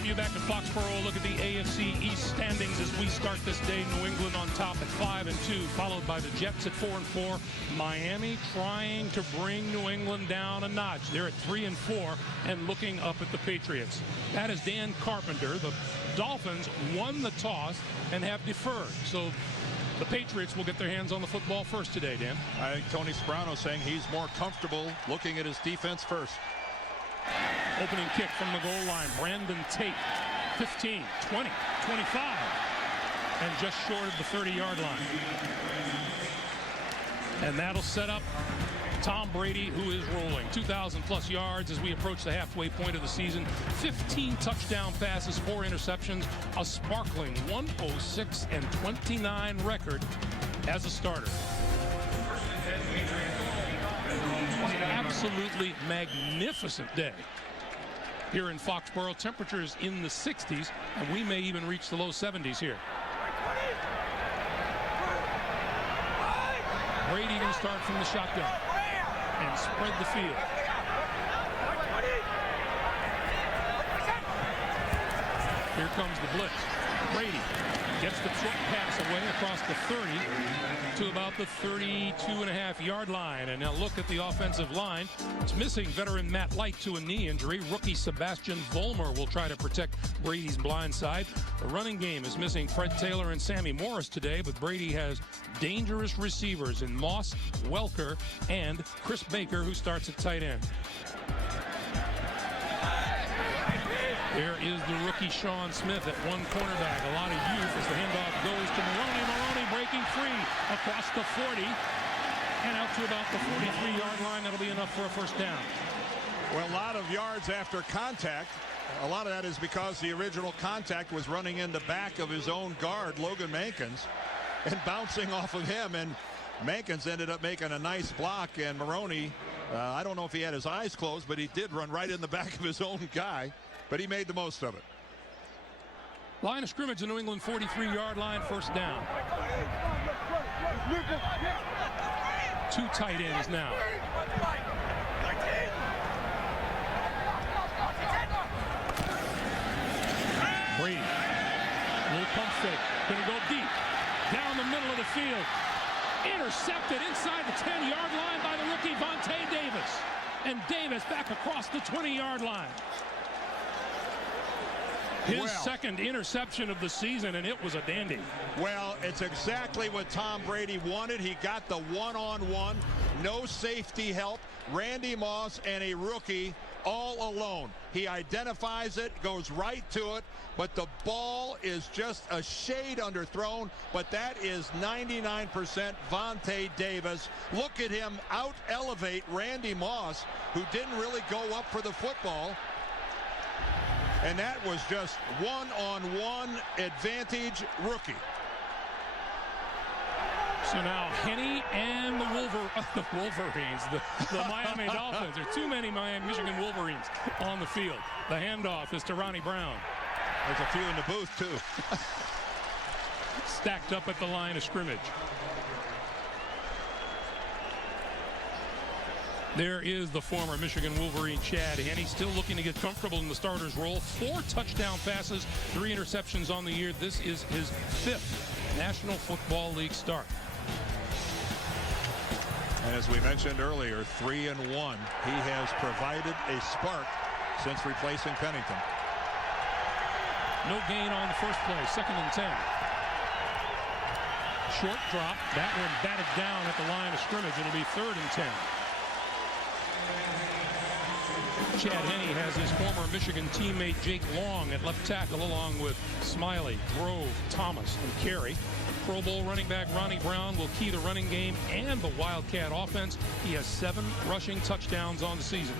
welcome you back to Foxborough. Look at the AFC East standings as we start this day. New England on top at 5-2, followed by the Jets at 4-4. Miami trying to bring New England down a notch. They're at 3-4 and looking up at the Patriots. That is Dan Carpenter. The Dolphins won the toss and have deferred. So the Patriots will get their hands on the football first today, Dan. I think Tony Sparano saying he's more comfortable looking at his defense first. Opening kick from the goal line. Brandon Tate, 15, 20, 25, and just short of the 30-yard line. And that'll set up Tom Brady, who is rolling. 2,000-plus yards as we approach the halfway point of the season. 15 touchdown passes, 4 interceptions, a sparkling 106-29 record as a starter. An absolutely magnificent day here in Foxborough. Temperatures in the 60s, and we may even reach the low 70s here. Brady going to start from the shotgun and spread the field. Here comes the blitz. Brady gets the short pass away across the 30 to about the 32.5-yard line. And now look at the offensive line. It's missing veteran Matt Light to a knee injury. Rookie Sebastian Vollmer will try to protect Brady's blind side. The running game is missing Fred Taylor and Sammy Morris today, but Brady has dangerous receivers in Moss, Welker, and Chris Baker, who starts at tight end. There is the rookie Sean Smith at one cornerback. A lot of youth as the handoff goes to Maroney. Maroney breaking free across the 40 and out to about the 43-yard line. That'll be enough for a first down. Well, a lot of yards after contact. A lot of that is because the original contact was running in the back of his own guard, Logan Mankins, and bouncing off of him. And Mankins ended up making a nice block. And Maroney, I don't know if he had his eyes closed, but he did run right in the back of his own guy. But he made the most of it. Line of scrimmage, the New England 43-yard line, first down. 2 tight ends now. Brady, little pump fake, gonna go deep, down the middle of the field. Intercepted inside the 10-yard line by the rookie Vontae Davis. And Davis back across the 20-yard line. His second interception of the season, and it was a dandy. Well, it's exactly what Tom Brady wanted. He got the one-on-one, no safety help. Randy Moss and a rookie all alone. He identifies it, goes right to it, but the ball is just a shade underthrown. But that is 99% Vontae Davis. Look at him out-elevate Randy Moss, who didn't really go up for the football. And that was just one-on-one advantage rookie. So now Henne and the Wolverines, the Miami Dolphins. There are too many Michigan Wolverines on the field. The handoff is to Ronnie Brown. There's a few in the booth, too. Stacked up at the line of scrimmage. There is the former Michigan Wolverine, Chad Henne, still looking to get comfortable in the starter's role. 4 touchdown passes, 3 interceptions on the year. This is his 5th National Football League start. And as we mentioned earlier, 3-1. He has provided a spark since replacing Pennington. No gain on the first play, 2nd and 10. Short drop, that one batted down at the line of scrimmage. It'll be 3rd and 10. Chad Henne has his former Michigan teammate Jake Long at left tackle, along with Smiley, Grove, Thomas, and Carey. Pro Bowl running back Ronnie Brown will key the running game and the Wildcat offense. He has 7 rushing touchdowns on the season.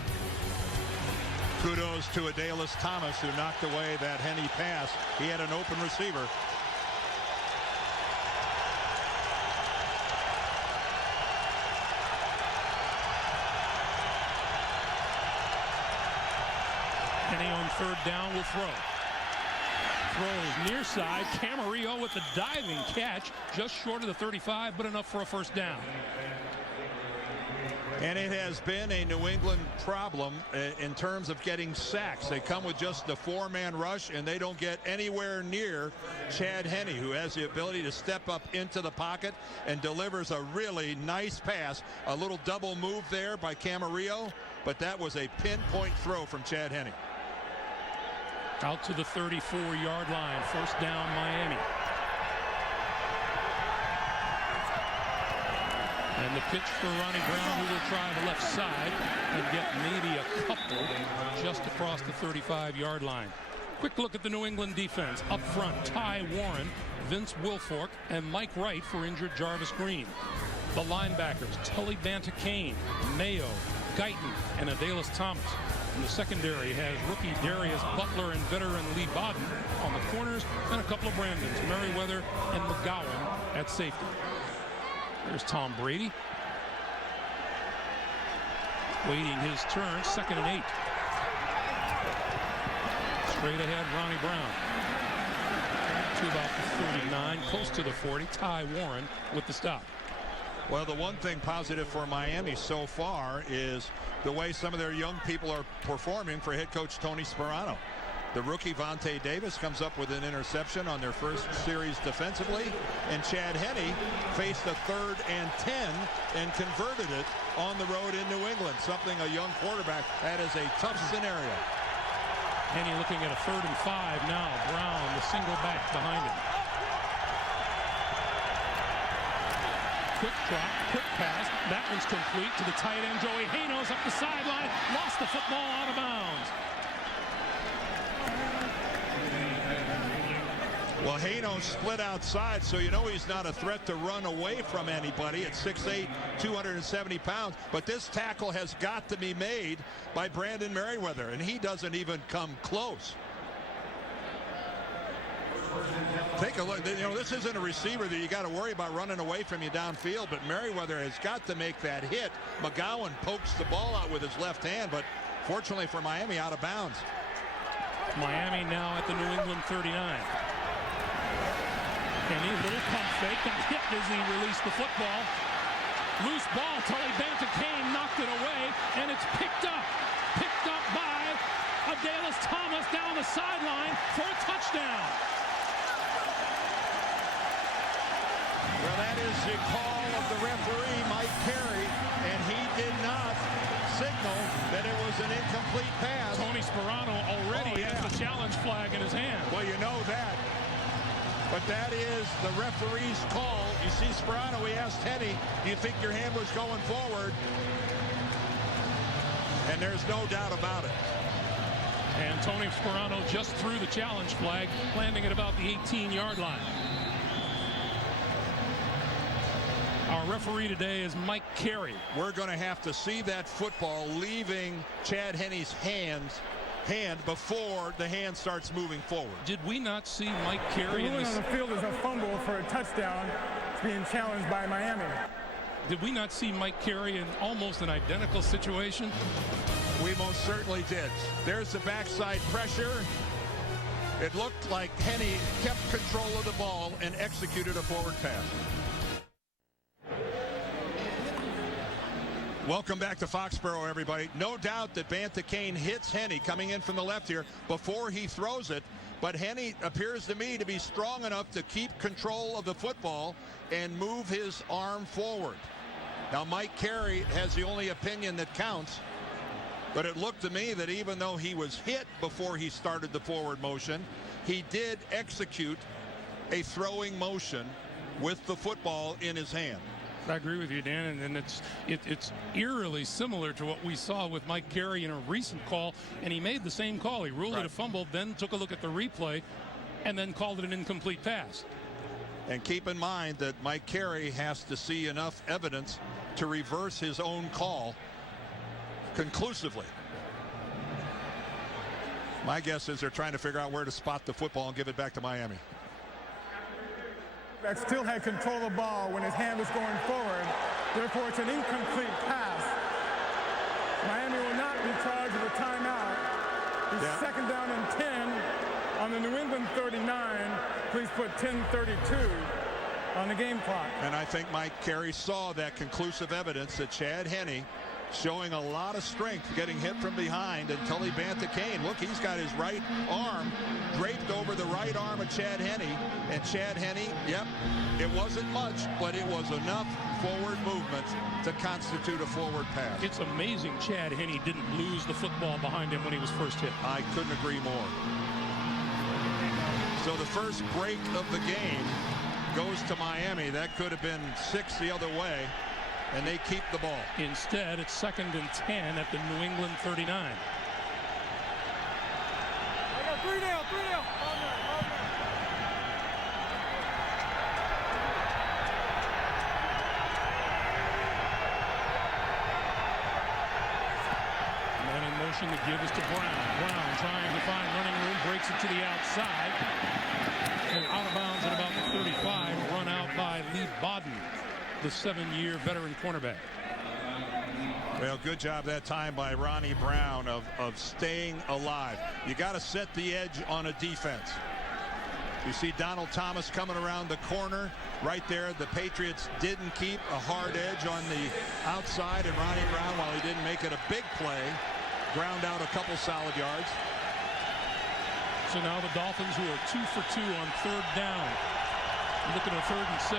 Kudos to Adalys Thomas, who knocked away that Henne pass. He had an open receiver. Henne on 3rd down will throw. Throws near side. Camarillo with the diving catch, just short of the 35, but enough for a first down. And it has been a New England problem in terms of getting sacks. They come with just the 4-man rush, and they don't get anywhere near Chad Henne, who has the ability to step up into the pocket and delivers a really nice pass. A little double move there by Camarillo, but that was a pinpoint throw from Chad Henne. Out to the 34-yard line. First down, Miami. And the pitch for Ronnie Brown, who will try the left side and get maybe a couple just across the 35-yard line. Quick look at the New England defense. Up front, Ty Warren, Vince Wilfork, and Mike Wright for injured Jarvis Green. The linebackers, Tully Banta-Cain, Mayo, Guyton, and Adalis Thomas. And the secondary has rookie Darius Butler and veteran Lee Bodden on the corners, and a couple of Brandons, Merriweather and McGowan at safety. There's Tom Brady. Waiting his turn, 2nd and 8. Straight ahead, Ronnie Brown. To about the 39, close to the 40. Ty Warren with the stop. Well, the one thing positive for Miami so far is the way some of their young people are performing for head coach Tony Sparano. The rookie Vontae Davis comes up with an interception on their first series defensively, and Chad Henne faced a 3rd and 10 and converted it on the road in New England, something a young quarterback, that is a tough scenario. Henne looking at a 3rd and 5 now. Brown, the single back behind him. Quick drop, quick pass. That one's complete to the tight end, Joey Hanos, up the sideline. Lost the football out of bounds. Well, Hanos split outside, so you know he's not a threat to run away from anybody at 6'8", 270 pounds. But this tackle has got to be made by Brandon Merriweather, and he doesn't even come close. Take a look. You know, this isn't a receiver that you got to worry about running away from you downfield, but Merriweather has got to make that hit. McGowan pokes the ball out with his left hand, but fortunately for Miami, out of bounds. Miami now at the New England 39. And a little pump fake, got hit as he released the football. Loose ball, Tully Banta-Cain knocked it away, and it's picked up by Adalis Thomas down the sideline for a touchdown. Well, that is the call of the referee, Mike Carey, and he did not signal that it was an incomplete pass. Tony Sparano already has the challenge flag in his hand. Well, you know that. But that is the referee's call. You see Sparano, he asked Henne, do you think your hand was going forward? And there's no doubt about it. And Tony Sparano just threw the challenge flag, landing at about the 18-yard line. Our referee today is Mike Carey. We're going to have to see that football leaving Chad Henne's hand before the hand starts moving forward. Did we not see Mike Carey on the field is a fumble for a touchdown. It's being challenged by Miami. Did we not see Mike Carey in almost an identical situation? We most certainly did. There's the backside pressure. It looked like Henne kept control of the ball and executed a forward pass. Welcome back to Foxborough, everybody. No doubt that Banta-Cain hits Henne coming in from the left here before he throws it, but Henne appears to me to be strong enough to keep control of the football and move his arm forward. Now, Mike Carey has the only opinion that counts, but it looked to me that even though he was hit before he started the forward motion, he did execute a throwing motion with the football in his hand. I agree with you, Dan, and it's eerily similar to what we saw with Mike Carey in a recent call, and he made the same call. He ruled it a fumble, then took a look at the replay, and then called it an incomplete pass. And keep in mind that Mike Carey has to see enough evidence to reverse his own call conclusively. My guess is they're trying to figure out where to spot the football and give it back to Miami. That still had control of the ball when his hand was going forward. Therefore, it's an incomplete pass. Miami will not be charged with a timeout. It's 2nd down and 10 on the New England 39. Please put 10:32 on the game clock. And I think Mike Carey saw that conclusive evidence that Chad Henne showing a lot of strength, getting hit from behind until he bent the cane. Look, he's got his right arm draped over the right arm of Chad Henne. And Chad Henne, yep, it wasn't much, but it was enough forward movement to constitute a forward pass. It's amazing Chad Henne didn't lose the football behind him when he was first hit. I couldn't agree more. So the first break of the game goes to Miami. That could have been 6 the other way, and they keep the ball. Instead, it's 2nd and 10 at the New England 39. 3-0. The give is to Brown. Brown trying to find running room, breaks it to the outside. And out of bounds at about the 35, run out by Lee Bodden, the 7-year veteran cornerback. Well, good job that time by Ronnie Brown of staying alive. You got to set the edge on a defense. You see Donald Thomas coming around the corner right there. The Patriots didn't keep a hard edge on the outside, and Ronnie Brown, while he didn't make it a big play, ground out a couple solid yards. So now the Dolphins, who are 2 for 2 on 3rd down, looking at 3rd and 6.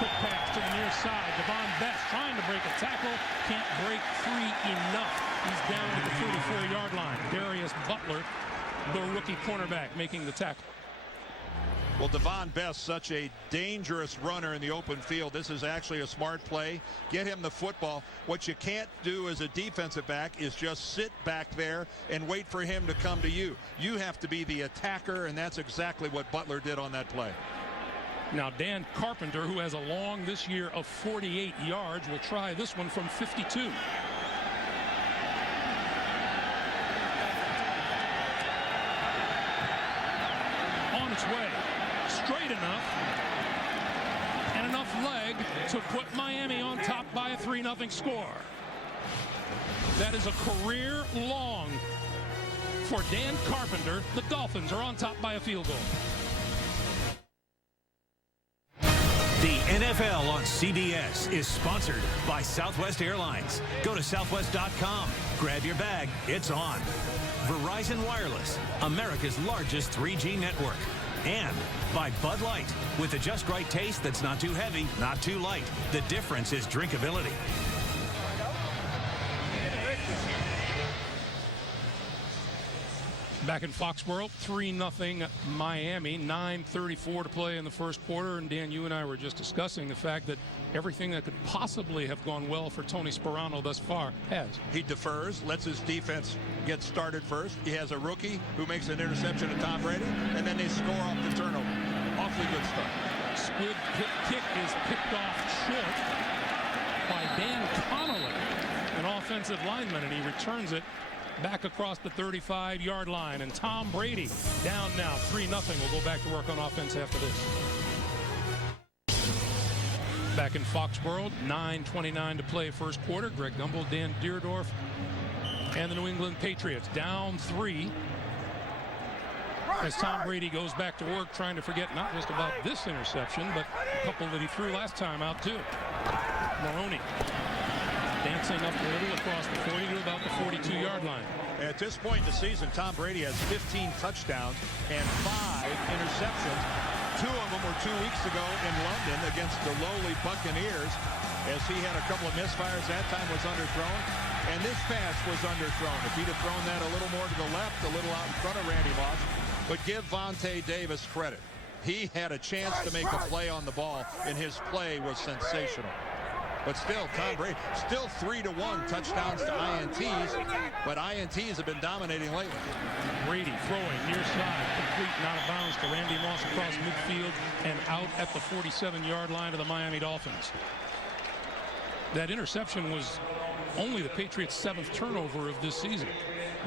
Quick pass to the near side. Devon Best trying to break a tackle. Can't break free enough. He's down at the 34-yard line. Darius Butler, the rookie cornerback, making the tackle. Well, Devon Best, such a dangerous runner in the open field. This is actually a smart play. Get him the football. What you can't do as a defensive back is just sit back there and wait for him to come to you. You have to be the attacker, and that's exactly what Butler did on that play. Now, Dan Carpenter, who has a long this year of 48 yards, will try this one from 52. On its way. Straight enough and enough leg to put Miami on top by a 3-0 score. That is a career long for Dan Carpenter. The Dolphins are on top by a field goal. The NFL on CBS is sponsored by Southwest Airlines. Go to southwest.com. Grab your bag. It's on. Verizon Wireless, America's largest 3G network. And by Bud Light, with the just right taste that's not too heavy, not too light. The difference is drinkability. Back in Foxborough, 3-0 Miami, 9:34 to play in the first quarter. And Dan, you and I were just discussing the fact that everything that could possibly have gone well for Tony Sperano thus far has. He defers, lets his defense get started first. He has a rookie who makes an interception to Tom Brady, and then they score off the turnover. Awfully good start. Squib kick is picked off short by Dan Connolly, an offensive lineman, and he returns it back across the 35-yard line. And Tom Brady down now 3-0. We'll go back to work on offense after this. Back in Foxborough, 9:29 to play first quarter. Greg Gumbel, Dan Deerdorf, and the New England Patriots down 3 as Tom Brady goes back to work, trying to forget not just about this interception, but a couple that he threw last time out too. Maroney dancing up the middle across the 40 to about the 42-yard line. At this point in the season, Tom Brady has 15 touchdowns and 5 interceptions. 2 of them were 2 weeks ago in London against the lowly Buccaneers, as he had a couple of misfires. That time was underthrown, and this pass was underthrown. If he'd have thrown that a little more to the left, a little out in front of Randy Moss. But give Vontae Davis credit. He had a chance to make a play on the ball, and his play was sensational. But still, Tom Brady, still 3-1 touchdowns to INTs, but INTs have been dominating lately. Brady throwing near side, complete and out of bounds to Randy Moss across midfield and out at the 47-yard line of the Miami Dolphins. That interception was only the Patriots' 7th turnover of this season.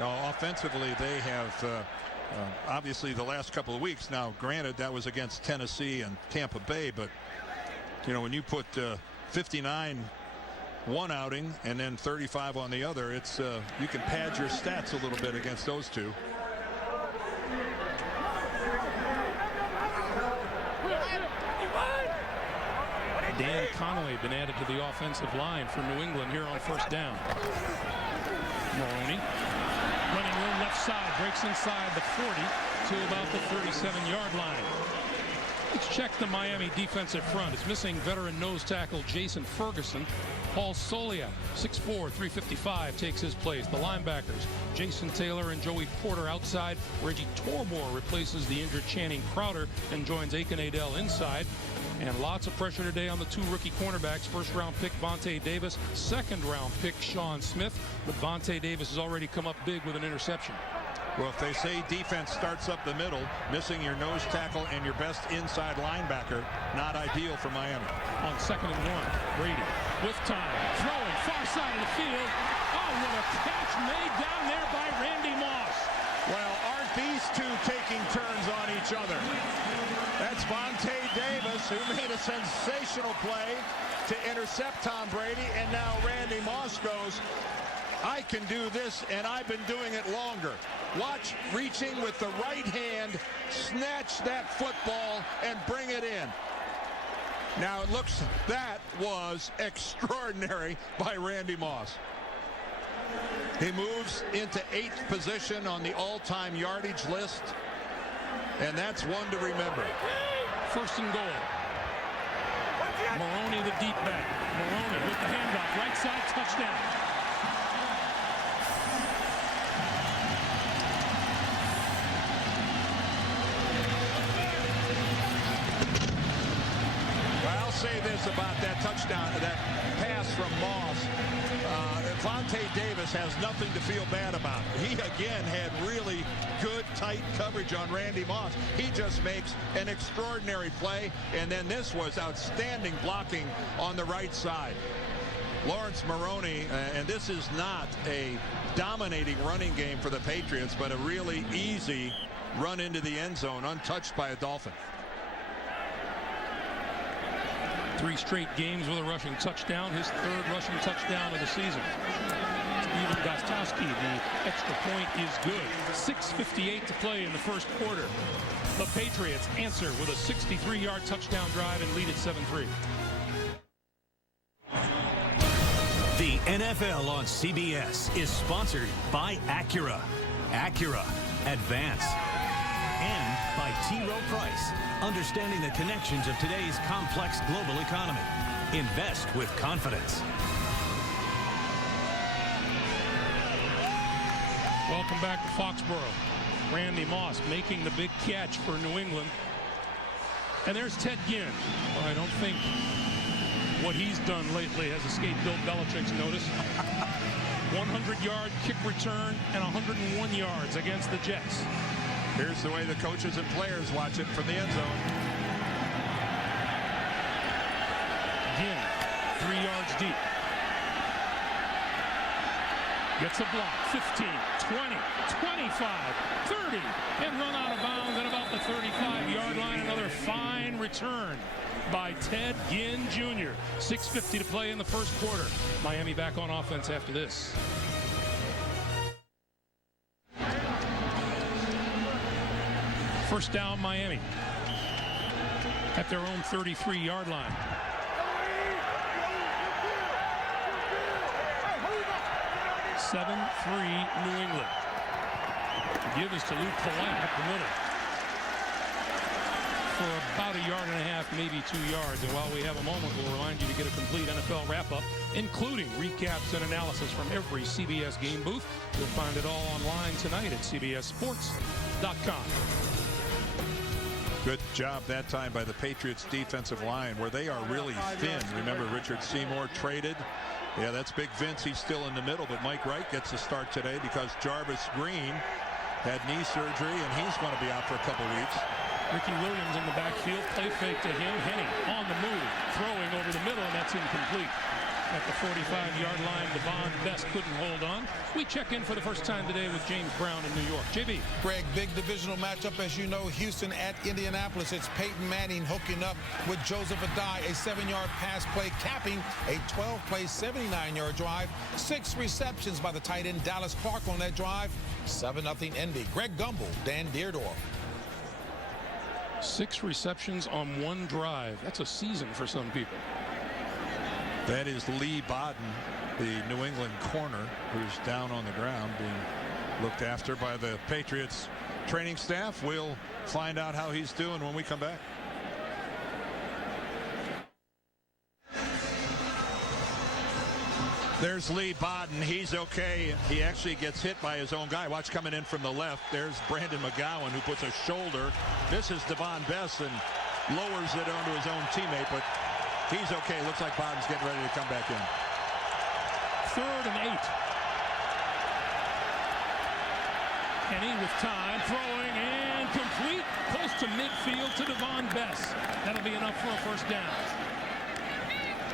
Now, offensively, they have obviously the last couple of weeks. Now, granted, that was against Tennessee and Tampa Bay, but, you know, when you put 59 one outing and then 35 on the other, it's you can pad your stats a little bit against those two. Dan Conway been added to the offensive line for New England here on first down. Maroney running room left side, breaks inside the 40 to about the 37-yard line. Let's check the Miami defensive front. It's missing veteran nose tackle Jason Ferguson. Paul Solia, 6'4", 355, takes his place. The linebackers, Jason Taylor and Joey Porter outside. Reggie Torbor replaces the injured Channing Crowder and joins Aiken Adell inside. And lots of pressure today on the two rookie cornerbacks. First-round pick Vontae Davis, second-round pick Sean Smith. But Vontae Davis has already come up big with an interception. Well, if they say defense starts up the middle, missing your nose tackle and your best inside linebacker, not ideal for Miami. On 2nd and 1, Brady with time, throwing far side of the field. Oh, what a catch made down there by Randy Moss. Well, aren't these two taking turns on each other? That's Vontae Davis, who made a sensational play to intercept Tom Brady, and now Randy Moss goes, I can do this, and I've been doing it longer. Watch, reaching with the right hand, snatch that football and bring it in. Now it looks, that was extraordinary by Randy Moss. He moves into 8th position on the all-time yardage list, and that's one to remember. 1st and goal. Maroney, the deep back. Maroney with the handoff, right side, touchdown. Say this about that touchdown, that pass from Moss. Vontae Davis has nothing to feel bad about. He again had really good tight coverage on Randy Moss. He just makes an extraordinary play, and then this was outstanding blocking on the right side. Lawrence Maroney, and this is not a dominating running game for the Patriots, but a really easy run into the end zone, untouched by a Dolphin. 3 straight games with a rushing touchdown, his 3rd rushing touchdown of the season. Steven Gostkowski, the extra point is good. 6:58 to play in the first quarter. The Patriots answer with a 63-yard touchdown drive and lead at 7-3. The NFL on CBS is sponsored by Acura. Acura, advance. And by T. Rowe Price, understanding the connections of today's complex global economy. Invest with confidence. Welcome back to Foxborough. Randy Moss making the big catch for New England. And there's Ted Ginn. Well, I don't think what he's done lately has escaped Bill Belichick's notice. 100-yard kick return and 101 yards against the Jets. Here's the way the coaches and players watch it from the end zone. Ginn, 3 yards deep. Gets a block, 15, 20, 25, 30, and run out of bounds at about the 35-yard line. Another fine return by Ted Ginn Jr. 6:50 to play in the first quarter. Miami back on offense after this. First down, Miami at their own 33-yard line. Seven, 3, New England. Give is to Luke Palant up the middle for about 1.5 yards, maybe 2 yards. And while we have a moment, we'll remind you to get a complete NFL wrap-up, including recaps and analysis from every CBS game booth. You'll find it all online tonight at CBSSports.com. Good job that time by the Patriots defensive line, where they are really thin. Remember, Richard Seymour traded. Yeah, that's Big Vince. He's still in the middle, but Mike Wright gets a start today because Jarvis Green had knee surgery, and he's going to be out for a couple weeks. Ricky Williams in the backfield, play fake to him. Henning on the move, throwing over the middle, and that's incomplete. At the 45-yard line, Devon Best couldn't hold on. We check in for the first time today with James Brown in New York. JB. Greg, big divisional matchup, as you know, Houston at Indianapolis. It's Peyton Manning hooking up with Joseph Adai, a 7-yard pass play, capping a 12-play, 79-yard drive. 6 receptions by the tight end Dallas Clark on that drive. 7-0 Indy. Greg Gumbel, Dan Deerdorf. 6 receptions on 1 drive. That's a season for some people. That is Lee Bodden, the New England corner, who's down on the ground being looked after by the Patriots training staff. We'll find out how he's doing when we come back. There's Lee Bodden. He's okay. He actually gets hit by his own guy. Watch, coming in from the left. There's Brandon McGowan, who puts a shoulder. This is Devon Bess and lowers it onto his own teammate, but he's okay. Looks like Bodden's getting ready to come back in. 3rd and 8. Henny with time, throwing and complete, close to midfield to Devon Bess. That'll be enough for a first down.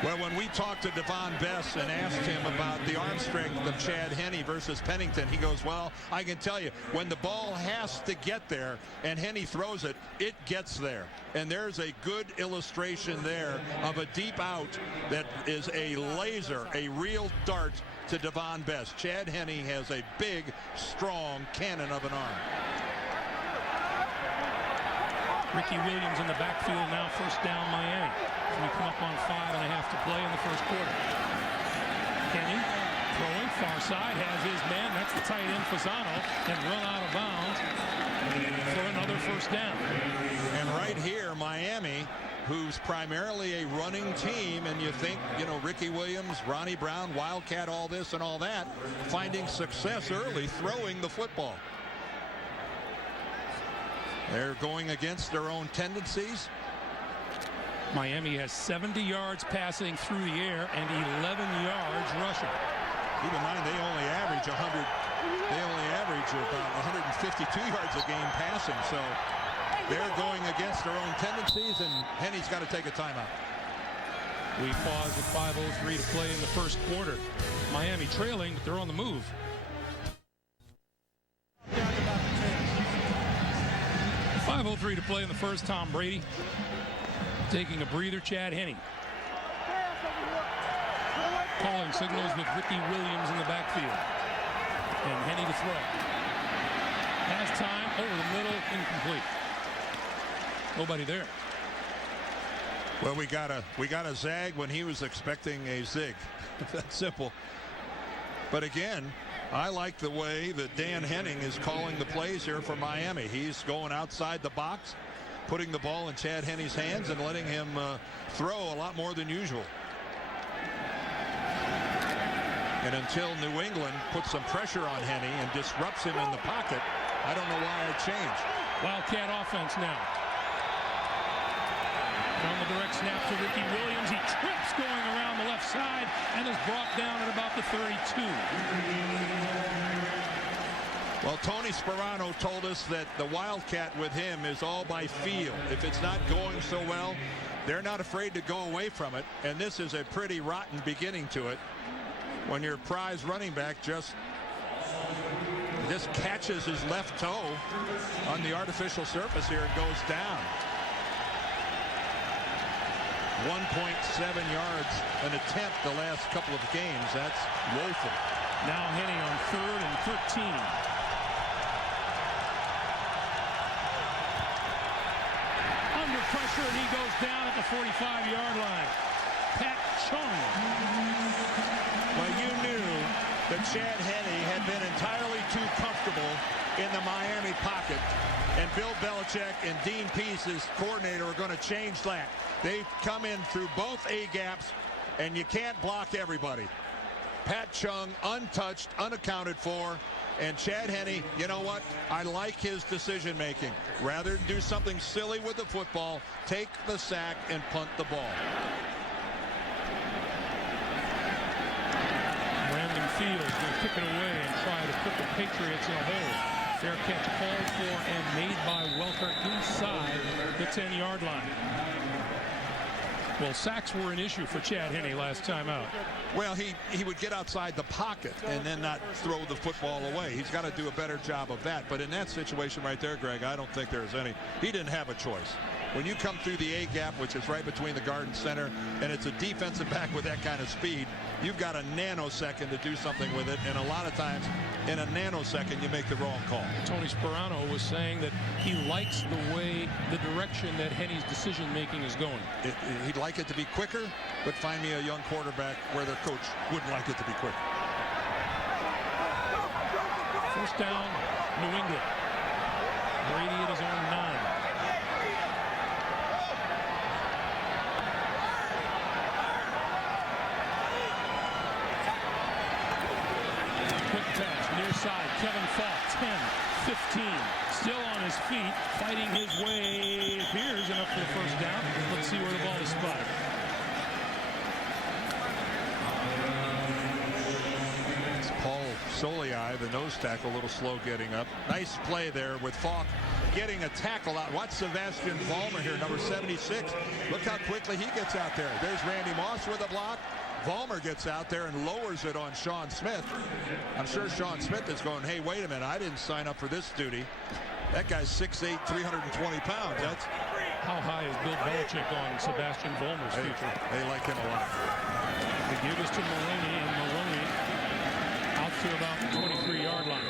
Well, when we talked to Devon Bess and asked him about the arm strength of Chad Henne versus Pennington, he goes, well, I can tell you, when the ball has to get there and Henne throws it, it gets there. And there's a good illustration there of a deep out that is a laser, a real dart to Devon Bess. Chad Henne has a big, strong cannon of an arm. Ricky Williams in the backfield now, first down Miami. We come up on 5.5 to play in the first quarter. Henne throwing far side, has his man, that's the tight end Fasano, and run out of bounds for another first down. And right here, Miami, who's primarily a running team, and you think, you know, Ricky Williams, Ronnie Brown, Wildcat, all this and all that, finding success early throwing the football. They're going against their own tendencies. Miami has 70 yards passing through the air and 11 yards rushing. Keep in mind, they only average about 152 yards a game passing, so they're going against their own tendencies, and Henny's got to take a timeout. We pause with 5:03 to play in the first quarter. Miami trailing, but they're on the move. 5:03 to play in the first. Tom Brady taking a breather. Chad Henne calling signals with Ricky Williams in the backfield. And Henne to throw. Has time, over the middle, incomplete. Nobody there. Well, we got a zag when he was expecting a zig. That's simple. But again, I like the way that Dan Henning is calling the plays here for Miami. He's going outside the box, putting the ball in Chad Henne's hands and letting him throw a lot more than usual. And until New England puts some pressure on Henne and disrupts him in the pocket, I don't know why it changed. Wildcat offense now. On the direct snap to Ricky Williams. He trips going around the left side and is brought down at about the 32. Well, Tony Sperano told us that the Wildcat with him is all by feel. If it's not going so well, they're not afraid to go away from it. And this is a pretty rotten beginning to it when your prize running back just catches his left toe on the artificial surface here and goes down. 1.7 yards an attempt the last couple of games. That's woeful. Now Henne on 3rd and 13. Under pressure, and he goes down at the 45-yard line. Pat Chung. Well, you knew that Chad Henne had been entirely too comfortable in the Miami pocket, and Bill Belichick and Dean Pease, his coordinator, are going to change that. They come in through both A-gaps, and you can't block everybody. Pat Chung untouched, unaccounted for, and Chad Henne, you know what? I like his decision making. Rather than do something silly with the football, take the sack and punt the ball. Brandon Fields will kick it away and try to put the Patriots in a hole. Fair catch called for and made by Welker inside the 10-yard line. Well, sacks were an issue for Chad Henne last time out. Well, he would get outside the pocket and then not throw the football away. He's got to do a better job of that. But in that situation right there, Greg, I don't think there's any. He didn't have a choice. When you come through the A-gap, which is right between the guard and center, and it's a defensive back with that kind of speed, you've got a nanosecond to do something with it, and a lot of times in a nanosecond you make the wrong call. Tony Sperano was saying that he likes the direction that Henne's decision making is going. He'd like it to be quicker, but find me a young quarterback where their coach wouldn't like it to be quicker. First down, New England. Brady at his own 9. Quick pass, near side, Kevin Falk, 10, 15, still on his feet, fighting his way, it appears, and up for the first down. Let's see where the ball is spotted. Paul Soliai, the nose tackle, a little slow getting up. Nice play there with Falk getting a tackle out. Watch Sebastian Vollmer here, number 76. Look how quickly he gets out there. There's Randy Moss with a block. Vollmer gets out there and lowers it on Sean Smith. I'm sure Sean Smith is going, hey, wait a minute, I didn't sign up for this duty. That guy's 6'8", 320 pounds. That's how high is Bill Belichick on Sebastian Vollmer's future? They like him a lot. They give us to Maloney, and Maloney out to about the 23-yard line.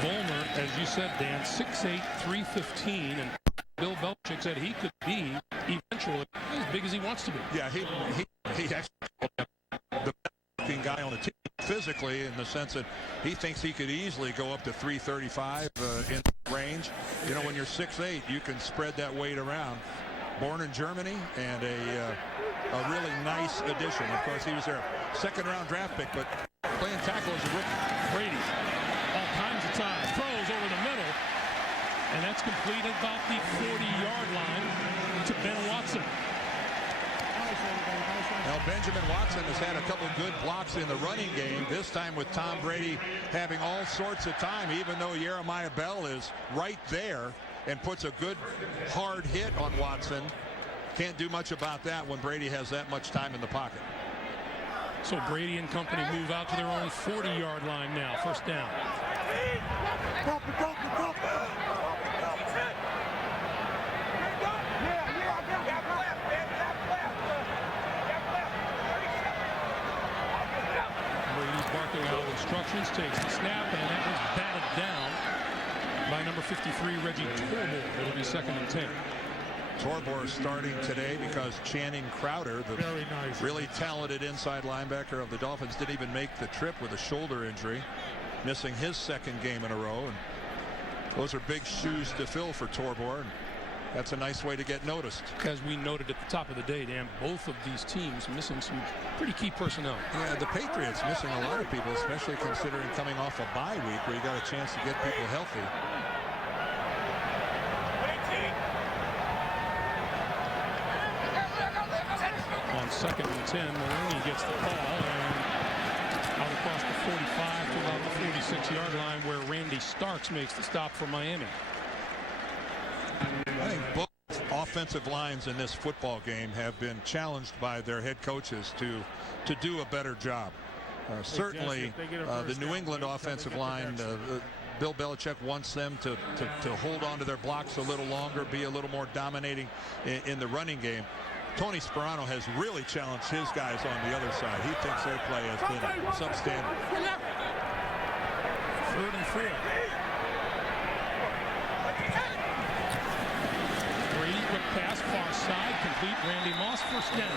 Vollmer, as you said, Dan, 6'8", 315, and Bill Belichick said he could be eventually as big as he wants to be. Yeah, he actually the best guy on the team physically, in the sense that he thinks he could easily go up to 335 in range. You know, when you're 6'8", you can spread that weight around. Born in Germany, and a really nice addition. Of course, he was their second-round draft pick, but playing tackle as a rookie. Brady, all kinds of time, throws over the middle, and that's completed about the 40-yard line to Ben Watson. Now, Benjamin Watson has had a couple good blocks in the running game, this time with Tom Brady having all sorts of time, even though Jeremiah Bell is right there and puts a good hard hit on Watson. Can't do much about that when Brady has that much time in the pocket. So Brady and company move out to their own 40-yard line now. First down. Brady's barking out instructions, takes the snap, and that was batted down by number 53, Reggie Torbor. It'll be 2nd and 10. Torbor starting today because Channing Crowder, the really talented inside linebacker of the Dolphins, didn't even make the trip with a shoulder injury, missing his 2nd game in a row. And those are big shoes to fill for Torbor. And that's a nice way to get noticed. As we noted at the top of the day, Dan, both of these teams missing some pretty key personnel. Yeah, the Patriots missing a lot of people, especially considering coming off a bye week where you got a chance to get people healthy. On 2nd and 10, Maloney gets the call, and out across the 45 to about the 46-yard line, where Randy Starks makes the stop for Miami. I think both offensive lines in this football game have been challenged by their head coaches to do a better job. Certainly, the New England offensive line, Bill Belichick wants them to hold on to their blocks a little longer, be a little more dominating in the running game. Tony Sperano has really challenged his guys on the other side. He thinks their play has been substandard. 3rd and 4. Brady, quick pass, far side, complete. Randy Moss, first down.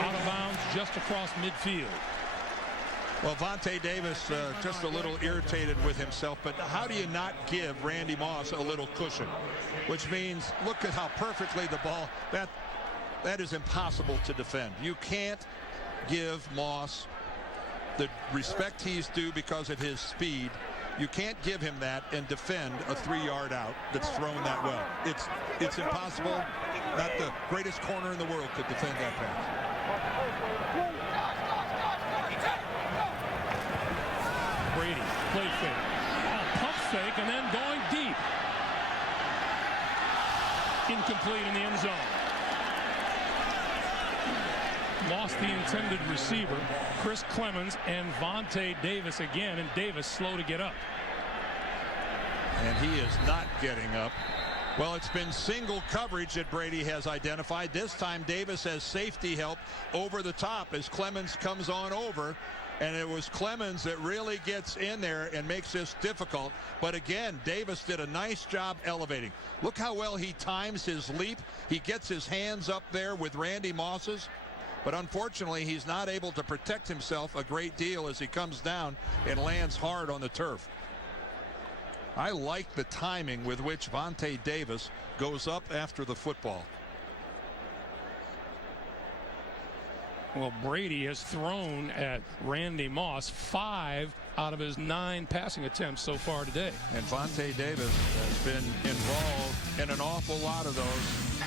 Out of bounds, just across midfield. Well, Vontae Davis just a little irritated with himself, but how do you not give Randy Moss a little cushion? Which means, look at how perfectly the ball, that is impossible to defend. You can't give Moss the respect he's due because of his speed. You can't give him that and defend a 3-yard out that's thrown that well. It's impossible. Not the greatest corner in the world could defend that pass. Brady, play fake. Pump fake, and then going deep. Incomplete in the end zone. Lost the intended receiver, Chris Clemens, and Vontae Davis again, and Davis slow to get up. And he is not getting up. Well, it's been single coverage that Brady has identified. This time Davis has safety help over the top as Clemens comes on over. And it was Clemens that really gets in there and makes this difficult. But again, Davis did a nice job elevating. Look how well he times his leap. He gets his hands up there with Randy Moss's. But unfortunately, he's not able to protect himself a great deal as he comes down and lands hard on the turf. I like the timing with which Vontae Davis goes up after the football. Well, Brady has thrown at Randy Moss 5 out of his 9 passing attempts so far today. And Vontae Davis has been involved in an awful lot of those.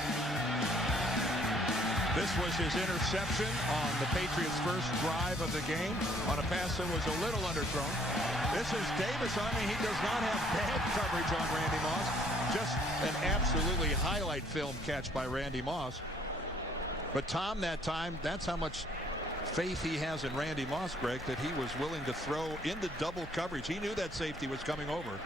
This was his interception on the Patriots' first drive of the game on a pass that was a little underthrown. This is Davis. I mean, he does not have bad coverage on Randy Moss. Just an absolutely highlight film catch by Randy Moss. But Tom, that time, that's how much faith he has in Randy Moss, Greg, that he was willing to throw into double coverage. He knew that safety was coming over.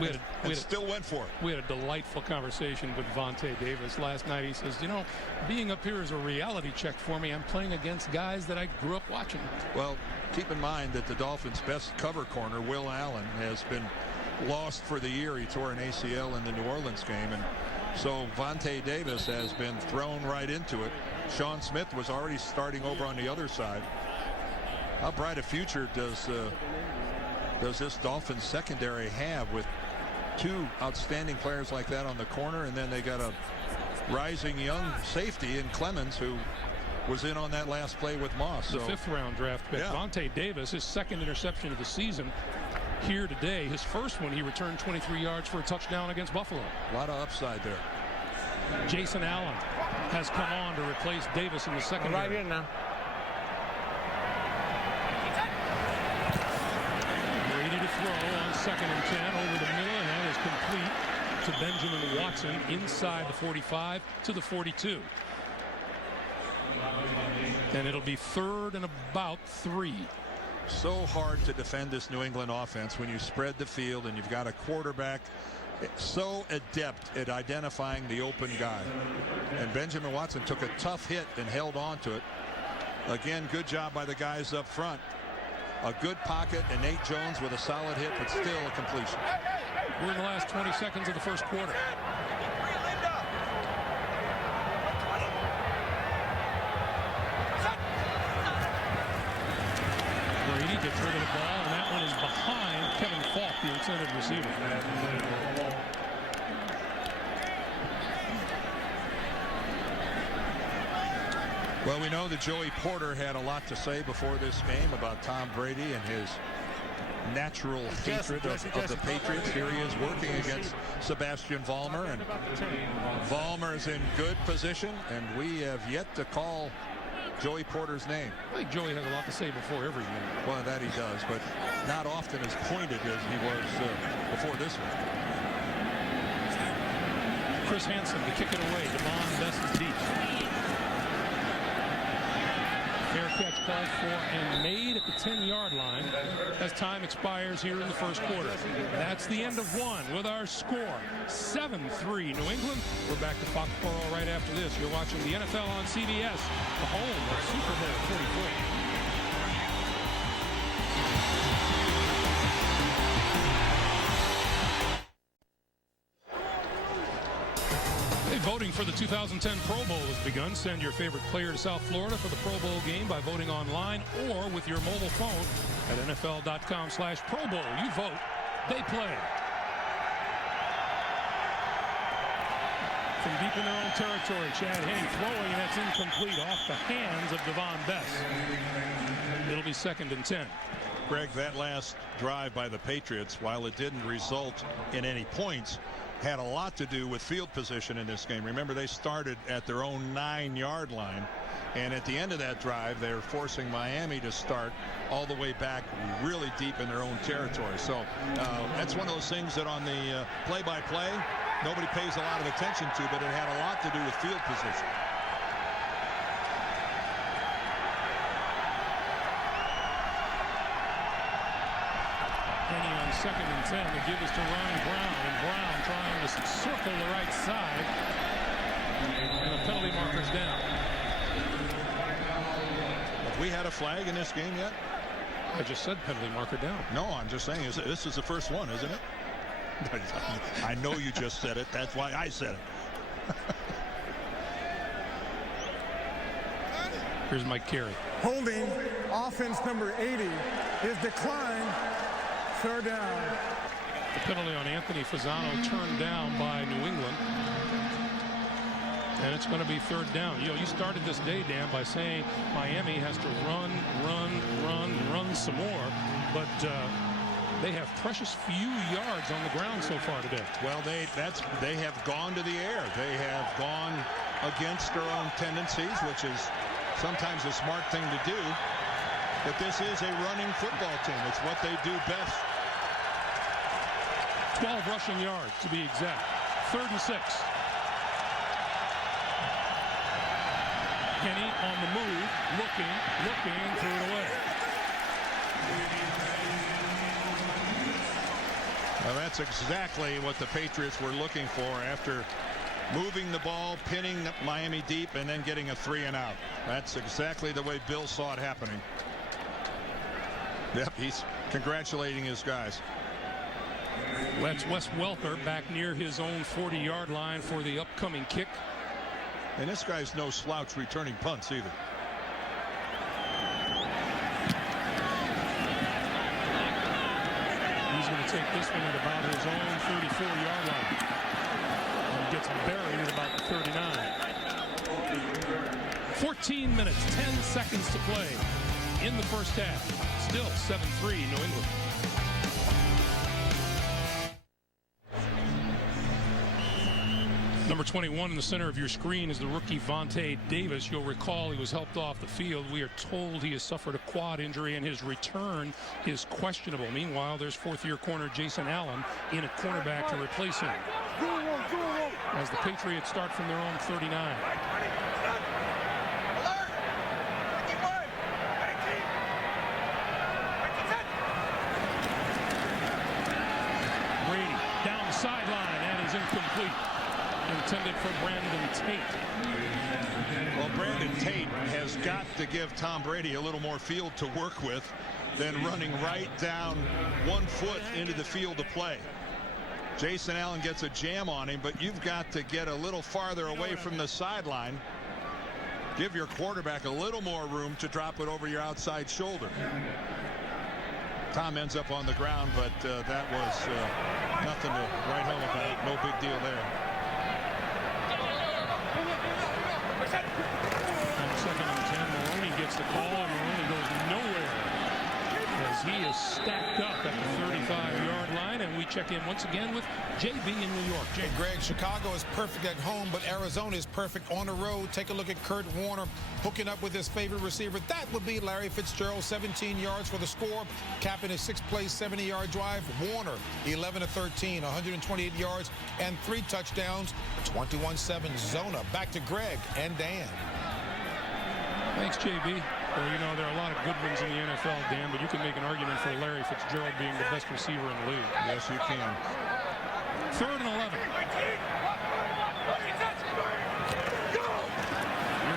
We still went for it. We had a delightful conversation with Vontae Davis last night. He says, you know, being up here is a reality check for me. I'm playing against guys that I grew up watching. Well, keep in mind that the Dolphins' best cover corner, Will Allen, has been lost for the year. He tore an ACL in the New Orleans game, and so Vontae Davis has been thrown right into it. Sean Smith was already starting over on the other side. How bright a future does this Dolphins secondary have with 2 outstanding players like that on the corner, and then they got a rising young safety in Clemens, who was in on that last play with Moss. The 5th round draft pick. Yeah. Vontae Davis, his 2nd interception of the season here today. His first one, he returned 23 yards for a touchdown against Buffalo. A lot of upside there. Jason Allen has come on to replace Davis in the secondary. Right here now. Brady to throw on 2nd and 10 over the middle, and that is complete to Benjamin Watson inside the 45 to the 42. And it'll be 3rd and about 3. So hard to defend this New England offense when you spread the field and you've got a quarterback so adept at identifying the open guy. And Benjamin Watson took a tough hit and held on to it. Again, good job by the guys up front. A good pocket, and Nate Jones with a solid hit, but still a completion. We're in the last 20 seconds of the first quarter. Brady gets rid of the ball, and that one is behind Kevin Falk, the intended receiver. Well, we know that Joey Porter had a lot to say before this game about Tom Brady and his natural hatred of the Patriots. Here he is working against Sebastian Vollmer, and Vollmer's in good position, and we have yet to call Joey Porter's name. I think Joey has a lot to say before every game. Well, that he does, but not often as pointed as he was before this one. Chris Hansen to kick it away. Devon Bess is deep. Fair catch called for and made at the 10-yard line as time expires here in the first quarter. That's the end of one with our score 7-3 New England. We're back to Foxborough right after this. You're watching the NFL on CBS, the home of Super Bowl 44. Voting for the 2010 Pro Bowl has begun. Send your favorite player to South Florida for the Pro Bowl game by voting online or with your mobile phone at NFL.com/Pro Bowl. You vote, they play. From deep in their own territory, Chad Henne throwing, and that's incomplete off the hands of Devon Bess. It'll be 2nd and 10. Greg, that last drive by the Patriots, while it didn't result in any points, had a lot to do with field position in this game. Remember, they started at their own 9-yard line, and at the end of that drive, they're forcing Miami to start all the way back really deep in their own territory. So that's one of those things that on the play-by-play, nobody pays a lot of attention to, but it had a lot to do with field position. Henne on 2nd and 10. They give us to Ron Brown, and Brown trying to circle the right side. And the penalty marker's down. Have we had a flag in this game yet? I just said penalty marker down. No, I'm just saying this is the first one, isn't it? I know you just said it. That's why I said it. Here's Mike Carey. Holding offense number 80 is declined. 3rd down. The penalty on Anthony Fasano turned down by New England. And it's going to be 3rd down. You know, you started this day, Dan, by saying Miami has to run some more. But they have precious few yards on the ground so far today. Well, they have gone to the air. They have gone against their own tendencies, which is sometimes a smart thing to do. But this is a running football team. It's what they do best. 12 rushing yards, to be exact. 3rd and 6. Kenny on the move, looking, threw it away. Well, that's exactly what the Patriots were looking for after moving the ball, pinning Miami deep, and then getting a 3-and-out. That's exactly the way Bill saw it happening. Yep, he's congratulating his guys. That's Wes Welker back near his own 40-yard line for the upcoming kick. And this guy's no slouch returning punts either. He's going to take this one at about his own 34-yard line. And gets buried at about the 39. 14 minutes, 10 seconds to play in the first half. Still 7-3 New England. Number 21 in the center of your screen is the rookie Vontae Davis. You'll recall he was helped off the field. We are told he has suffered a quad injury and his return is questionable. Meanwhile, there's 4th-year corner Jason Allen in at cornerback to replace him. As the Patriots start from their own 39. Brady down the sideline and is incomplete. Intended for Brandon Tate. Well, Brandon Tate has got to give Tom Brady a little more field to work with than running right down 1 foot into the field to play. Jason Allen gets a jam on him, but you've got to get a little farther away from the sideline. Give your quarterback a little more room to drop it over your outside shoulder. Tom ends up on the ground, but that was nothing to write home about. No big deal there. On 2nd and 10, Maroney gets the call, and Maroney goes nowhere as he is stacked up at the 35-yard line. And we check in once again with JB in New York. Hey, Greg, Chicago is perfect at home, but Arizona is perfect on the road. Take a look at Kurt Warner hooking up with his favorite receiver. That would be Larry Fitzgerald, 17 yards for the score, capping a 6-play, 70-yard drive. Warner, 11 of 13, 128 yards and 3 touchdowns, 21-7 Zona. Back to Greg and Dan. Thanks, JB. Well, you know, there are a lot of good ones in the NFL, Dan, but you can make an argument for Larry Fitzgerald being the best receiver in the league. Yes, you can. 3rd and 11. Here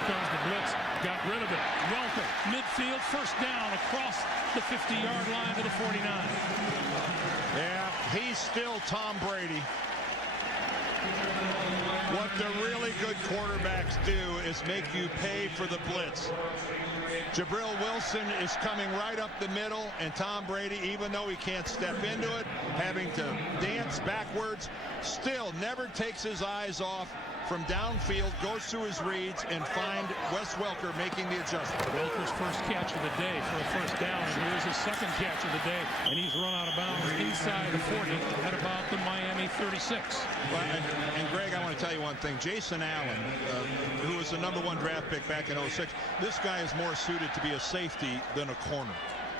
comes the blitz. Got rid of it. Welker, midfield, 1st down across the 50-yard line to the 49. Yeah, he's still Tom Brady. What the really good quarterbacks do is make you pay for the blitz. Jabril Wilson is coming right up the middle, and Tom Brady, even though he can't step into it, having to dance backwards, still never takes his eyes off from downfield, goes through his reads, and find Wes Welker making the adjustment. Welker's first catch of the day for a 1st down, and here's his 2nd catch of the day, and he's run out of bounds inside the 40 at about the Miami 36. Well, and Greg, I want to tell you one thing. Jason Allen, who was the #1 draft pick back in '06, this guy is more suited to be a safety than a corner.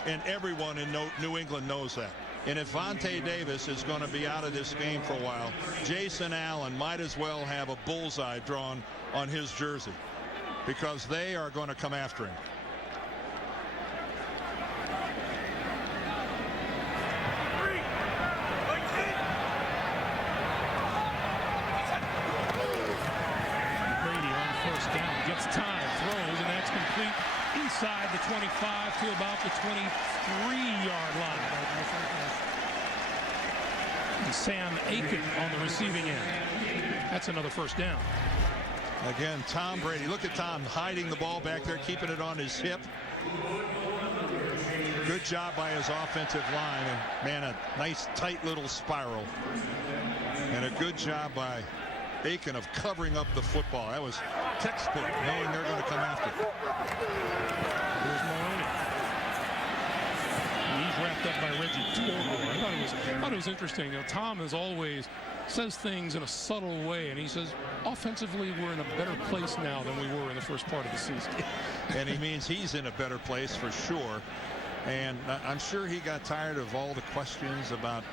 And everyone in New England knows that. And if Vontae Davis is going to be out of this game for a while, Jason Allen might as well have a bullseye drawn on his jersey, because they are going to come after him. inside the 25 to about the 23-yard line. And Sam Aiken on the receiving end. That's another first down. Again, Tom Brady. Look at Tom hiding the ball back there, keeping it on his hip. Good job by his offensive line. And, man, a nice, tight little spiral. And a good job by Aiken of covering up the football. That was textbook, knowing they're going to come after it. Here's Maloney. He's wrapped up by Reggie Torgor. I thought it was interesting. You know, Tom is always says things in a subtle way, and he says, offensively, we're in a better place now than we were in the first part of the season. And he means he's in a better place for sure. And I'm sure he got tired of all the questions about,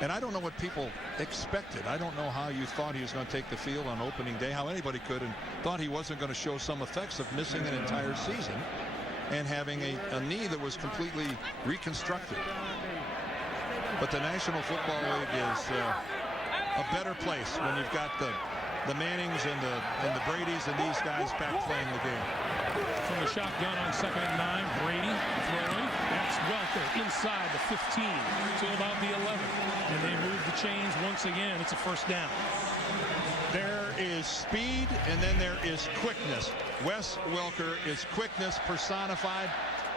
and I don't know what people expected. I don't know how you thought he was going to take the field on opening day, how anybody could, and thought he wasn't going to show some effects of missing an entire season and having a knee that was completely reconstructed. But the National Football League is a better place when you've got the Mannings and the Bradys and these guys back playing the game. From the shotgun on 2nd and 9, Brady throwing. That's Welker inside the 15 to about the 11. And they move the chains once again. It's a first down. There is speed, and then there is quickness. Wes Welker is quickness personified.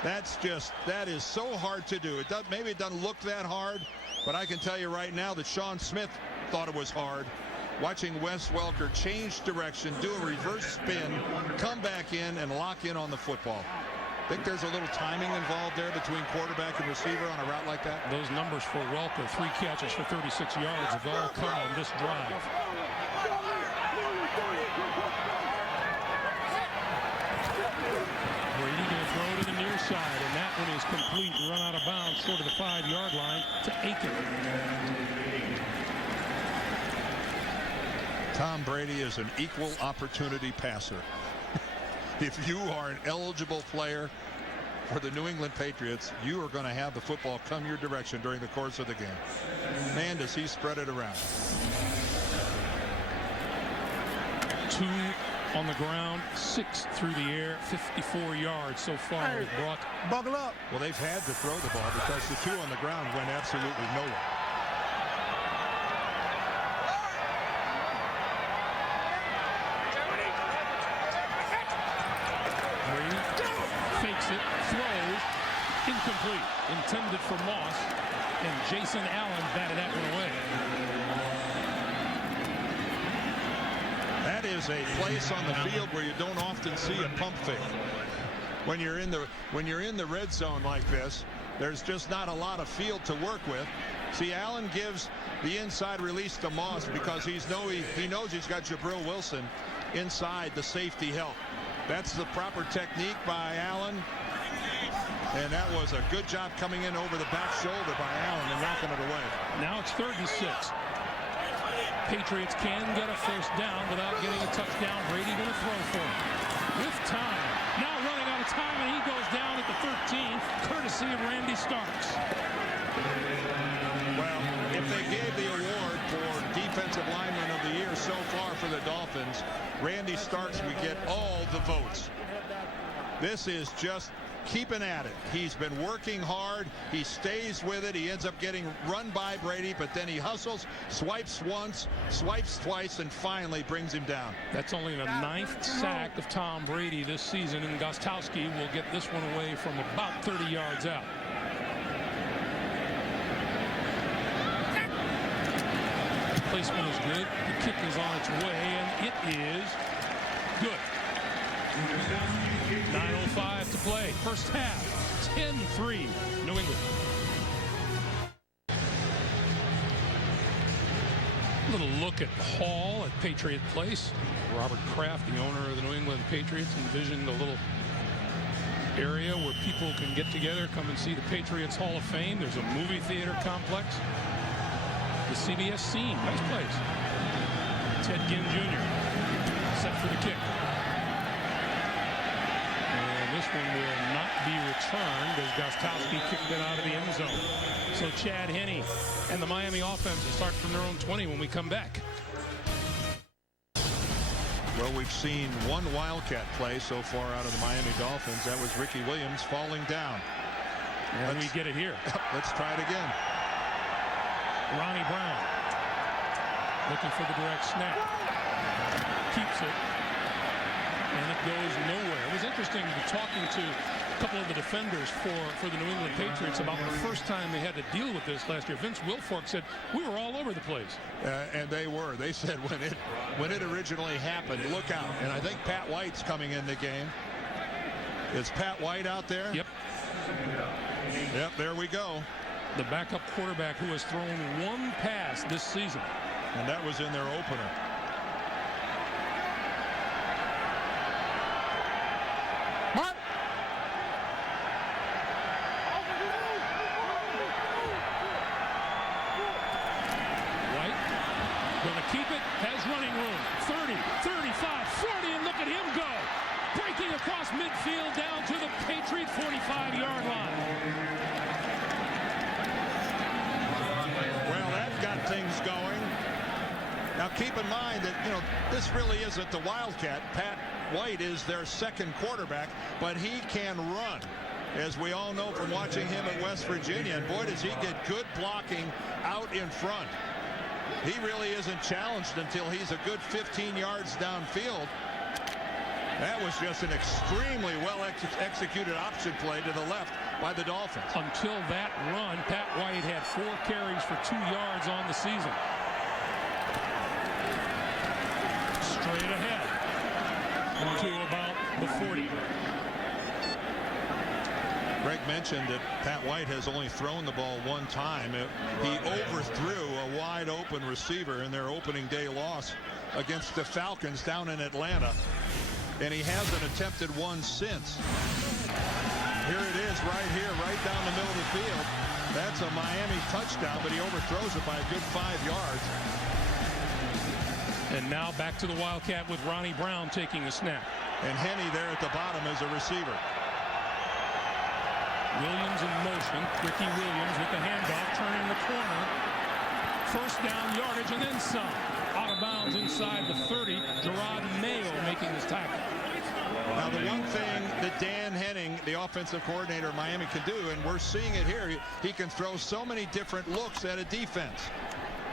That is so hard to do. Maybe it doesn't look that hard, but I can tell you right now that Sean Smith thought it was hard. Watching Wes Welker change direction, do a reverse spin, come back in, and lock in on the football. Think there's a little timing involved there between quarterback and receiver on a route like that? Those numbers for Welker, 3 catches for 36 yards, have all come on this drive. Brady going to throw to the near side, and that one is complete, run out of bounds short of the 5-yard line to Aiken. Tom Brady is an equal opportunity passer. If you are an eligible player for the New England Patriots, you are going to have the football come your direction during the course of the game. Man, does he spread it around. 2 on the ground, 6 through the air, 54 yards so far. Hey, brought. Buckle up. Well, they've had to throw the ball because the 2 on the ground went absolutely nowhere. Fakes it, throws, incomplete, intended for Moss, and Jason Allen batted that one away. That is a place on the field where you don't often see a pump fake. When you're in the red zone like this, there's just not a lot of field to work with. See, Allen gives the inside release to Moss because he knows he's got Jabril Wilson inside the safety help. That's the proper technique by Allen. And that was a good job coming in over the back shoulder by Allen and knocking it away. Now it's 3rd and 6. Patriots can get a first down without getting a touchdown. Brady going to throw for him. With time. Now running out of time, and he goes down at the 13, courtesy of Randy Starks. Well, if they gave the award for Defensive Lineman of the Year so far for the Dolphins, Randy Starks would get all the votes. This is just keeping at it. He's been working hard. He stays with it. He ends up getting run by Brady, but then he hustles, swipes once, swipes twice, and finally brings him down. That's only the 9th sack of Tom Brady this season, and Gostowski will get this one away from about 30 yards out. Placement is good. The kick is on its way, and it is good. 9:05 to play. First half, 10-3, New England. A little look at Hall at Patriot Place. Robert Kraft, the owner of the New England Patriots, envisioned a little area where people can get together, come and see the Patriots Hall of Fame. There's a movie theater complex. The CBS scene, nice place. Ted Ginn Jr. set for the kick. And this one will not be returned as Gostowski kicked it out of the end zone. So Chad Henne and the Miami offense will start from their own 20 when we come back. Well, we've seen one Wildcat play so far out of the Miami Dolphins. That was Ricky Williams falling down. And we get it here. Let's try it again. Ronnie Brown looking for the direct snap. Keeps it. And it goes nowhere. It was interesting talking to a couple of the defenders for the New England Patriots about the first time they had to deal with this last year. Vince Wilfork said, we were all over the place. And they were. They said when it originally happened, look out. And I think Pat White's coming in the game. Is Pat White out there? Yep. Yep, there we go. The backup quarterback who has thrown one pass this season. And that was in their opener. Mark. White gonna keep it, has running room. 30, 35, 40, and look at him go. Breaking across midfield down to the Patriot 45-yard line. Well, that got things going. Now keep in mind that, this really isn't the Wildcat. Pat White is their second quarterback, but he can run, as we all know from watching him at West Virginia. And boy, does he get good blocking out in front. He really isn't challenged until he's a good 15 yards downfield. That was just an extremely well executed option play to the left by the Dolphins. Until that run, Pat White had 4 carries for 2 yards on the season. Straight ahead to about the 40. Greg mentioned that Pat White has only thrown the ball one time. He overthrew a wide open receiver in their opening day loss against the Falcons down in Atlanta. And he hasn't attempted one since. Here it is right here, right down the middle of the field. That's a Miami touchdown, but he overthrows it by a good 5 yards. And now back to the Wildcat with Ronnie Brown taking the snap. And Henne there at the bottom as a receiver. Williams in motion. Ricky Williams with the handoff, turning the corner. First down yardage and then some. Out of bounds inside the 30. Gerard Mayo making his tackle. Now the one thing that Dan Henning, the offensive coordinator of Miami, can do, and we're seeing it here, he can throw so many different looks at a defense.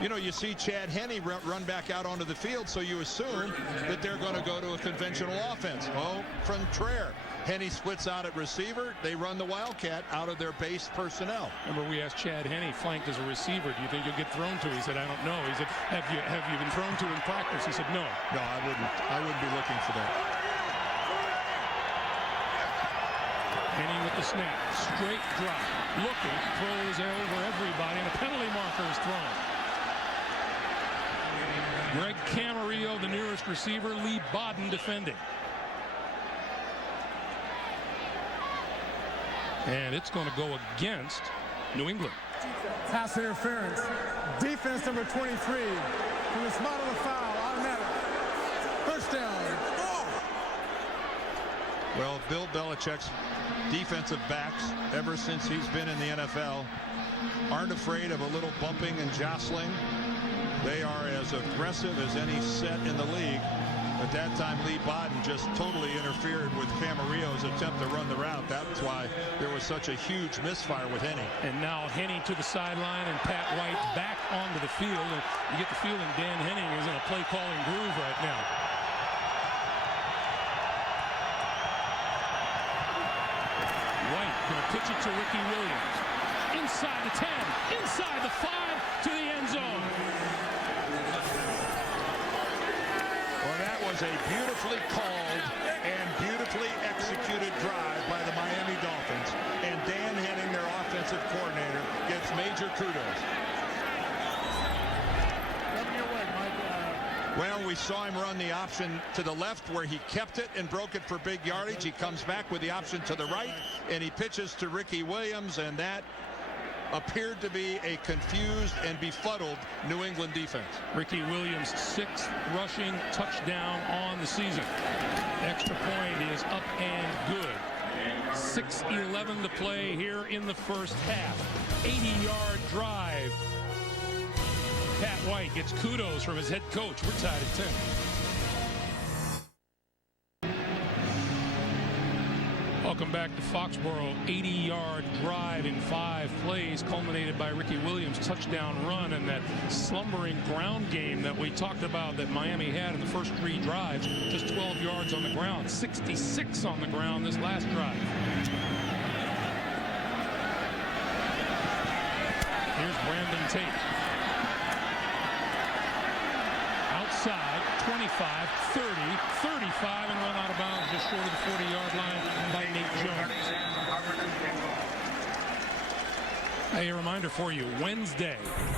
You see Chad Henne run back out onto the field, so you assume that they're going to go to a conventional offense. Oh, contraire. Henne splits out at receiver. They run the Wildcat out of their base personnel. Remember, we asked Chad Henne, flanked as a receiver, do you think you'll get thrown to? He said, I don't know. He said, have you been thrown to in practice? He said, no. No, I wouldn't be looking for that. Henne with the snap. Straight drop. Looking. Throws over everybody, and a penalty marker is thrown. Greg Camarillo, the nearest receiver. Lee Bodden defending. And it's going to go against New England. Pass interference. Defense number 23. From the spot of the foul. Automatic. First down. Well, Bill Belichick's defensive backs, ever since he's been in the NFL, aren't afraid of a little bumping and jostling. They are as aggressive as any set in the league. At that time, Lee Bodden just totally interfered with Camarillo's attempt to run the route. That's why there was such a huge misfire with Henne. And now Henne to the sideline and Pat White back onto the field. And you get the feeling Dan Henning is in a play-calling groove right now. White going to pitch it to Ricky Williams. Inside the 10, inside the 5, to the end zone. Well, that was a beautifully called and beautifully executed drive by the Miami Dolphins. And Dan Henning, their offensive coordinator, gets major kudos. Well, we saw him run the option to the left where he kept it and broke it for big yardage. He comes back with the option to the right, and he pitches to Ricky Williams, and that appeared to be a confused and befuddled New England defense. Ricky Williams' 6th rushing touchdown on the season. Extra point is up and good. 6:11 to play here in the first half. 80-yard drive. Pat White gets kudos from his head coach. We're tied at 10. Welcome back to Foxborough. 80-yard drive in 5 plays, culminated by Ricky Williams' touchdown run, and that slumbering ground game that we talked about that Miami had in the first 3 drives. Just 12 yards on the ground, 66 on the ground this last drive. Here's Brandon Tate. Outside, 25, 30, 35, and run out of bounds just short of the 40-yard line by Nate Jones. A reminder for you, Wednesday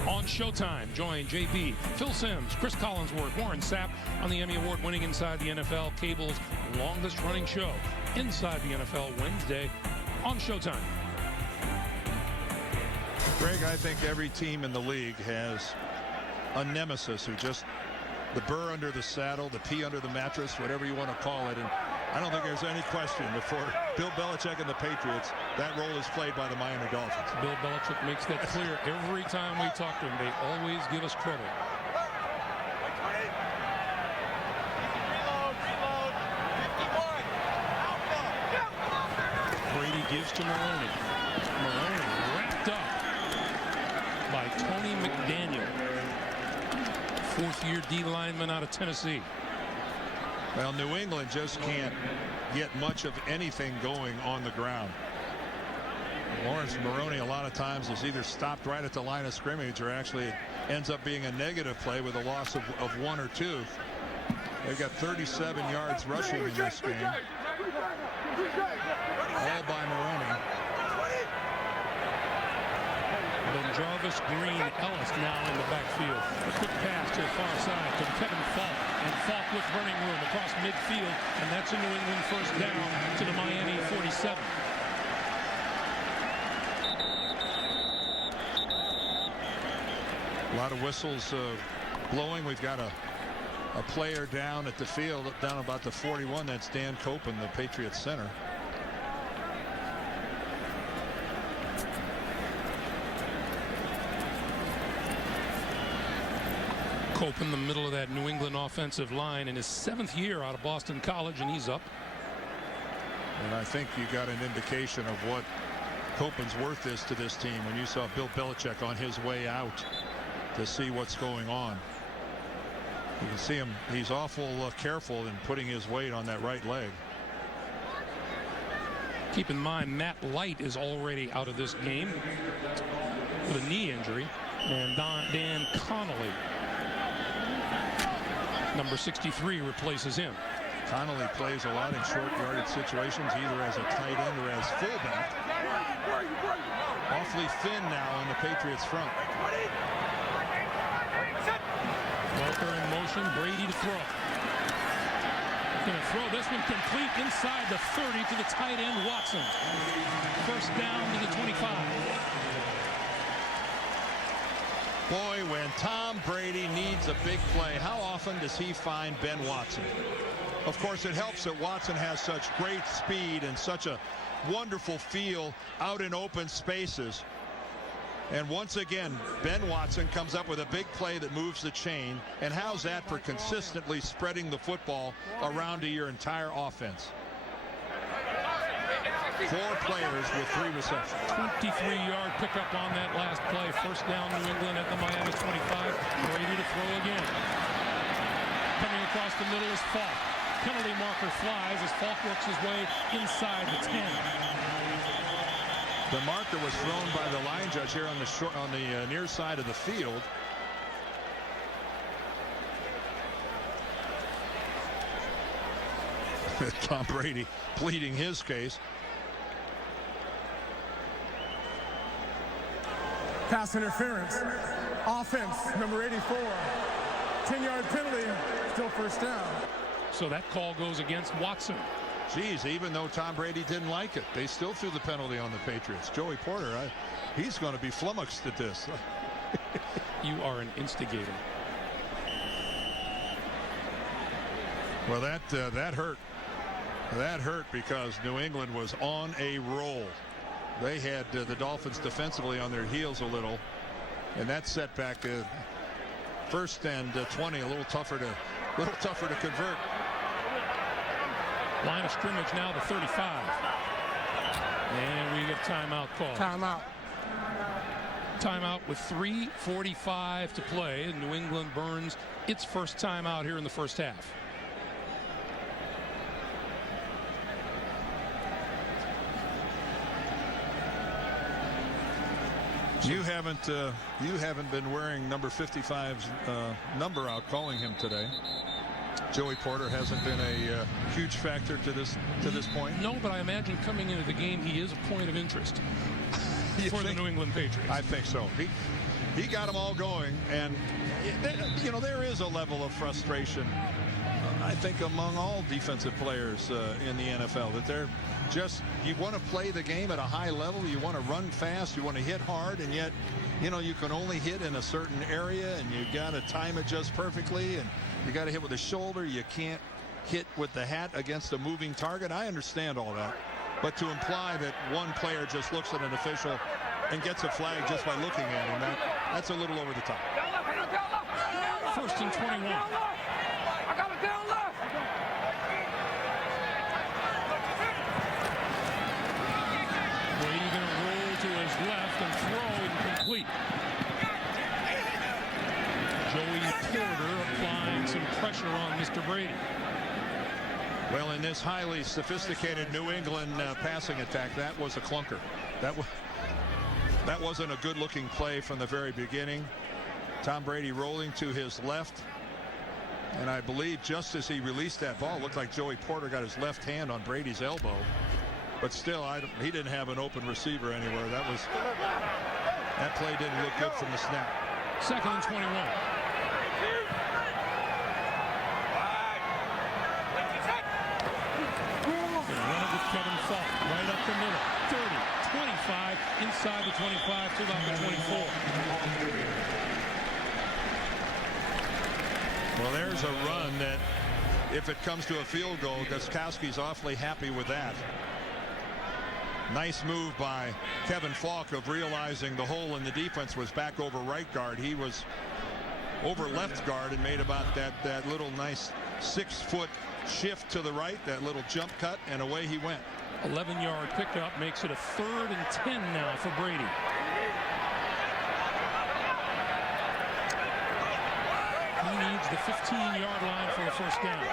on Showtime, join JB, Phil Simms, Chris Collinsworth, Warren Sapp on the Emmy Award-winning Inside the NFL, cable's longest-running show, Inside the NFL, Wednesday on Showtime. Greg, I think every team in the league has a nemesis who just, the burr under the saddle, the pea under the mattress, whatever you want to call it. And I don't think there's any question before Bill Belichick and the Patriots, that role is played by the Miami Dolphins. Bill Belichick makes that clear every time we talk to him. They always give us trouble. Brady gives to Maroney. Maroney wrapped up by Tony McDaniel, 4th-year D lineman out of Tennessee. Well, New England just can't get much of anything going on the ground. Lawrence Maroney a lot of times is either stopped right at the line of scrimmage or actually ends up being a negative play with a loss of 1 or 2. They've got 37 yards rushing in this game, all by Maroney. Then Jarvis Green Ellis now in the backfield. A quick pass to the far side to Kevin Falk. And Falk with running room across midfield. And that's a New England first down to the Miami 47. A lot of whistles blowing. We've got a player down at the field, down about the 41. That's Dan Copen, the Patriots center. Copen, the middle of that New England offensive line, in his 7th year out of Boston College, and he's up. And I think you got an indication of what Copen's worth is to this team when you saw Bill Belichick on his way out to see what's going on. You can see him, he's awful careful in putting his weight on that right leg. Keep in mind, Matt Light is already out of this game with a knee injury, and Dan Connolly, number 63, replaces him. Connolly plays a lot in short yardage situations, either as a tight end or as fullback. Awfully thin now on the Patriots front. Walker in motion, Brady to throw. Going to throw this one complete inside the 30 to the tight end Watson. First down to the 25. Boy, when Tom Brady needs a big play, how often does he find Ben Watson? Of course, it helps that Watson has such great speed and such a wonderful feel out in open spaces. And once again, Ben Watson comes up with a big play that moves the chain. And how's that for consistently spreading the football around to your entire offense? 4 players with 3 receptions. 23-yard pickup on that last play. First down, New England at the Miami 25. Brady to throw again. Coming across the middle is Falk. Penalty marker flies as Falk works his way inside the 10. The marker was thrown by the line judge here on the near side of the field. Tom Brady pleading his case. Pass interference. Offense, number 84. 10-yard penalty, still first down. So that call goes against Watson. Geez, even though Tom Brady didn't like it, they still threw the penalty on the Patriots. Joey Porter, he's going to be flummoxed at this. You are an instigator. Well, that hurt. That hurt because New England was on a roll. They had the Dolphins defensively on their heels a little, and that setback, first and 20, a little tougher to convert. Line of scrimmage now, the 35. And we get timeout call. Timeout. Timeout with 3:45 to play. And New England burns its first timeout here in the first half. You haven't been wearing number 55's number out calling him today. Joey Porter hasn't been a huge factor to this point. No, but I imagine coming into the game he is a point of interest for the New England Patriots. I think so. He got them all going, and there is a level of frustration, I think, among all defensive players in the NFL, that they're just, you want to play the game at a high level, you want to run fast, you want to hit hard, and yet you can only hit in a certain area, and you got to time it just perfectly, and you got to hit with the shoulder. You can't hit with the hat against a moving target. I understand all that, but to imply that one player just looks at an official and gets a flag just by looking at him, that's a little over the top. First and 21. Brady going to roll to his left and throw incomplete. Joey Porter applying some pressure on Mr. Brady. Well, in this highly sophisticated New England passing attack, that was a clunker. That wasn't a good-looking play from the very beginning. Tom Brady rolling to his left, and I believe just as he released that ball, it looked like Joey Porter got his left hand on Brady's elbow. But still, he didn't have an open receiver anywhere. That play didn't look good from the snap. Second and 21. Run it with Kevin Falk right up the middle. 30, 25, inside the 25 to about the 24. Well, there's a run that, if it comes to a field goal, Gostkowski's awfully happy with that. Nice move by Kevin Falk of realizing the hole in the defense was back over right guard. He was over left guard and made about that little nice 6-foot shift to the right, that little jump cut, and away he went. 11-yard pickup makes it a 3rd and 10 now for Brady. He needs the 15-yard line for the first down.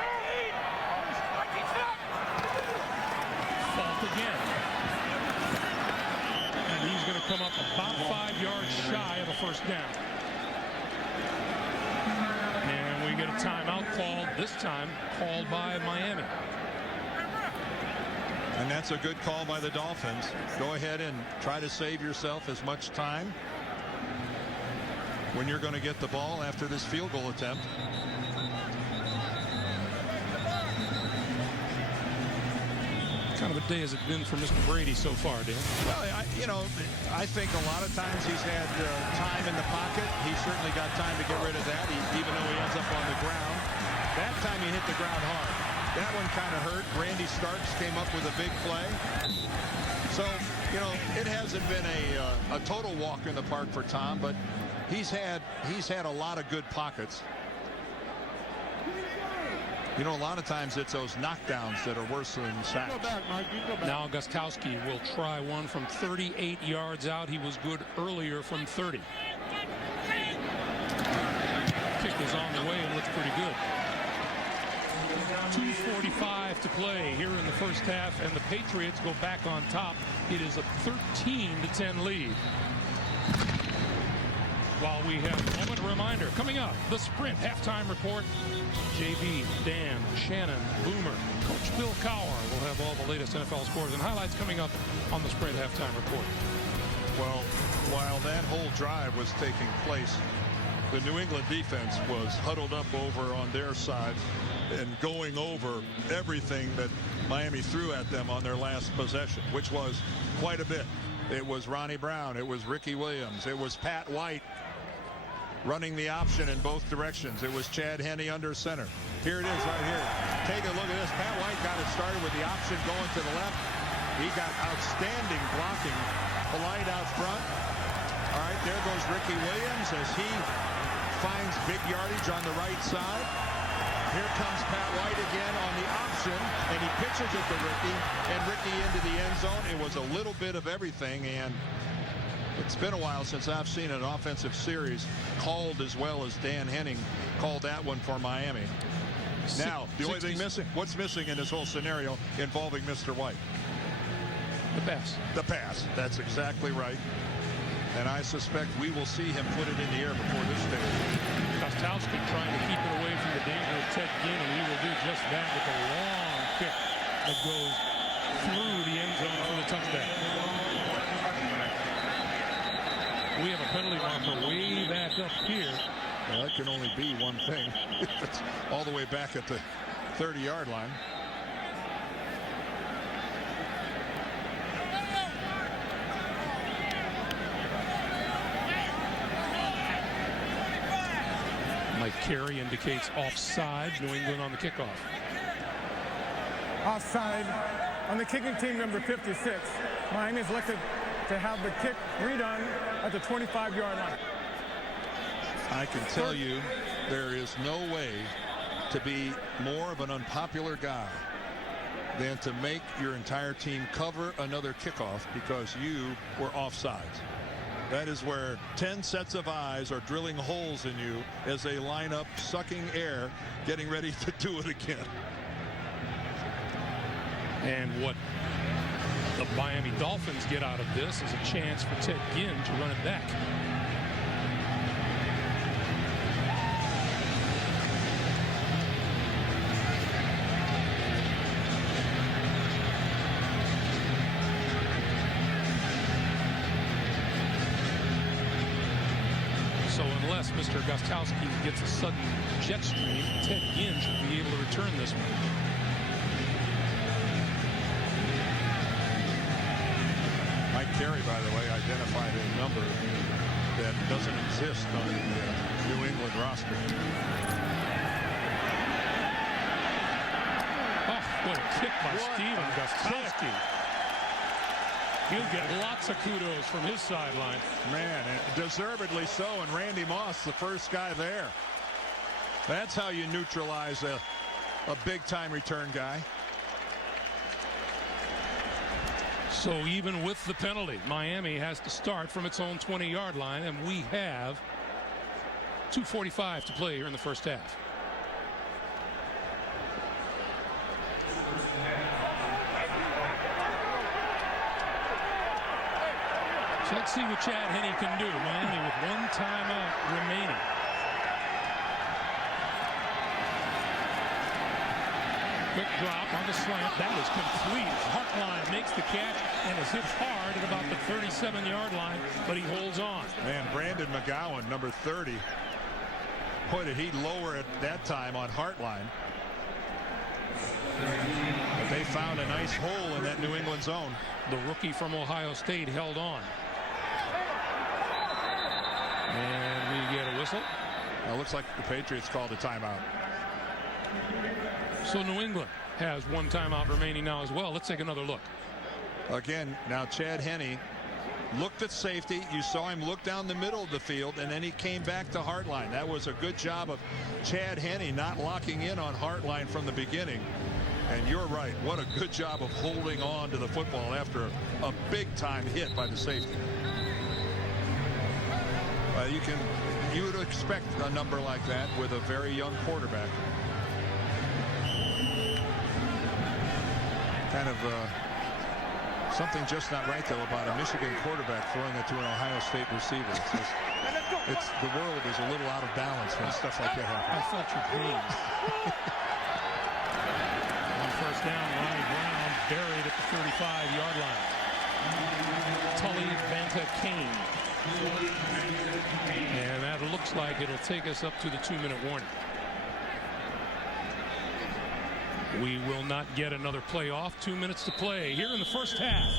Falk again. And he's going to come up about 5 yards shy of a first down. And we get a timeout called, this time called by Miami. And that's a good call by the Dolphins. Go ahead and try to save yourself as much time when you're going to get the ball after this field goal attempt. What kind of a day has it been for Mr. Brady so far, Dan? Well, I think a lot of times he's had time in the pocket. He certainly got time to get rid of that, even though he ends up on the ground. That time he hit the ground hard. That one kind of hurt. Randy Starks came up with a big play. So, it hasn't been a total walk in the park for Tom, but he's had a lot of good pockets. A lot of times it's those knockdowns that are worse than sacks. Now Gostkowski will try one from 38 yards out. He was good earlier from 30. Kick is on the way and looks pretty good. 2:45 to play here in the first half, and the Patriots go back on top. It is a 13-10 lead. While we have a moment reminder coming up, the Sprint halftime report. JB, Dan, Shannon, Boomer, Coach Bill Cowher will have all the latest NFL scores and highlights coming up on the Sprint halftime report. Well, while that whole drive was taking place, the New England defense was huddled up over on their side and going over everything that Miami threw at them on their last possession, which was quite a bit. It was Ronnie Brown. It was Ricky Williams. It was Pat White running the option in both directions. It was Chad Henne under center. Here it is right here. Take a look at this. Pat White got it started with the option going to the left. He got outstanding blocking. Polite out front. All right, there goes Ricky Williams as he finds big yardage on the right side. Here comes Pat White again on the option, and he pitches it to Ricky, and Ricky into the end zone. It was a little bit of everything, and it's been a while since I've seen an offensive series called as well as Dan Henning called that one for Miami. Now, the only thing missing, what's missing in this whole scenario involving Mr. White? The pass. The pass. That's exactly right. And I suspect we will see him put it in the air before this stage. Gostowski trying to keep it away from the danger of Ted Ginn, and he will do just that with a long kick that goes through the end zone for the touchdown. We have a penalty marker way back up here. Well, that can only be one thing. It's all the way back at the 30-yard line. Mike Carey indicates offside. New England on the kickoff. Offside on the kicking team, number 56. Miami is elected to have the kick redone at the 25-yard line. I can tell you there is no way to be more of an unpopular guy than to make your entire team cover another kickoff because you were offsides. That is where 10 sets of eyes are drilling holes in you as they line up, sucking air, getting ready to do it again. And what the Miami Dolphins get out of this is a chance for Ted Ginn to run it back. So unless Mr. Gostowski gets a sudden jet stream, Ted Ginn should be able to return this one. Mike Carey, by the way, identified a number that doesn't exist on the New England roster. Oh, what a kick by Steven Gostowski. He'll get lots of kudos from his sideline. Man, and deservedly so, and Randy Moss, the first guy there. That's how you neutralize a big-time return guy. So even with the penalty, Miami has to start from its own 20-yard line, and we have 2:45 to play here in the first half. So let's see what Chad Henne can do. Miami with one timeout remaining. Quick drop on the slant. That is complete. Hartline makes the catch and is hit hard at about the 37-yard line, but he holds on. Man, Brandon McGowan, number 30. Boy, did he lower at that time on Hartline. But they found a nice hole in that New England zone. The rookie from Ohio State held on. And we get a whistle. It looks like the Patriots called a timeout. So New England has one timeout remaining now as well. Let's take another look. Again, now Chad Henne looked at safety. You saw him look down the middle of the field, and then he came back to Hartline. That was a good job of Chad Henne not locking in on Hartline from the beginning. And you're right. What a good job of holding on to the football after a big-time hit by the safety. You would expect a number like that with a very young quarterback. Kind of something just not right though about a Michigan quarterback throwing it to an Ohio State receiver. It's the world is a little out of balance when stuff like that happens. I felt your pain. On first down, Ronnie Brown buried at the 35-yard line. Tully Banta Kane. And that looks like it'll take us up to the 2-minute warning. We will not get another play off. 2 minutes to play here in the first half.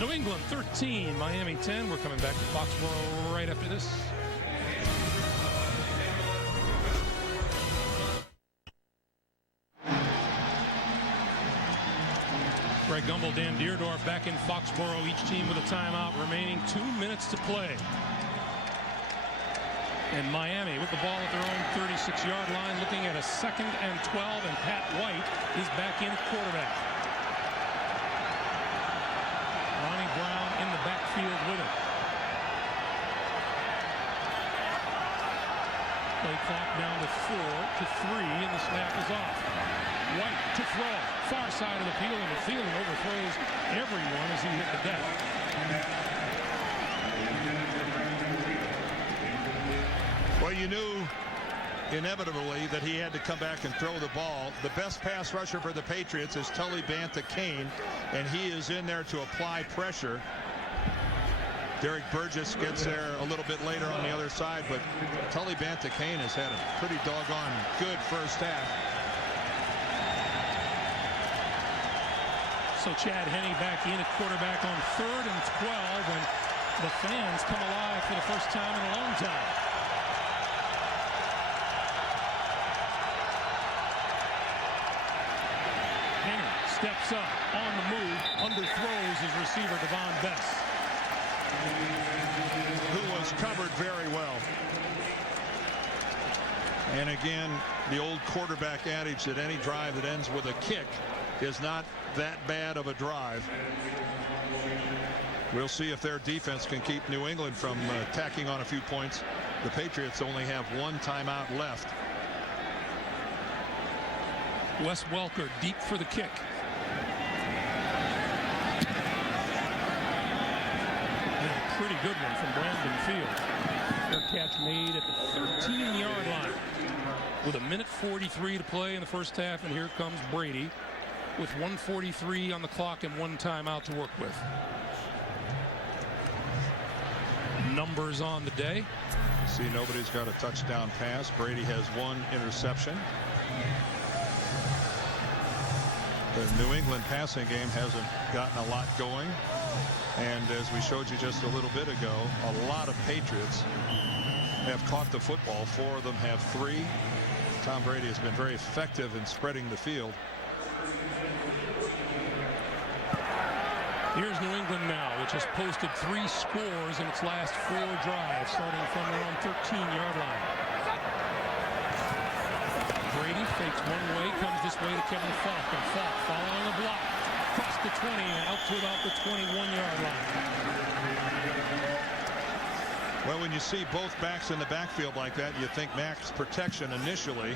New England 13, Miami 10. We're coming back to Foxborough right after this. Greg Gumbel, Dan Deerdorf back in Foxborough. Each team with a timeout remaining. 2 minutes to play. And Miami with the ball at their own 36-yard line, looking at a 2nd and 12, and Pat White is back in at quarterback. Ronnie Brown in the backfield with it. Play clock down to 4 to 3, and the snap is off. White to throw, far side of the field, and the field overthrows everyone as he hit the deck. Well, you knew inevitably that he had to come back and throw the ball. The best pass rusher for the Patriots is Tully Banta-Cain, and he is in there to apply pressure. Derek Burgess gets there a little bit later on the other side, but Tully Banta-Cain has had a pretty doggone good first half. So Chad Henne back in at quarterback on 3rd and 12, and the fans come alive for the first time in a long time. Henne steps up on the move, underthrows his receiver Devon Bess, who was covered very well. And again, the old quarterback adage that any drive that ends with a kick is not that bad of a drive. We'll see if their defense can keep New England from tacking on a few points. The Patriots only have 1 timeout left. Wes Welker deep for the kick. And a pretty good one from Brandon Field. Their catch made at the 13-yard line with 1:43 to play in the first half, and here comes Brady with 1:43 on the clock and 1 timeout to work with. Numbers on the day. See, nobody's got a touchdown pass. Brady has 1 interception. The New England passing game hasn't gotten a lot going. And as we showed you just a little bit ago, a lot of Patriots have caught the football. 4 of them have 3. Tom Brady has been very effective in spreading the field. Here's New England now, which has posted 3 scores in its last 4 drives, starting from their own 13-yard line. Brady fakes one way, comes this way to Kevin Falk, and Falk following the block, across the 20 and out to about the 21-yard line. Well, when you see both backs in the backfield like that, you think max protection initially,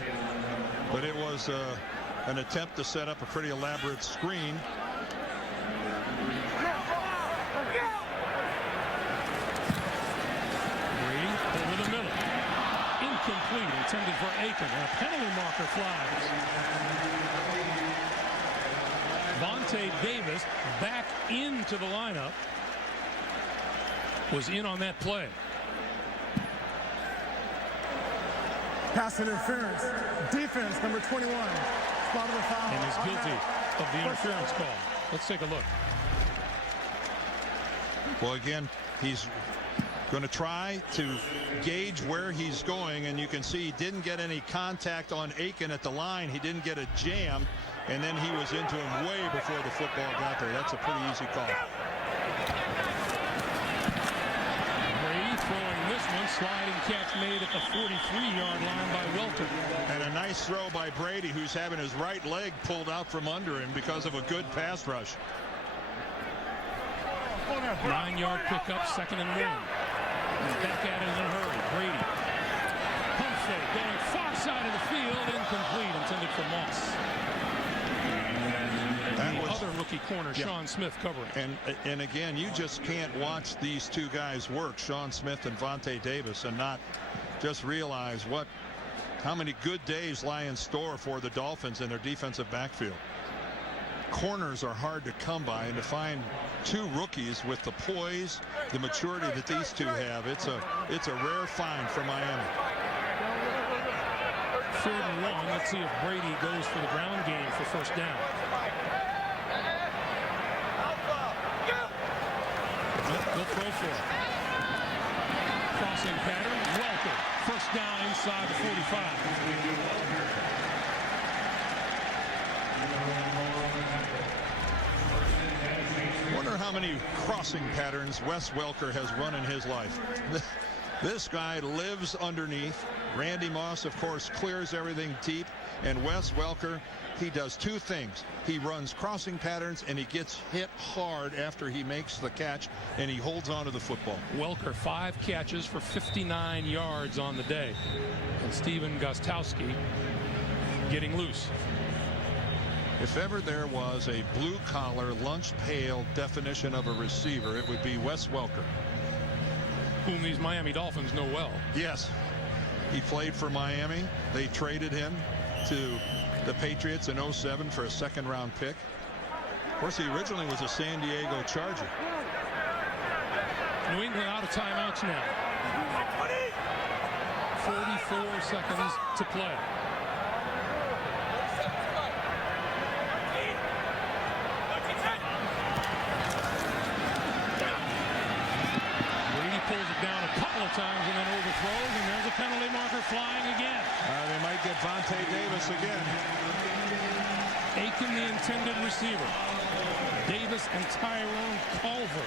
but it was an attempt to set up a pretty elaborate screen. Brady over the middle. Incomplete, intended for Aiken, and a penalty marker flies. Vontae Davis back into the lineup. Was in on that play. Pass interference. Defense, number 21. Spotted the foul. And is guilty of the interference call. Let's take a look. Well, again, he's going to try to gauge where he's going, and you can see he didn't get any contact on Aiken at the line. He didn't get a jam, and then he was into him way before the football got there. That's a pretty easy call. Brady throwing this one, sliding catch made at the 43-yard line by Welker. And a nice throw by Brady, who's having his right leg pulled out from under him because of a good pass rush. 9-yard pickup, 2nd and 1. He's back at it in a hurry. Brady. Pump fake going far side of the field, incomplete, intended for Moss. The other rookie corner, Sean Smith, covering. And again, you just can't watch these 2 guys work, Sean Smith and Vontae Davis, and not just realize how many good days lie in store for the Dolphins in their defensive backfield. Corners are hard to come by, and to find 2 rookies with the poise, the maturity that these 2 have, it's a rare find for Miami. 3rd and 1. Let's see if Brady goes for the ground game for first down. He'll throw for it. Crossing pattern. Welker. First down inside the 45. Wonder how many crossing patterns Wes Welker has run in his life. This guy lives underneath. Randy Moss, of course, clears everything deep. And Wes Welker, he does two things. He runs crossing patterns, and he gets hit hard after he makes the catch, and he holds on to the football. Welker, 5 catches for 59 yards on the day. And Steven Gostkowski getting loose. If ever there was a blue-collar, lunch-pail definition of a receiver, it would be Wes Welker. Whom these Miami Dolphins know well. Yes. He played for Miami. They traded him to the Patriots in 07 for a second-round pick. Of course, he originally was a San Diego Charger. New England out of timeouts now. 44 seconds to play. Pulls it down a couple of times and then overthrows, and there's a penalty marker flying again. They might get Vontae Davis again. Aiken, the intended receiver. Davis and Tyrone Culver.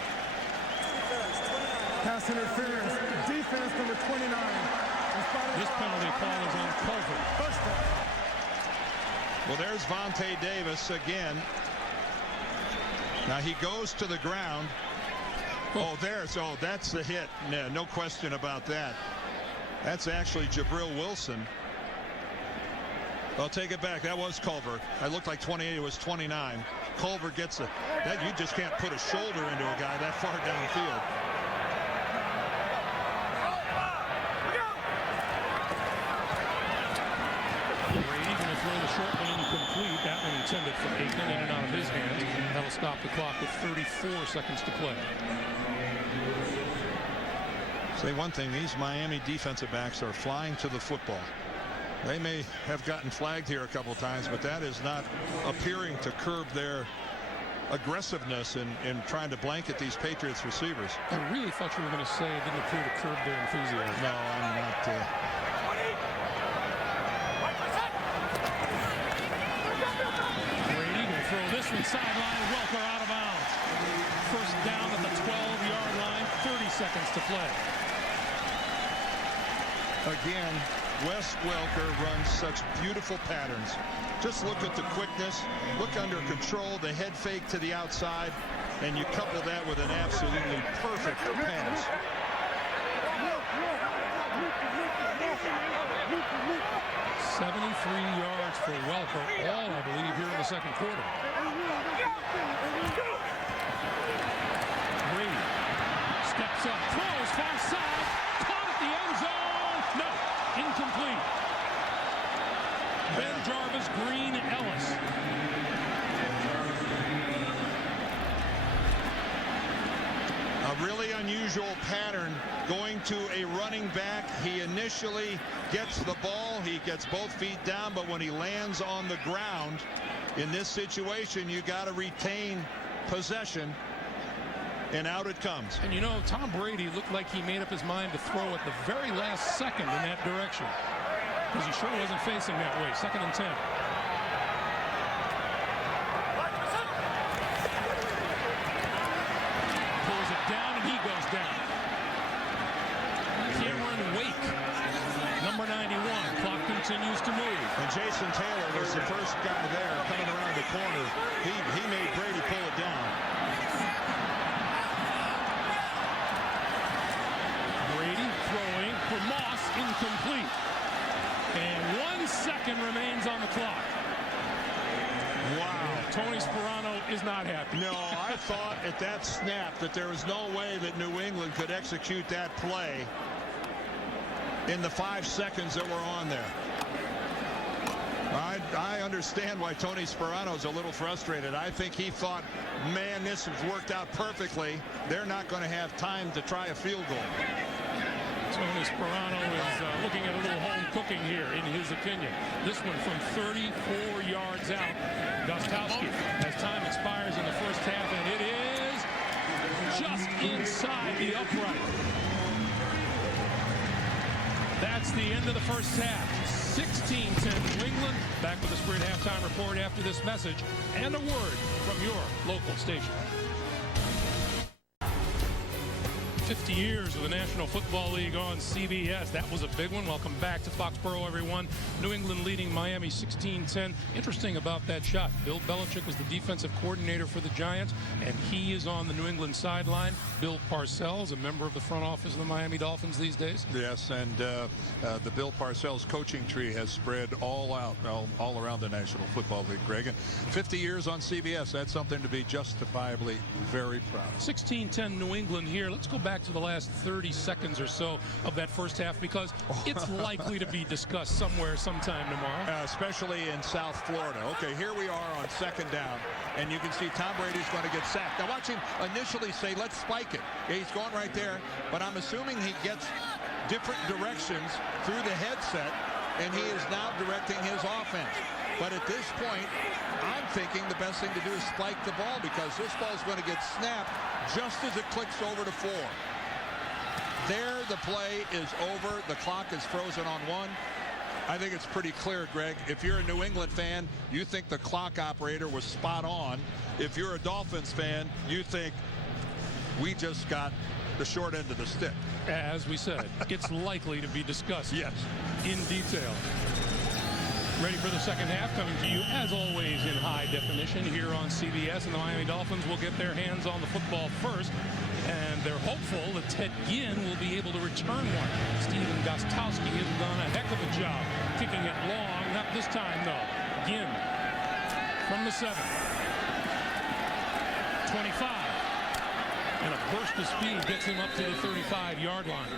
Pass interference. Defense number 29. This penalty call is on Culver. First down. Well, there's Vontae Davis again. Now he goes to the ground. Oh, that's the hit. No question about that. That's actually Jabril Wilson. I'll take it back. That was Culver. I looked like 28. It was 29. Culver gets that. You just can't put a shoulder into a guy that far downfield. Brady going to throw the short one incomplete. That one intended for Aiken, in and out of his hands. That'll stop the clock with 34 seconds to play. Say one thing, these Miami defensive backs are flying to the football. They may have gotten flagged here a couple times, but that is not appearing to curb their aggressiveness in trying to blanket these Patriots receivers. I really thought you were going to say it didn't appear to curb their enthusiasm. No, I'm not. Brady will throw this one sideline. Welker out of bounds. First down at the 12-yard line. 30 seconds to play. Again, Wes Welker runs such beautiful patterns. Just look at the quickness, look under control, the head fake to the outside, and you couple that with an absolutely perfect pass. 73 yards for Welker, all I believe here in the second quarter. Brady steps up, throws far side, caught at the end zone. No, incomplete. Ben Jarvis, Green, Ellis. A really unusual pattern going to a running back. He initially gets the ball. He gets both feet down, but when he lands on the ground, in this situation, you got to retain possession. And out it comes. And you know, Tom Brady looked like he made up his mind to throw at the very last second in that direction. Because he sure wasn't facing that way. 2nd and 10. Pulls it down and he goes down. Cameron Wake, number 91. Clock continues to move. And Jason Taylor was the first guy there coming around the corner. He made Brady pull it down. For Moss, incomplete. And 1 second remains on the clock. Wow. Tony Sperano is not happy. No, I thought at that snap that there was no way that New England could execute that play in the 5 seconds that were on there. I understand why Tony Sperano's a little frustrated. I think he thought, man, this has worked out perfectly. They're not going to have time to try a field goal. Tony Sperano is looking at a little home cooking here, in his opinion. This one from 34 yards out. Gostkowski, as time expires in the first half, and it is just inside the upright. That's the end of the first half. 16-10 New England. Back with the Sprint halftime report after this message and a word from your local station. 50 years of the National Football League on CBS. That was a big one. Welcome back to Foxborough, everyone. New England leading Miami 16-10. Interesting about that shot. Bill Belichick was the defensive coordinator for the Giants, and he is on the New England sideline. Bill Parcells, a member of the front office of the Miami Dolphins these days. Yes, and the Bill Parcells coaching tree has spread all around the National Football League, Greg. And 50 years on CBS, that's something to be justifiably very proud of. 16-10 New England here. Let's go back to the last 30 seconds or so of that first half, because it's likely to be discussed somewhere sometime tomorrow. Especially in South Florida. Okay, here we are on second down, and you can see Tom Brady's going to get sacked. Now watch him initially say, let's spike it. Yeah, he's going right there, but I'm assuming he gets different directions through the headset, and he is now directing his offense. But at this point, I'm thinking the best thing to do is spike the ball, because this ball is going to get snapped just as it clicks over to 4. There, the play is over. The clock is frozen on 1. I think it's pretty clear, Greg. If you're a New England fan, you think the clock operator was spot on. If you're a Dolphins fan, you think we just got the short end of the stick. As we said, it's likely to be discussed yes, in detail. Ready for the second half, coming to you as always in high definition here on CBS, and the Miami Dolphins will get their hands on the football first, and they're hopeful that Ted Ginn will be able to return one. Steven Gostkowski has done a heck of a job kicking it long. Not this time though. Ginn from the 7, 25, and a burst of speed gets him up to the 35-yard line.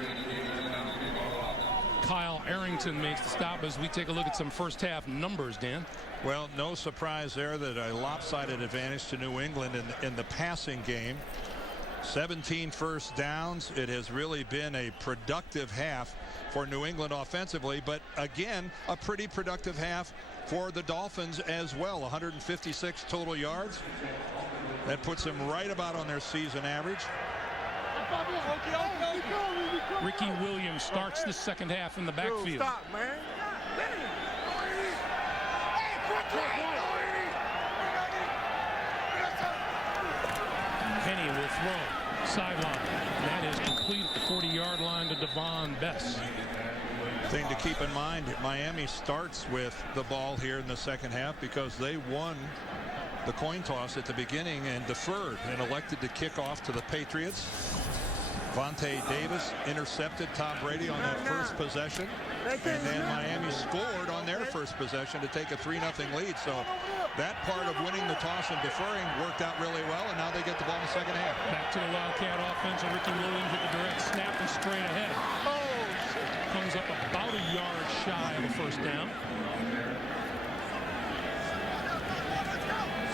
Kyle Arrington makes the stop as we take a look at some first half numbers, Dan. Well, no surprise there that a lopsided advantage to New England in the passing game. 17 first downs. It has really been a productive half for New England offensively, but again, a pretty productive half for the Dolphins as well. 156 total yards. That puts them right about on their season average. Ricky Williams starts the second half in the backfield. Stop, man. Penny will throw sideline. That is complete at the 40-yard line to Devon Bess. Thing to keep in mind, Miami starts with the ball here in the second half because they won the coin toss at the beginning and deferred and elected to kick off to the Patriots. Vontae Davis intercepted Tom Brady on that first possession, and then Miami scored on their first possession to take a 3-0 lead. So that part of winning the toss and deferring worked out really well, and now they get the ball in the second half. Back to the Wildcat offense, and Ricky Williams with the direct snap and straight ahead. Comes up about a yard shy of a first down.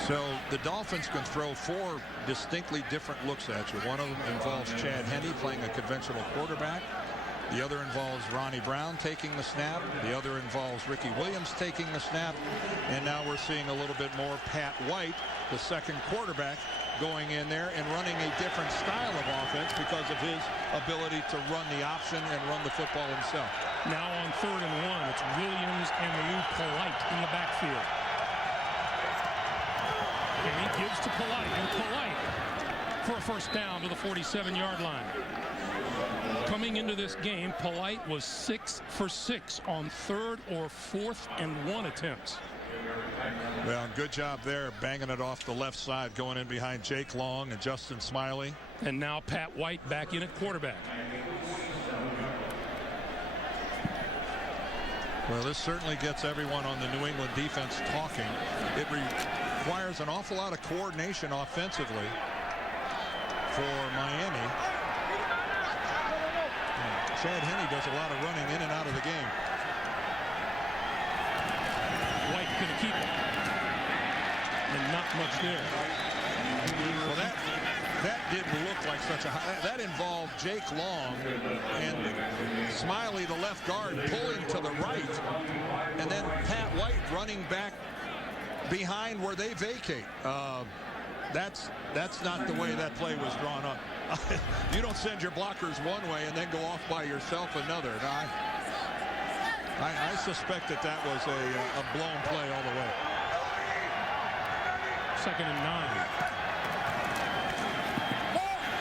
So the Dolphins can throw 4 distinctly different looks at you. One of them involves Chad Henne playing a conventional quarterback. The other involves Ronnie Brown taking the snap. The other involves Ricky Williams taking the snap. And now we're seeing a little bit more Pat White, the second quarterback, going in there and running a different style of offense because of his ability to run the option and run the football himself. Now on 3rd and 1, it's Williams and Lou Polite in the backfield. And he gives to Polite, and Polite for a first down to the 47-yard line. Coming into this game, Polite was 6 for 6 on 3rd or 4th and 1 attempts. Well, good job there, banging it off the left side, going in behind Jake Long and Justin Smiley. And now Pat White back in at quarterback. Well, this certainly gets everyone on the New England defense talking. It requires an awful lot of coordination offensively for Miami. Chad Henne does a lot of running in and out of the game. White going to keep it. And not much there. Well, that didn't look like such a high. That involved Jake Long and Smiley, the left guard, pulling to the right. And then Pat White running back behind where they vacate. That's not the way that play was drawn up. You don't send your blockers one way and then go off by yourself another. Now, I suspect that was a blown play all the way. 2nd and 9.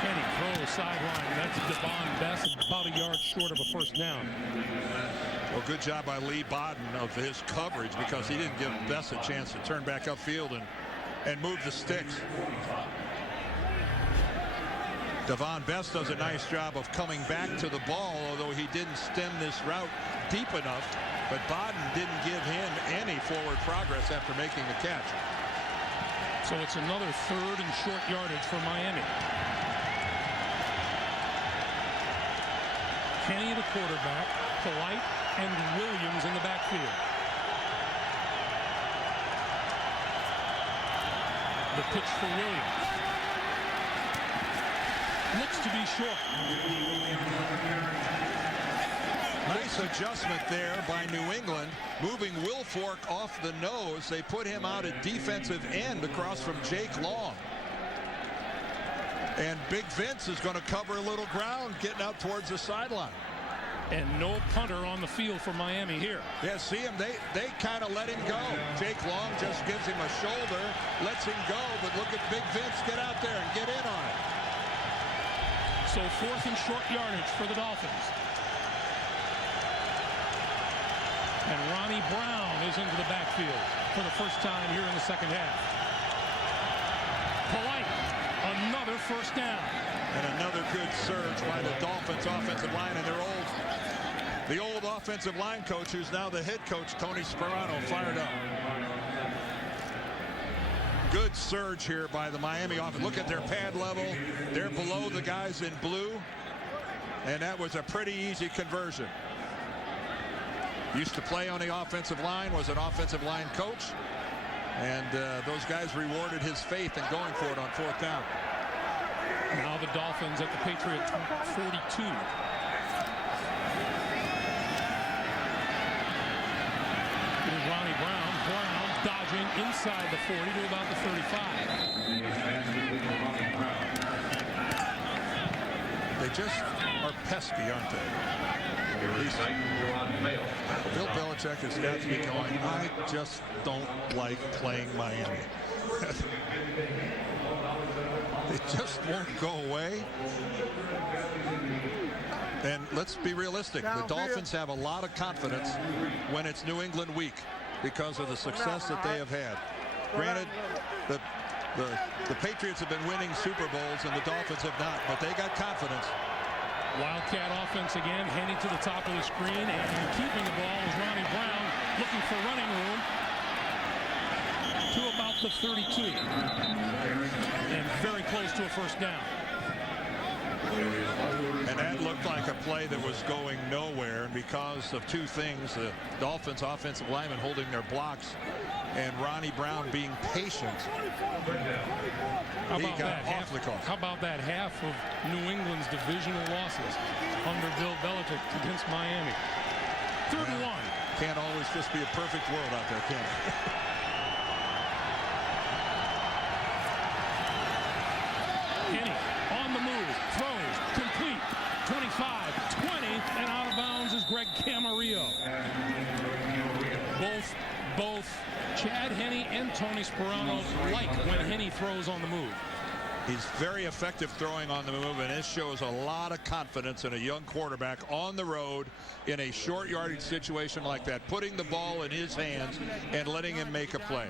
Kenny throw sideline. That's Devon Best, about a yard short of a first down. Well, good job by Lee Bodden of his coverage, because he didn't give Best a chance to turn back upfield and move the sticks. Devon Best does a nice job of coming back to the ball, although he didn't stem this route deep enough. But Bodden didn't give him any forward progress after making the catch. So it's another 3rd and short yardage for Miami. Kenny, the quarterback, Polite, and Williams in the backfield. The pitch for Williams. Looks to be short. Nice adjustment there by New England, moving Wilfork off the nose. They put him out at defensive end across from Jake Long. And Big Vince is going to cover a little ground getting out towards the sideline. And no punter on the field for Miami here. Yeah, see him, they kind of let him go. Jake Long just gives him a shoulder, lets him go, but look at Big Vince get out there and get in on it. So 4th and short yardage for the Dolphins. And Ronnie Brown is into the backfield for the first time here in the second half. Polite, another first down. And another good surge by the Dolphins offensive line, and the old offensive line coach, who's now the head coach, Tony Sperano, fired up. Good surge here by the Miami offense. Look at their pad level. They're below the guys in blue. And that was a pretty easy conversion. Used to play on the offensive line, was an offensive line coach. And those guys rewarded his faith in going for it on 4th down. Now the Dolphins at the Patriot 42. Here's Ronnie Brown. Brown dodging inside the 40 to about the 35. They just are pesky, aren't they? Bill Belichick has got to be going, I just don't like playing Miami. It just won't go away. And let's be realistic. The Dolphins have a lot of confidence when it's New England week because of the success that they have had. Granted, the Patriots have been winning Super Bowls and the Dolphins have not, but they got confidence. Wildcat offense again, heading to the top of the screen, and keeping the ball is Ronnie Brown, looking for running room to about the 32. And very close to a first down. And that looked like a play that was going nowhere, and because of two things, the Dolphins offensive linemen holding their blocks and Ronnie Brown being patient, he got off the course. How about that half of New England's divisional losses under Bill Belichick against Miami? 3rd and 1. Can't always just be a perfect world out there, can it? Kenny on the move, throws, complete, 25, 20, and out of bounds is Greg Camarillo. Both Chad Henne and Tony Sperano like when Henne throws on the move. He's very effective throwing on the move, and this shows a lot of confidence in a young quarterback on the road in a short yardage situation like that, putting the ball in his hands and letting him make a play.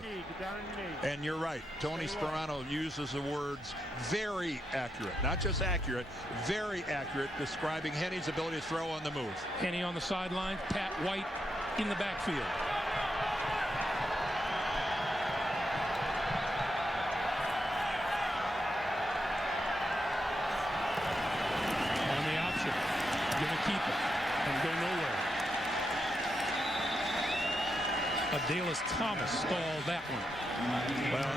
And you're right, Tony Sperano uses the words very accurate, not just accurate, very accurate, describing Henne's ability to throw on the move. Henne on the sideline, Pat White in the backfield. Keep it and go nowhere. Dallas Thomas stalled that one. Well,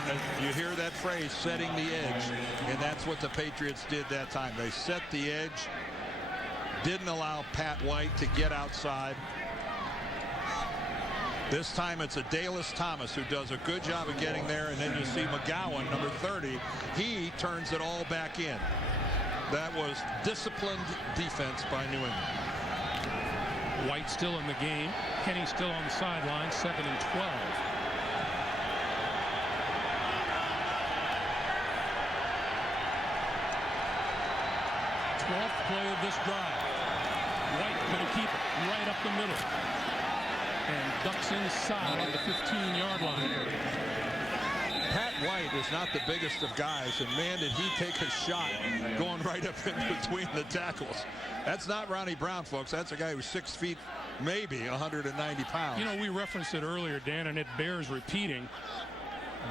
you hear that phrase, setting the edge, and that's what the Patriots did that time. They set the edge, didn't allow Pat White to get outside. This time it's a Dallas Thomas who does a good job of getting there, and then you see McGowan, number 30, he turns it all back in. That was disciplined defense by New England. White still in the game. Henne still on the sideline, 2nd and 12. play of this drive. White going to keep it right up the middle. And ducks inside at the 15-yard line. Pat White is not the biggest of guys, and man, did he take a shot going right up in between the tackles. That's not Ronnie Brown, folks. That's a guy who's 6 feet, maybe 190 pounds. You know, we referenced it earlier, Dan, and it bears repeating.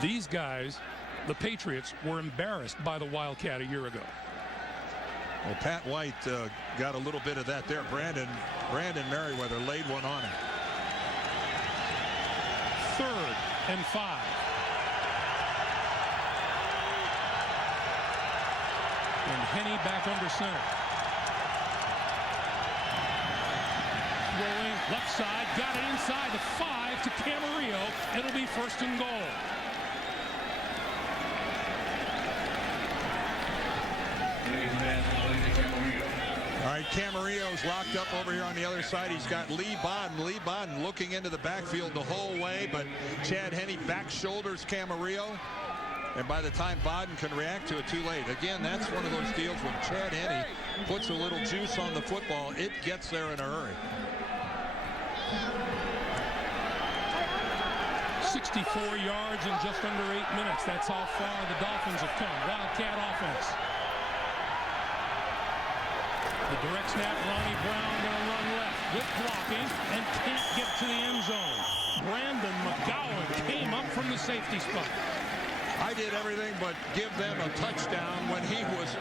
These guys, the Patriots, were embarrassed by the Wildcat a year ago. Well, Pat White got a little bit of that there. Brandon Merriweather laid one on him. 3rd and 5. And Henne back under center. Throwing left side, got it inside the 5 to Camarillo. It'll be 1st and goal. All right, Camarillo's locked up over here on the other side. He's got Lee Bodden. Lee Bodden looking into the backfield the whole way, but Chad Henne back shoulders Camarillo. And by the time Bodden can react to it, too late. Again, that's one of those deals when Chad Henne puts a little juice on the football, it gets there in a hurry. 64 yards in just under 8 minutes. That's how far the Dolphins have come. Wildcat offense. The direct snap, Ronnie Brown going to run left with blocking and can't get to the end zone. Brandon McGowan came up from the safety spot. I did everything but give them a touchdown when he was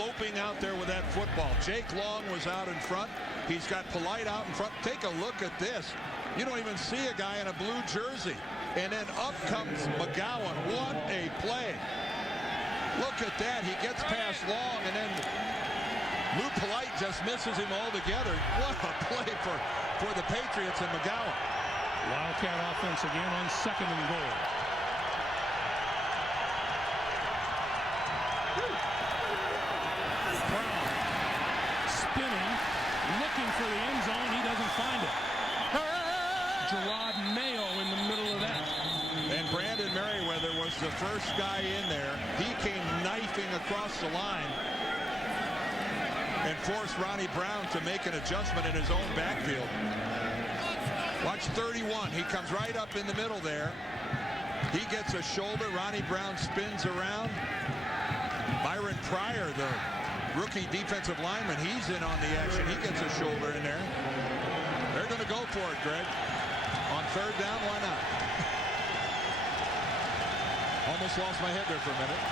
loping out there with that football. Jake Long was out in front. He's got Polite out in front. Take a look at this. You don't even see a guy in a blue jersey. And then up comes McGowan. What a play. Look at that. He gets past Long, and then Lou Polite just misses him altogether. What a play for the Patriots and McGowan. Wildcat offense again on 2nd and goal. Brown spinning, looking for the end zone. He doesn't find it. Gerard Mayo in the middle of that. And Brandon Merriweather was the first guy in there. He came knifing across the line and forced Ronnie Brown to make an adjustment in his own backfield. Watch 31. He comes right up in the middle there. He gets a shoulder. Ronnie Brown spins around. Byron Pryor, the rookie defensive lineman, he's in on the action. He gets a shoulder in there. They're going to go for it, Greg. On 3rd down, why not? Almost lost my head there for a minute.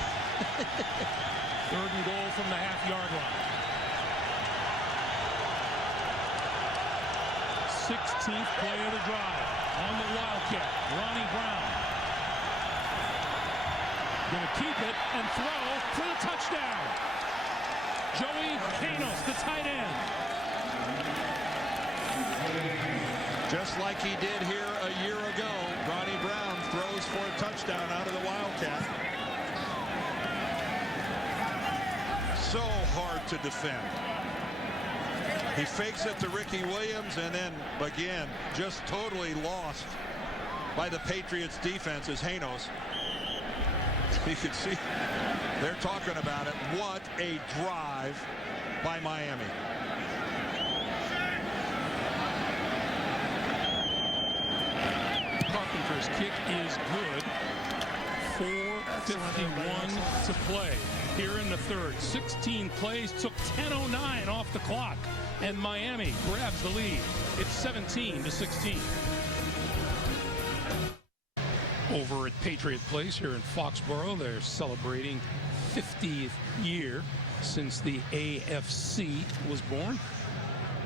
3rd and goal from the half-yard line. 16th play of the drive on the Wildcat. Ronnie Brown going to keep it and throw for the touchdown. Joey Janos, the tight end. Just like he did here a year ago, Ronnie Brown throws for a touchdown out of the Wildcat. So hard to defend. He fakes it to Ricky Williams, and then, again, just totally lost by the Patriots defense is Janos. You can see they're talking about it. What a drive by Miami. Carpenter's kick is good. 4:51 to play here in the 3rd. 16 plays, took 10:09 off the clock, and Miami grabs the lead. It's 17-16. Over at Patriot Place here in Foxborough, they're celebrating 50th year since the AFC was born.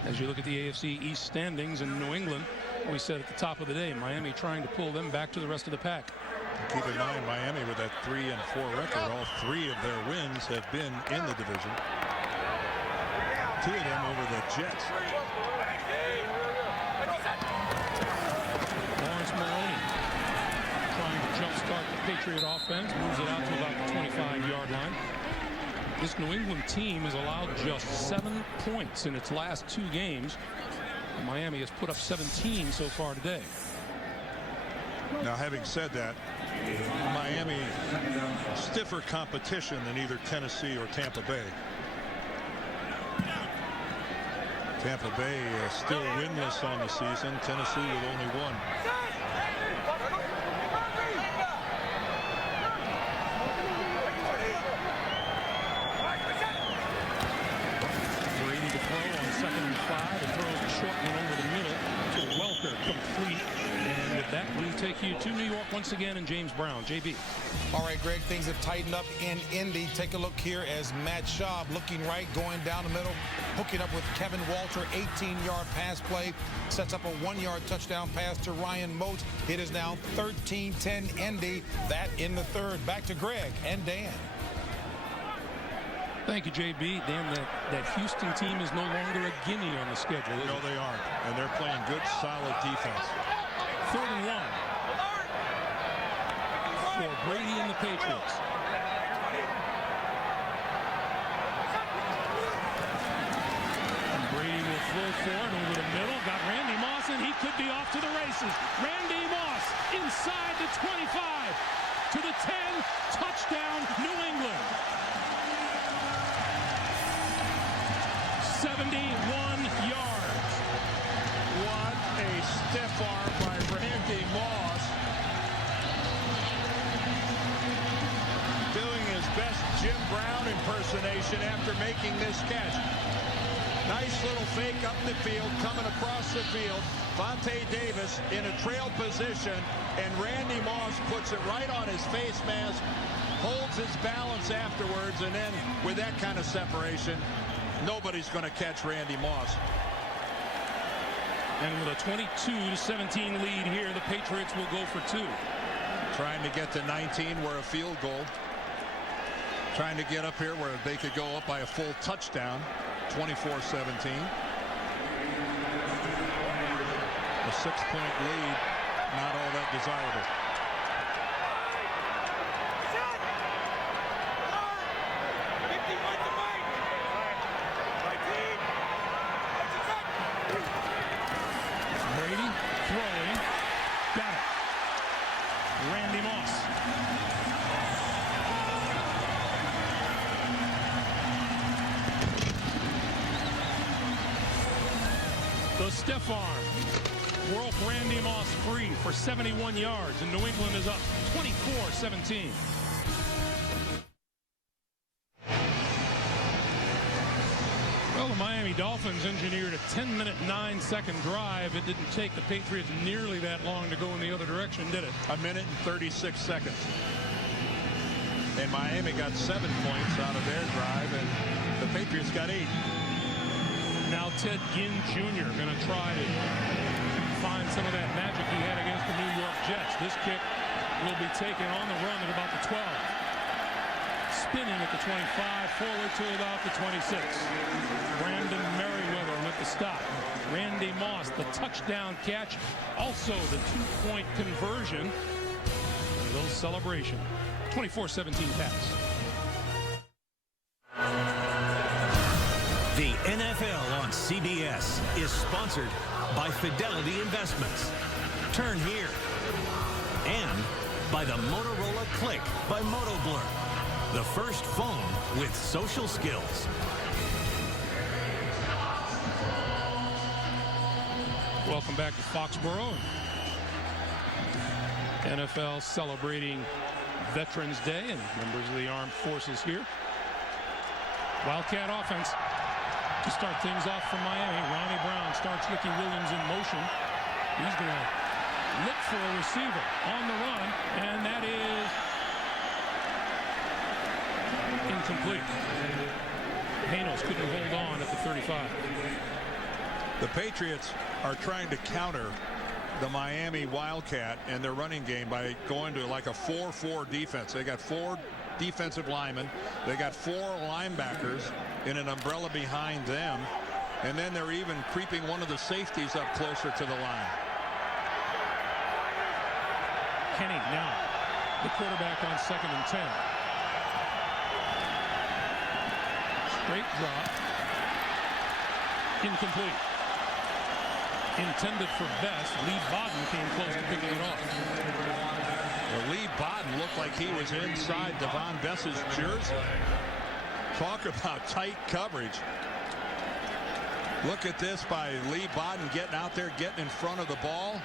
As you look at the AFC East standings in New England, we said at the top of the day, Miami trying to pull them back to the rest of the pack. Keep in mind, Miami with that 3-4 record, all 3 of their wins have been in the division. 2 of them over the Jets. Lawrence Maroney trying to jumpstart the Patriot offense, moves it out to about the 25-yard line. This New England team has allowed just 7 points in its last 2 games. Miami has put up 17 so far today. Now, having said that, Miami stiffer competition than either Tennessee or Tampa Bay. Tampa Bay still winless on the season. Tennessee with only one. Brady to throw on 2nd and 5 and throws the short one over the middle to Welker, complete. And with that, we take you to New York once again and James Brown. JB. All right, Greg, things have tightened up in Indy. Take a look here as Matt Schaub looking right, going down the middle, hooking up with Kevin Walter. 18-yard pass play, sets up a 1-yard touchdown pass to Ryan Moats. It is now 13-10 Indy. That in the third. Back to Greg and Dan. Thank you, JB. Dan, that Houston team is no longer a gimme on the schedule. No, they aren't. And they're playing good, solid defense. 3rd and 1 for Brady and the Patriots. And Brady will throw for it over the middle. Got Randy Moss, and he could be off to the races. Randy Moss inside the 25 to the 10. Touchdown, New England. 71 yards. What a stiff arm by Randy Moss. Doing his best Jim Brown impersonation after making this catch. Nice little fake up the field, coming across the field. Vontae Davis in a trail position, and Randy Moss puts it right on his face mask, holds his balance afterwards, and then with that kind of separation, nobody's going to catch Randy Moss. And with a 22-17 lead here, the Patriots will go for 2. Trying to get to 19 where a field goal. Trying to get up here where they could go up by a full touchdown. 24-17. A 6-point lead, not all that desirable. Brady throwing. Got it. Randy Moss. The stiff arm broke Randy Moss free for 71 yards, and New England is up 24-17. Well, the Miami Dolphins engineered a 10-minute, 9-second drive. It didn't take the Patriots nearly that long to go in the other direction, did it? 1 minute and 36 seconds. And Miami got 7 points out of their drive, and the Patriots got 8. Now Ted Ginn Jr. going to try to find some of that magic he had against the New York Jets. This kick will be taken on the run at about the 12. Spinning at the 25, forward to about the 26. Brandon Merriweather with the stop. Randy Moss, the touchdown catch. Also the 2-point conversion. A little celebration. 24-17 pass. The NFL on CBS is sponsored by Fidelity Investments. Turn here. And by the Motorola Click by MotoBlur. The first phone with social skills. Welcome back to Foxborough. NFL celebrating Veterans Day and members of the armed forces here. Wildcat offense to start things off from Miami. Ronnie Brown starts Ricky Williams in motion. He's going to look for a receiver on the run, and that is incomplete. Hanos couldn't hold on at the 35. The Patriots are trying to counter the Miami Wildcat and their running game by going to like a 4-4 defense. They got 4 defensive linemen. They got 4 linebackers in an umbrella behind them. And then they're even creeping one of the safeties up closer to the line. Kenny now, the quarterback on 2nd and 10. Straight drop. Incomplete. Intended for Best. Lee Bodden came close to picking it off. Well, Lee Bodden looked like he was inside Devon Bess's jersey. Talk about tight coverage. Look at this by Lee Bodden getting out there, getting in front of the ball.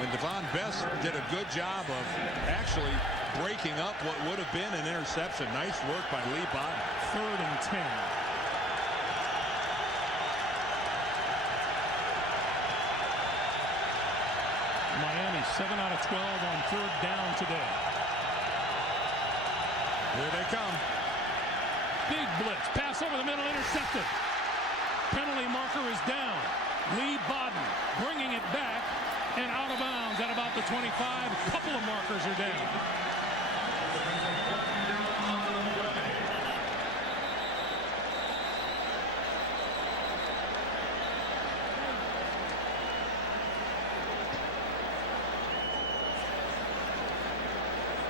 And Devon Best did a good job of actually breaking up what would have been an interception. Nice work by Lee Bodden. 3rd and 10. Miami 7 out of 12 on 3rd down today. Here they come. Big blitz. Pass over the middle. Intercepted. Penalty marker is down. Lee Bodden bringing it back and out of bounds at about the 25. A couple of markers are down.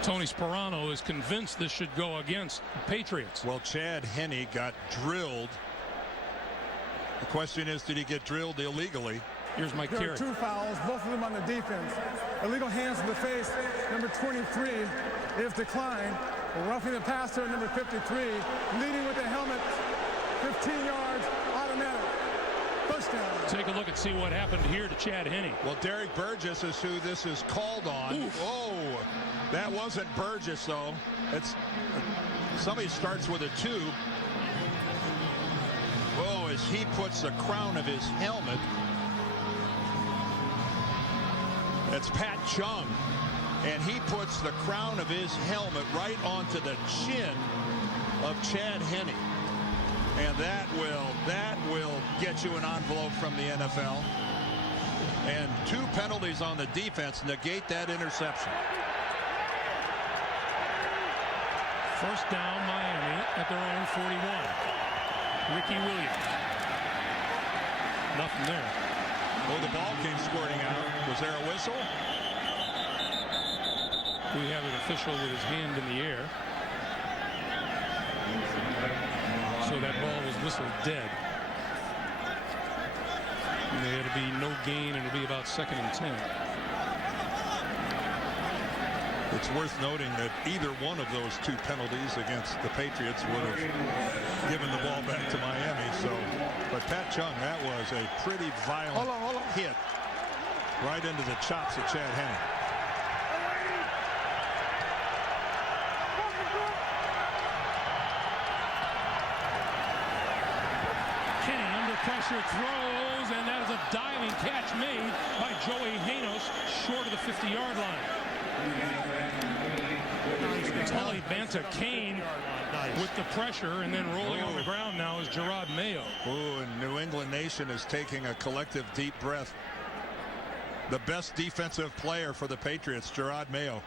Tony Sperano is convinced this should go against the Patriots. Well, Chad Henne got drilled. The question is, did he get drilled illegally? Here's Mike There Carey. are 2 fouls, both of them on the defense. Illegal hands to the face, number 23 is declined. Roughing the passer, number 53, leading with the helmet, 15 yards, automatic. First down. Take a look and see what happened here to Chad Henne. Well, Derek Burgess is who this is called on. Oof. Oh, that wasn't Burgess, though. It's somebody starts with a 2. Oh, as he puts the crown of his helmet. That's Pat Chung. And he puts the crown of his helmet right onto the chin of Chad Henne. And that will get you an envelope from the NFL. And 2 penalties on the defense negate that interception. First down, Miami at their own 41. Ricky Williams. Nothing there. Oh, the ball came squirting out. Was there a whistle? We have an official with his hand in the air. So that ball was whistled dead. And there'll be no gain, and it'll be about 2nd and 10. It's worth noting that either one of those 2 penalties against the Patriots would have given the ball back to Miami. So, but Pat Chung, that was a pretty violent hit right into the chops of Chad Henne. Henne under pressure throws, and that is a diving catch made by Joey Hanos short of the 50-yard line. Tully Banta Kane with the pressure, and then rolling on the ground now is Gerard Mayo. Oh, and New England Nation is taking a collective deep breath. The best defensive player for the Patriots, Gerard Mayo.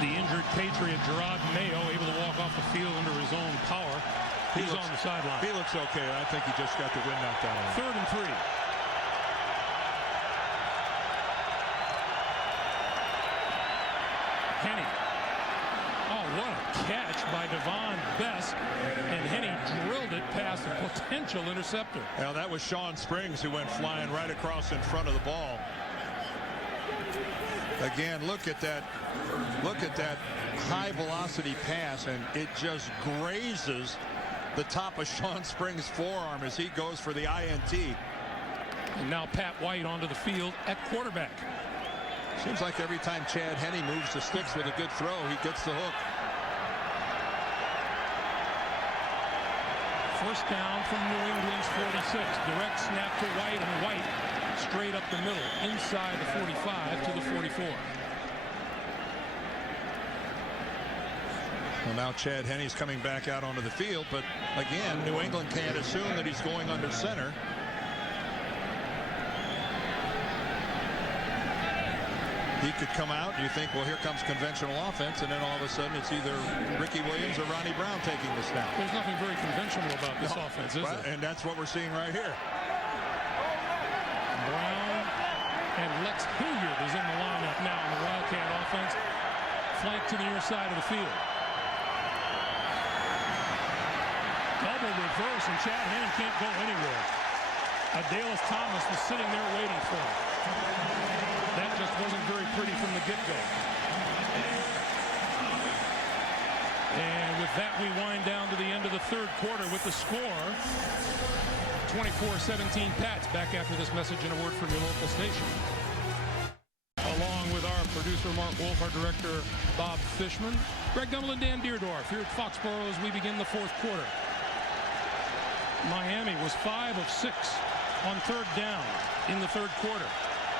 The injured Patriot Gerard Mayo able to walk off the field under his own power. He's on the sideline. He looks okay. I think he just got the wind knocked out of him. 3rd and 3. Henne. Oh, what a catch by Devon Best. And Henne drilled it past the potential interceptor. Now, that was Sean Springs who went flying right across in front of the ball. Again, look at that high velocity pass, and it just grazes the top of Sean Springs' forearm as he goes for the INT. And now Pat White onto the field at quarterback. Seems like every time Chad Henne moves the sticks with a good throw, he gets the hook. First down from New England's 46. Direct snap to White, and White straight up the middle, inside the 45 to the 44. Well, now Chad Henne's coming back out onto the field, but again, New England can't assume that he's going under center. He could come out, and you think, well, here comes conventional offense, and then all of a sudden it's either Ricky Williams or Ronnie Brown taking the snap. There's nothing very conventional about this offense, is there? And that's what we're seeing right here. Brown and Lex Hilliard is in the lineup now in the Wildcat offense. Flank to the near side of the field. Double reverse, and Chad Henne can't go anywhere. Adalis Thomas was sitting there waiting for him. That just wasn't very pretty from the get-go. that, we wind down to the end of the third quarter with the score 24-17 Pats. Back after this message and a word from your local station. Along with our producer Mark Wolf, our director Bob Fishman, Greg Gumbel and Dan Deerdorf here at Foxborough as we begin the fourth quarter. Miami was 5 of 6 on third down in the third quarter.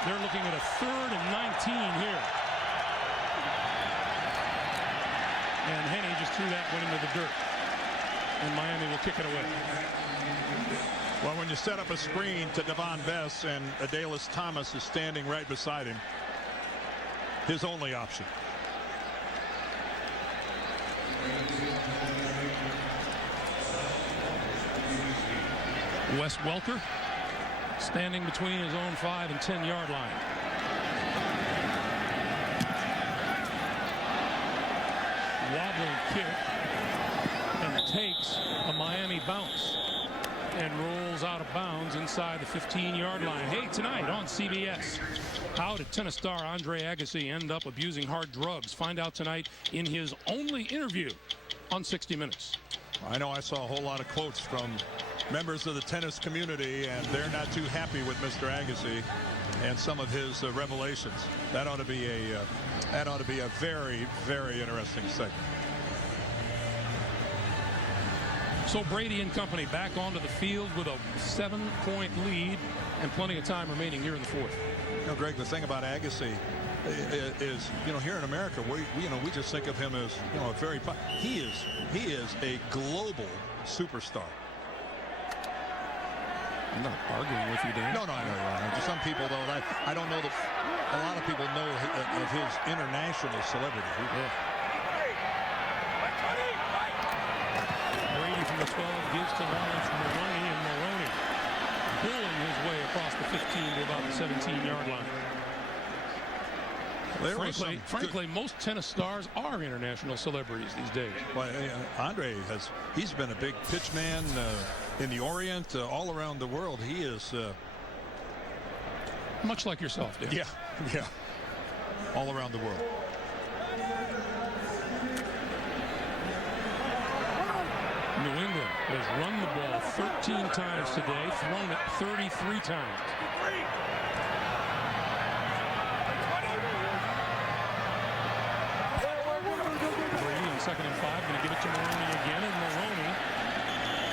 They're looking at a 3rd and 19 here. And Henne just threw that one into the dirt. And Miami will kick it away. Well, when you set up a screen to Devon Bess and Adalys Thomas is standing right beside him, his only option. Wes Welker standing between his own 5 and 10 yard line. Wobbling kick and takes a Miami bounce and rolls out of bounds inside the 15-yard line. Hey, tonight on CBS, how did tennis star Andre Agassi end up abusing hard drugs? Find out tonight in his only interview on 60 Minutes. I know I saw a whole lot of quotes from members of the tennis community, and they're not too happy with Mr. Agassi and some of his revelations. That ought to be a very, very interesting segment. So Brady and company back onto the field with a 7-point lead and plenty of time remaining here in the fourth. You know, Greg, the thing about Agassi is, you know, here in America, we just think of him as, you know, he is a global superstar. I'm not arguing with you, Dan. No, I know you're wrong. To some people, though, I don't know that a lot of people know of his international celebrity. Yeah. Brady from the 12 gives to Lawrence Maroney, and Maroney pulling his way across the 15 to about the 17-yard line. Frankly, most tennis stars are international celebrities these days. Well, Andre he's been a big pitch man in the Orient, all around the world. He is much like yourself, Dan. Yeah, all around the world. New England has run the ball 13 times today, thrown it 33 times. Brady on 2nd and 5, going to give it to Maroney again, and Maroney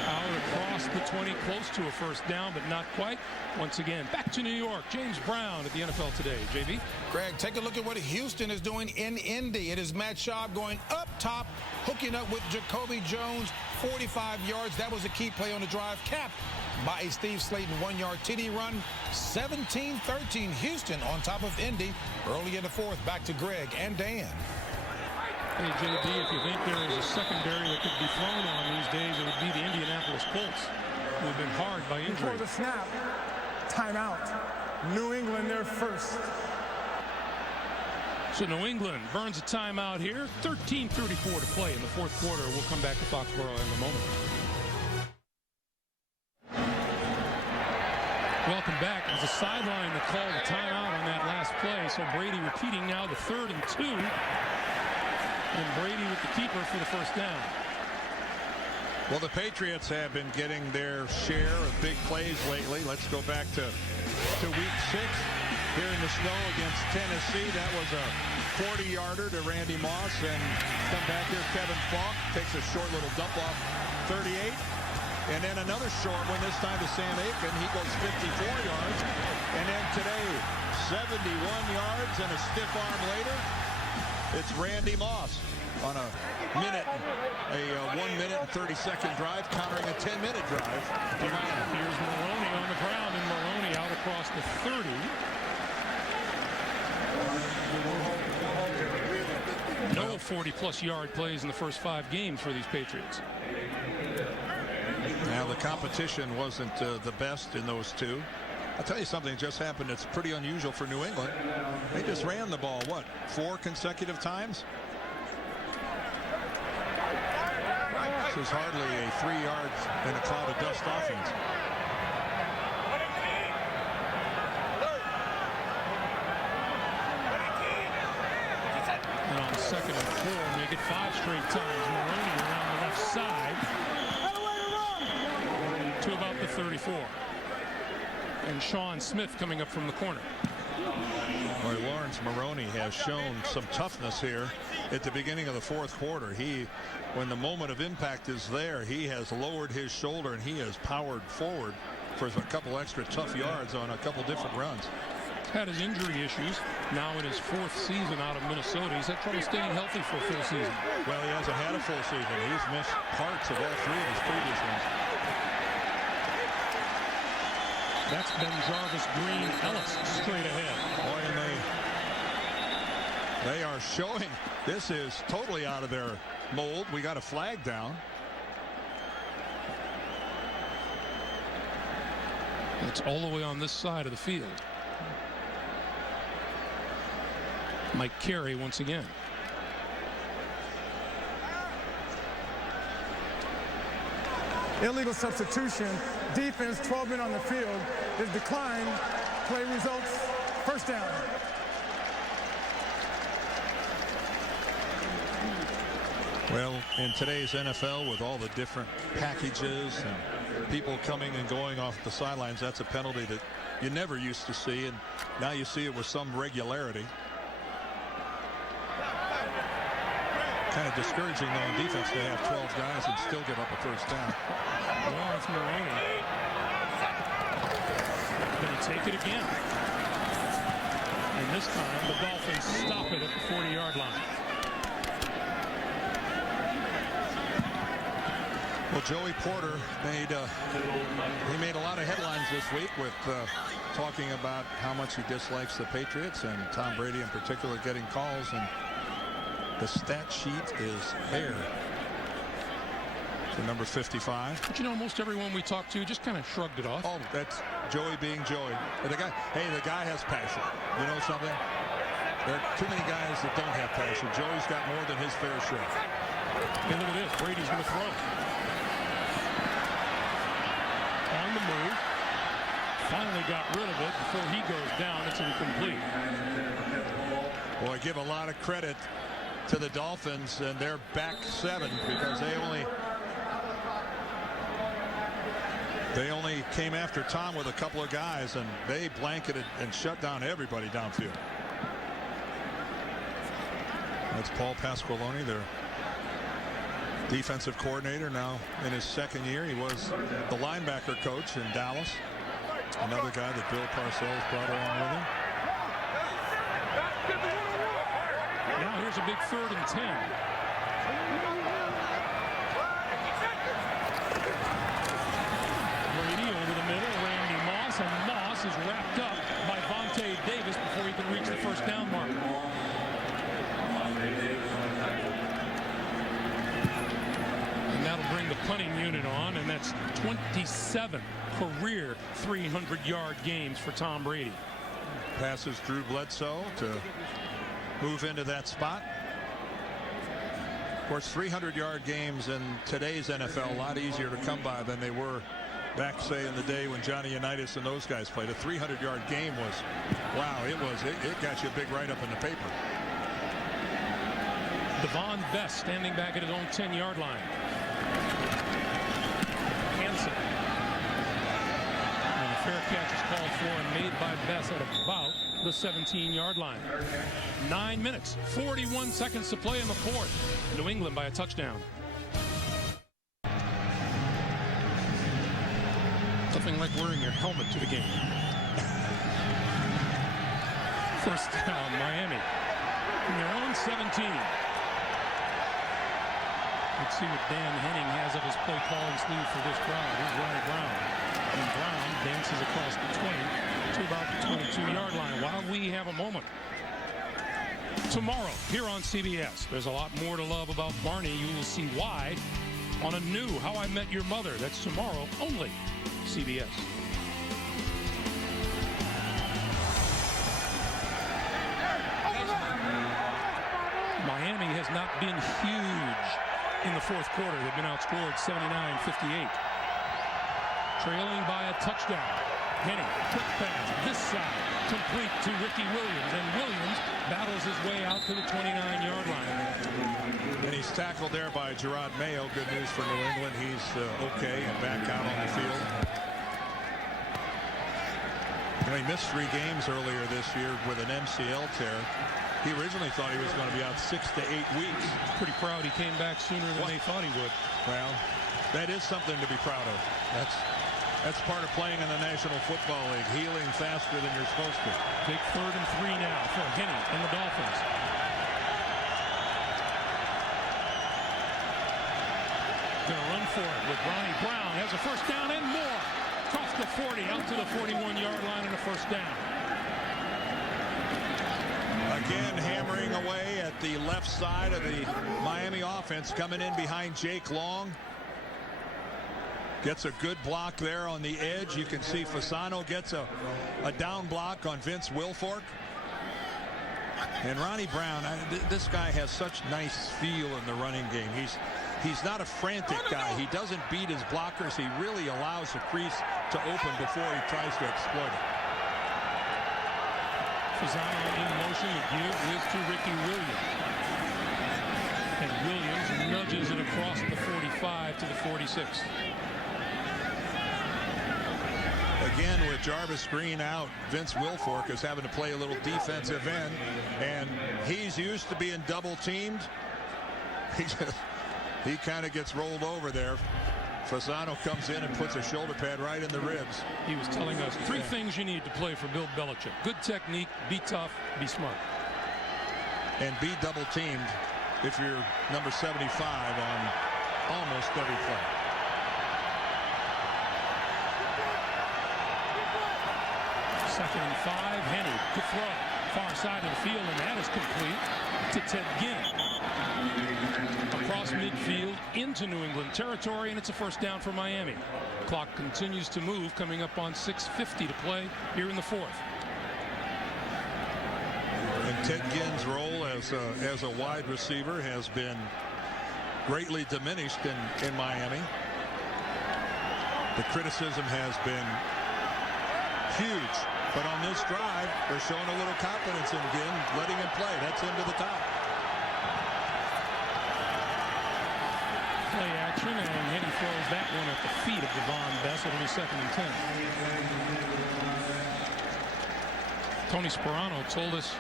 out across the 20, close to a first down, but not quite. Once again, back to New York. James Brown at the NFL Today. JB? Greg, take a look at what Houston is doing in Indy. It is Matt Schaub going up top, hooking up with Jacoby Jones, 45 yards. That was a key play on the drive, capped by a Steve Slayton 1-yard TD run. 17-13, Houston on top of Indy early in the fourth. Back to Greg and Dan. Hey, JB, if you think there is a secondary that could be thrown on these days, it would be the Indianapolis Colts, who have been hard by injury. Before the snap, timeout. New England, their first. So New England burns a timeout here. 13:34 to play in the fourth quarter. We'll come back to Foxborough in a moment. Welcome back. There's a sideline that called a timeout on that last play. So Brady repeating now the 3rd and 2. And Brady with the keeper for the first down. Well, the Patriots have been getting their share of big plays lately. Let's go back to week 6 here in the snow against Tennessee. That was a 40-yarder to Randy Moss, and come back here, Kevin Falk takes a short little dump off 38, and then another short one, this time to Sam Aiken. He goes 54 yards, and then today 71 yards and a stiff arm later. It's Randy Moss on a 1 minute and 30-second drive, countering a 10-minute drive. Here's Maroney on the ground, and Maroney out across the 30. No 40-plus yard plays in the first 5 games for these Patriots. Now, the competition wasn't the best in those two. I'll tell you something just happened that's pretty unusual for New England. They just ran the ball, 4 consecutive times? This is hardly a 3 yards in a cloud of dust offense. And on 2nd and 4, make it 5 straight times. Maroney around the 34. And Sean Smith coming up from the corner. Boy, Lawrence Maroney has shown some toughness here at the beginning of the fourth quarter. When the moment of impact is there, he has lowered his shoulder and he has powered forward for a couple extra tough yards on a couple different runs. Had his injury issues. Now in his fourth season out of Minnesota, he's had trouble staying healthy for a full season. Well, he hasn't had a full season. He's missed parts of all three of his previous ones. That's Ben Jarvis, Green, Ellis straight ahead. Boy, and they are showing this is totally out of their mold. We got a flag down. It's all the way on this side of the field. Mike Carey once again. Illegal substitution. Defense 12 men on the field is declined. Play results first down. Well, in today's NFL, with all the different packages and people coming and going off the sidelines, that's a penalty that you never used to see, and now you see it with some regularity. Kind of discouraging though on defense to have 12 guys and still give up a first down. Lawrence Maroney. Going to take it again. And this time the Dolphins stop it at the 40-yard line. Well, Joey Porter made a lot of headlines this week with talking about how much he dislikes the Patriots and Tom Brady in particular getting calls, and the stat sheet is there for number 55. But you know, most everyone we talked to just kind of shrugged it off. Oh, that's Joey being Joey. And the guy has passion. You know something? There are too many guys that don't have passion. Joey's got more than his fair share. And look at this. Brady's going to throw. On the move. Finally got rid of it before he goes down. It's incomplete. Boy, give a lot of credit to the Dolphins and their back seven, because they only came after Tom with a couple of guys, and they blanketed and shut down everybody downfield. That's Paul Pasqualoni, their defensive coordinator, now in his second year. He was the linebacker coach in Dallas. Another guy that Bill Parcells brought along with him. Now here's a big 3rd and 10. Brady over the middle, Randy Moss, and Moss is wrapped up by Vontae Davis before he can reach the first down marker. And that'll bring the punting unit on, and that's 27 career 300-yard games for Tom Brady. Passes Drew Bledsoe to move into that spot. Of course, 300-yard games in today's NFL a lot easier to come by than they were back, say, in the day when Johnny Unitas and those guys played. A 300-yard game was, wow, it got you a big write-up in the paper. Devon Best standing back at his own 10-yard line. Hansen. And a fair catch is called for and made by Best at about the 17-yard line. 9 minutes, 41 seconds to play in the fourth. New England by a touchdown. Nothing like wearing your helmet to the game. First down, Miami. From their own 17. Let's see what Dan Henning has up his play calling sleeve for this crowd. Here's Ronnie Brown. And Brown dances across the 20 to about the 22-yard line while we have a moment. Tomorrow here on CBS, there's a lot more to love about Barney. You will see why on a new How I Met Your Mother. That's tomorrow only. CBS. Miami has not been huge in the fourth quarter. They've been outscored 79-58. Trailing by a touchdown. Henning, quick pass, this side, complete to Ricky Williams, and Williams battles his way out to the 29-yard line. And he's tackled there by Gerard Mayo. Good news for New England. He's okay and back out on the field. He missed 3 games earlier this year with an MCL tear. He originally thought he was going to be out 6 to 8 weeks. Pretty proud he came back sooner than they thought he would. Well, that is something to be proud of. That's part of playing in the National Football League, healing faster than you're supposed to. Big 3rd and 3 now for Henne and the Dolphins. Gonna run for it with Ronnie Brown. Has a first down and more. Across the 40, out to the 41-yard line and a first down. Again, hammering away at the left side of the Miami offense, coming in behind Jake Long. Gets a good block there on the edge. You can see Fasano gets a down block on Vince Wilfork. And Ronnie Brown, this guy has such nice feel in the running game. He's not a frantic guy. He doesn't beat his blockers. He really allows the crease to open before he tries to exploit it. Fasano in motion to give this to Ricky Williams. And Williams nudges it across the 45 to the 46. Again, with Jarvis Green out, Vince Wilfork is having to play a little defensive end, and he's used to being double teamed. He kind of gets rolled over there. Fasano comes in and puts a shoulder pad right in the ribs. He was telling us 3 things you need to play for Bill Belichick. Good technique, be tough, be smart. And be double teamed if you're number 75 on almost every play. Second and 5, Henne to throw. Far side of the field, and that is complete to Ted Ginn. Across midfield into New England territory, and it's a first down for Miami. Clock continues to move, coming up on 6:50 to play here in the 4th. And Ted Ginn's role as a wide receiver has been greatly diminished in Miami. The criticism has been huge. But on this drive, they're showing a little confidence in Ginn, letting him play. That's him to the top. Play action, and Henne throws that one at the feet of Devon Bess. It'll be 2nd and 10. Tony Sperano told us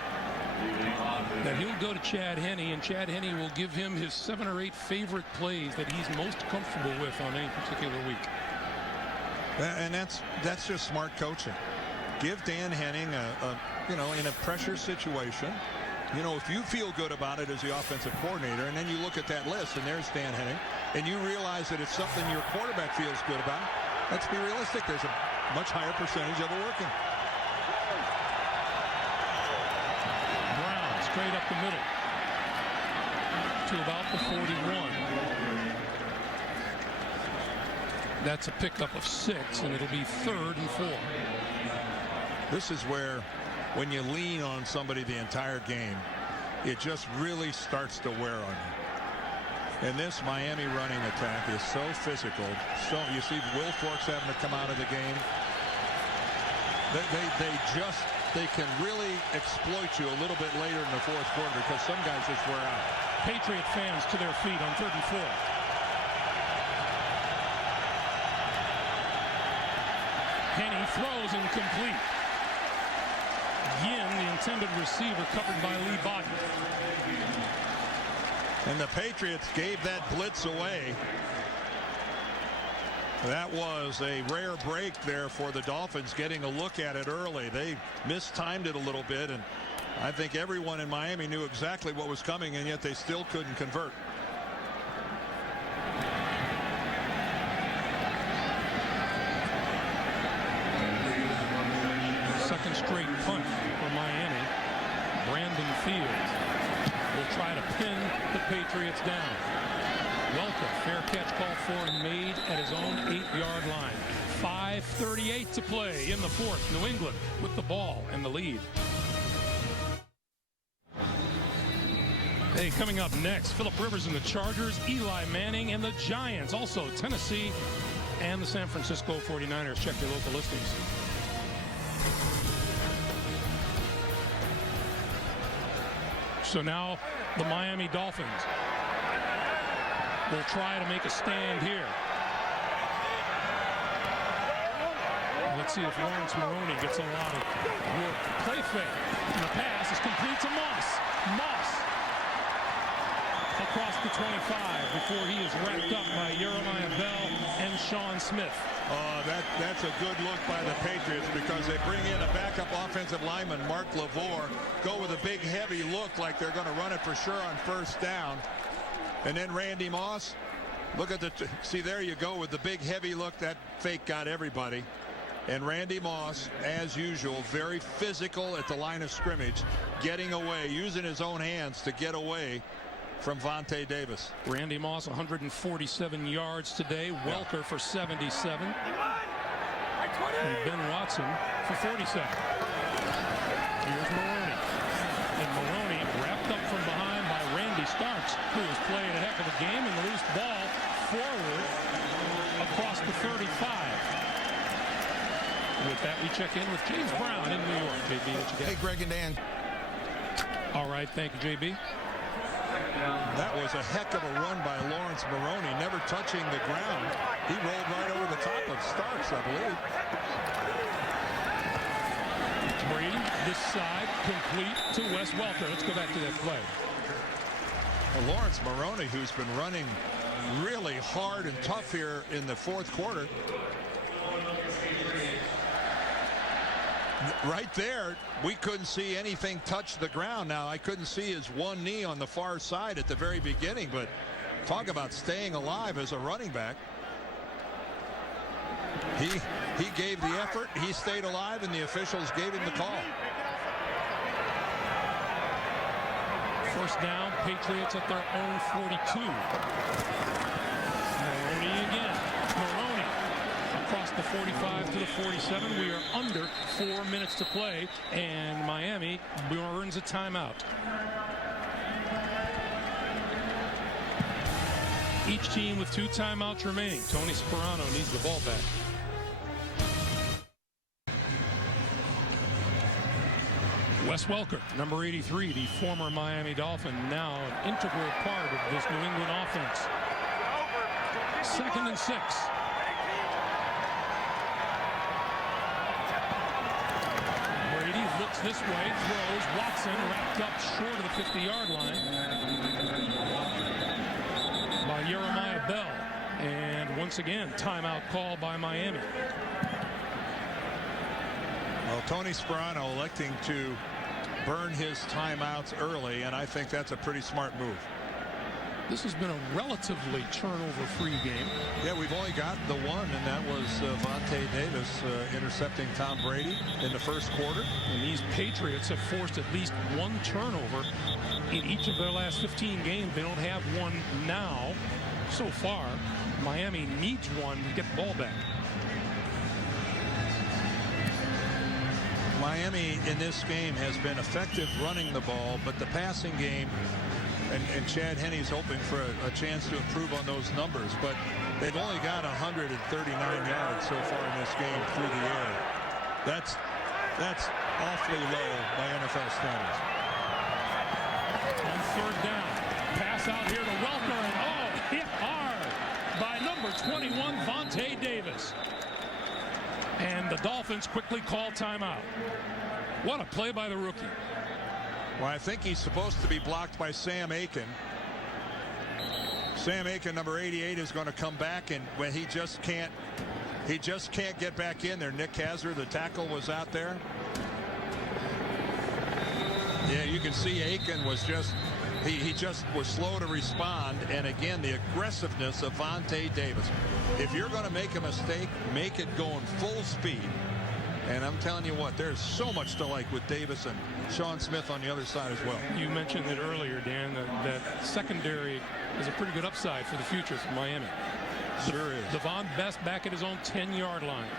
that he'll go to Chad Henne, and Chad Henne will give him his 7 or 8 favorite plays that he's most comfortable with on any particular week. And that's just smart coaching. Give Dan Henning in a pressure situation. If you feel good about it as the offensive coordinator, and then you look at that list, and there's Dan Henning, and you realize that it's something your quarterback feels good about, let's be realistic. There's a much higher percentage of it working. Brown straight up the middle to about the 41. That's a pickup of 6, and it'll be 3rd and 4. This is where, when you lean on somebody the entire game, it just really starts to wear on you. And this Miami running attack is so physical. So you see Wilfork's having to come out of the game. They can really exploit you a little bit later in the 4th quarter because some guys just wear out. Patriot fans to their feet on 3rd and 4. Henne throws incomplete. Ginn, the intended receiver, covered by Lee Bodden. And the Patriots gave that blitz away. That was a rare break there for the Dolphins, getting a look at it early. They mistimed it a little bit, and I think everyone in Miami knew exactly what was coming, and yet they still couldn't convert. Second straight punt for Miami. Brandon Fields will try to pin the Patriots down. Welcome, fair catch call for and made at his own 8-yard line. 5:38 to play in the 4th. New England with the ball and the lead. Hey, coming up next, Phillip Rivers and the Chargers, Eli Manning and the Giants. Also, Tennessee and the San Francisco 49ers. Check your local listings. So now the Miami Dolphins will try to make a stand here. The let's see if Lawrence Maroney gets a lot of work. Play fake. And the pass is complete to Moss. Moss across the 25 before he is wrapped up by Jeremiah Bell and Sean Smith. That's a good look by the Patriots because they bring in a backup offensive lineman, Mark LaVore, go with a big heavy look like they're going to run it for sure on first down. And then Randy Moss, look at see, there you go with the big heavy look. That fake got everybody. And Randy Moss, as usual, very physical at the line of scrimmage, getting away, using his own hands to get away from Vontae Davis. Randy Moss 147 yards today. Welker for 77. And Ben Watson for 47. Here's Maroney. And Maroney wrapped up from behind by Randy Starks, who has played a heck of a game, and loose ball forward across the 35. With that, we check in with James Brown in New York. JB, what you got? Hey, Greg and Dan. All right, thank you, JB. That was a heck of a run by Lawrence Maroney, never touching the ground. He rolled right over the top of Starks, I believe. Brady, this side, complete to Wes Welker. Let's go back to that play. Well, Lawrence Maroney, who's been running really hard and tough here in the fourth quarter. Right there, we couldn't see anything touch the ground. Now, I couldn't see his one knee on the far side at the very beginning, but talk about staying alive as a running back. He gave the effort, he stayed alive, and the officials gave him the call. First down, Patriots at their own 42. Maroney again. Maroney across the 45 to the 47. We are under 4 minutes to play, and Miami burns a timeout. Each team with 2 timeouts remaining. Tony Sperano needs the ball back. Wes Welker, number 83, the former Miami Dolphin, now an integral part of this New England offense. 2nd and 6. Brady looks this way, throws. Watson wrapped up short of the 50-yard line by Jeremiah Bell. And once again, timeout call by Miami. Well, Tony Sperano electing to burn his timeouts early, and I think that's a pretty smart move. This has been a relatively turnover-free game. Yeah, we've only got the one, and that was Vontae Davis intercepting Tom Brady in the first quarter. And these Patriots have forced at least 1 turnover in each of their last 15 games. They don't have one now so far. Miami needs one to get the ball back. Miami in this game has been effective running the ball, but the passing game, and Chad Henne's hoping for a chance to improve on those numbers, but they've only got 139 yards so far in this game through the air. That's awfully low by NFL standards. On 3rd down, pass out here to Welker, and hit hard by number 21, Vontae Davis. And the Dolphins quickly call timeout. What a play by the rookie. Well, I think he's supposed to be blocked by Sam Aiken. Sam Aiken, number 88, is going to come back, and when he just can't get back in there. Nick Kazar, the tackle, was out there. Yeah, you can see Aiken was he just was slow to respond, and again, the aggressiveness of Vontae Davis. If you're going to make a mistake, make it going full speed. And I'm telling you what, there's so much to like with Davis and Sean Smith on the other side as well. You mentioned it earlier, Dan, that secondary is a pretty good upside for the future for Miami. Sure is. Devon Best back at his own 10-yard line.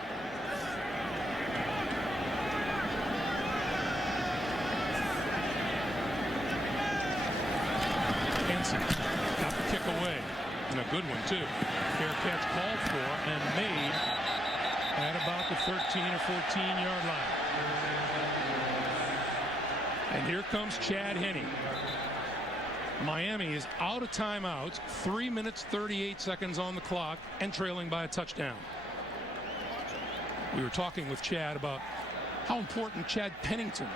Hansen got the kick away, and a good one too. Fair catch called for and made at about the 13 or 14-yard line. And here comes Chad Henne. Miami is out of timeouts, 3 minutes 38 seconds on the clock, and trailing by a touchdown. We were talking with Chad about how important Chad Pennington,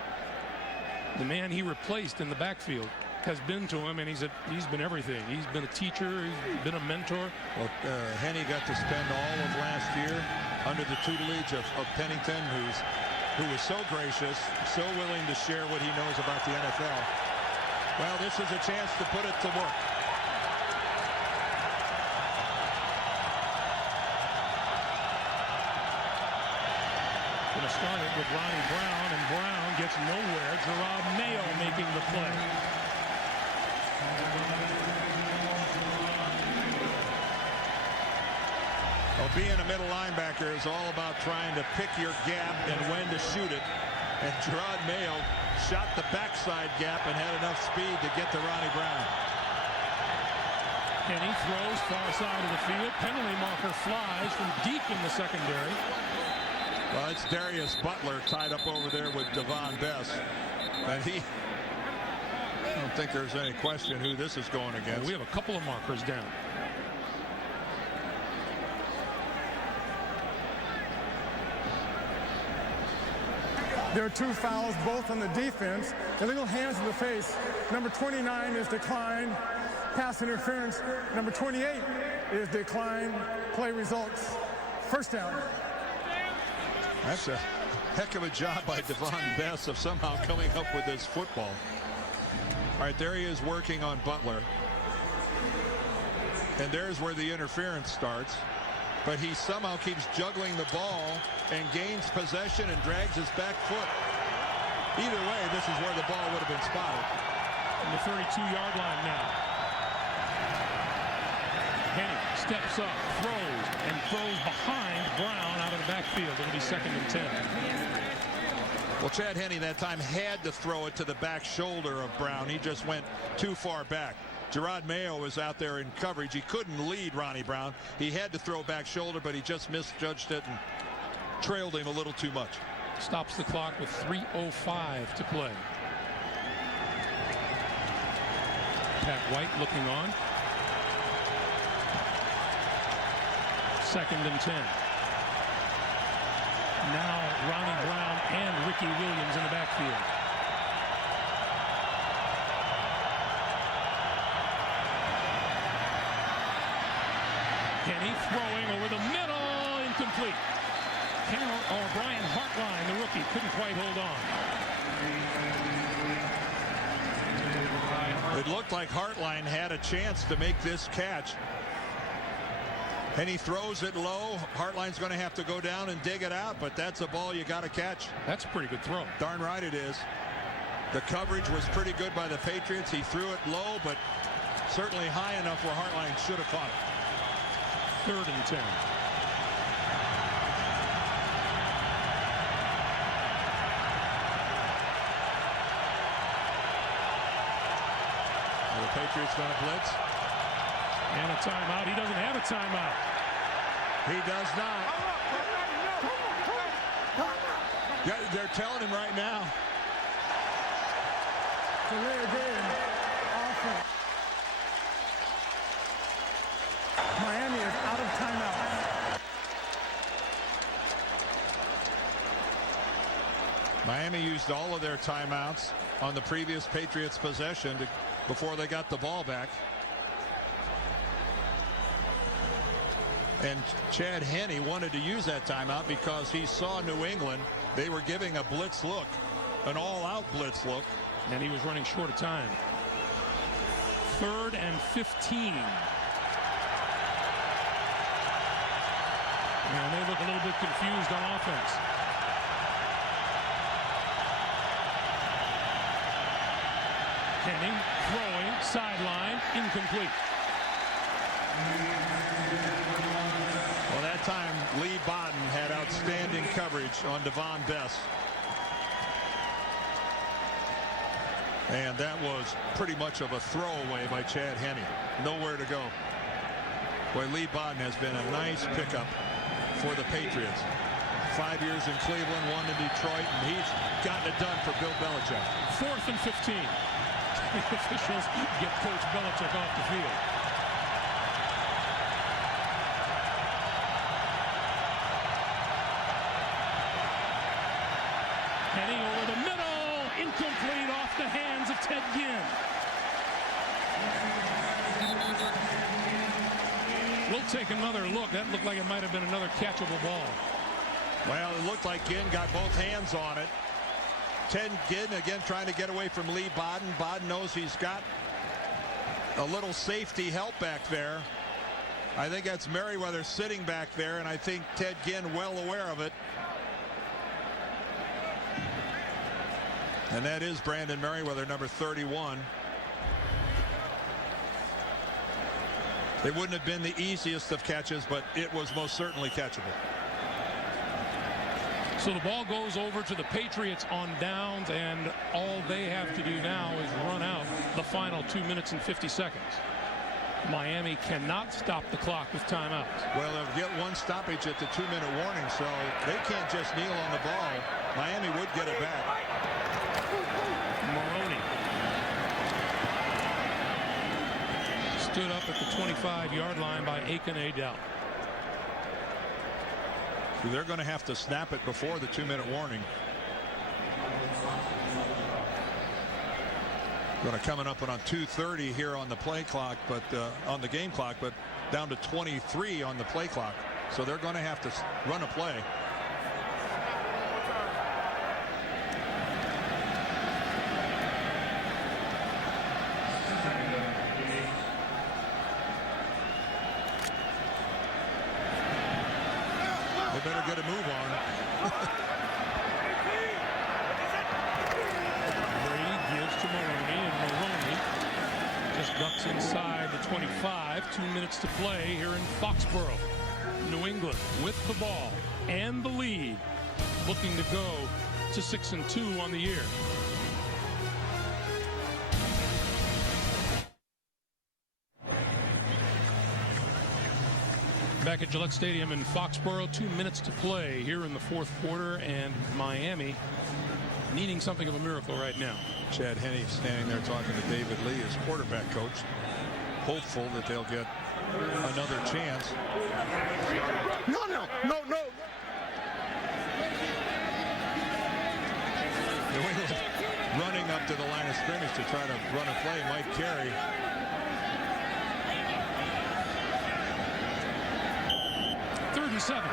the man he replaced in the backfield, has been to him, and he's been everything. He's been a teacher, he's been a mentor. Well, Henne got to spend all of last year under the tutelage of Pennington, who was so gracious, so willing to share what he knows about the NFL. Well, this is a chance to put it to work. Going to start it with Ronnie Brown, and Brown gets nowhere. Gerard Mayo making the play. Well, being a middle linebacker is all about trying to pick your gap and when to shoot it. And Gerard Mayo shot the backside gap and had enough speed to get to Ronnie Brown. Henne throws far side of the field. Penalty marker flies from deep in the secondary. Well, it's Darius Butler tied up over there with Devon Bess. And I don't think there's any question who this is going against. We have a couple of markers down. There are 2 fouls, both on the defense. Illegal hands in the face. Number 29 is declined. Pass interference. Number 28 is declined. Play results. First down. That's a heck of a job by Devon Bess of somehow coming up with this football. All right, there he is working on Butler. And there's where the interference starts. But he somehow keeps juggling the ball and gains possession and drags his back foot. Either way, this is where the ball would have been spotted. On the 32-yard line now. Henne steps up, throws behind Brown out of the backfield. It'll be 2nd and 10. Well, Chad Henne that time had to throw it to the back shoulder of Brown. He just went too far back. Gerard Mayo was out there in coverage. He couldn't lead Ronnie Brown. He had to throw back shoulder, but he just misjudged it and trailed him a little too much. Stops the clock with 3:05 to play. Pat White looking on. 2nd and 10. Now Ronnie Brown and Ricky Williams in the backfield. Henne throwing over the middle, incomplete. Brian Hartline, the rookie, couldn't quite hold on. It looked like Hartline had a chance to make this catch. And he throws it low. Hartline's going to have to go down and dig it out, but that's a ball you got to catch. That's a pretty good throw. Darn right it is. The coverage was pretty good by the Patriots. He threw it low, but certainly high enough where Hartline should have caught it. 3rd and 10. The Patriots going to blitz. And a timeout. He doesn't have a timeout. He does not. Yeah, they're telling him right now. Delay game. Offense. Miami is out of timeout. Miami used all of their timeouts on the previous Patriots possession before they got the ball back. And Chad Henne wanted to use that timeout because he saw New England. They were giving a blitz look, an all-out blitz look. And he was running short of time. 3rd and 15. And they look a little bit confused on offense. Henne throwing, sideline, incomplete. Well, that time Lee Bodden had outstanding coverage on Devon Bess. And that was pretty much of a throwaway by Chad Henne. Nowhere to go. Boy, Lee Bodden has been a nice pickup for the Patriots. 5 years in Cleveland, 1 in Detroit, and he's gotten it done for Bill Belichick. 4th and 15. The officials get Coach Belichick off the field. We'll take another look. That looked like it might have been another catchable ball. Well, it looked like Ginn got both hands on it. Ted Ginn again trying to get away from Lee Bodden. Bodden knows he's got a little safety help back there. I think that's Merriweather sitting back there, and I think Ted Ginn well aware of it. And that is Brandon Merriweather, number 31. It wouldn't have been the easiest of catches, but it was most certainly catchable. So the ball goes over to the Patriots on downs, and all they have to do now is run out the final 2 minutes and 50 seconds. Miami cannot stop the clock with timeouts. Well, they'll get one stoppage at the 2-minute warning, so they can't just kneel on the ball. Miami would get it back. Maroney stood up at the 25-yard line by Aiken Adel. They're going to have to snap it before the 2-minute warning. Going to coming up on 2:30 here on the play clock, but on the game clock, but down to 23 on the play clock. So they're going to have to run a play. They better get a move on. Ducks inside the 25. 2 minutes to play here in Foxborough. New England with the ball and the lead, looking to go to 6-2 on the year. Back at Gillette Stadium in Foxborough, 2 minutes to play here in the fourth quarter, and Miami needing something of a miracle right now. Chad Henne standing there talking to David Lee, his quarterback coach, hopeful that they'll get another chance. No. New England running up to the line of scrimmage to try to run a play. Mike Carey. Third and 7.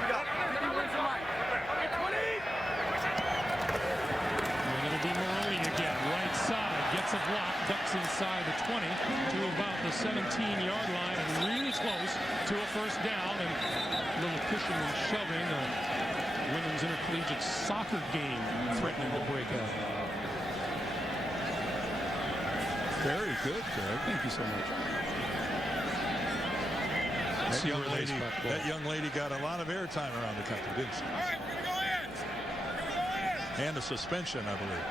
Gets a block, ducks inside the 20 to about the 17-yard line, and really close to a first down, and a little pushing and shoving. A women's intercollegiate soccer game threatening to break out. Very good, Greg. Thank you so much. That young lady got a lot of airtime around the country, didn't she? All right, we're gonna go in. And a suspension, I believe.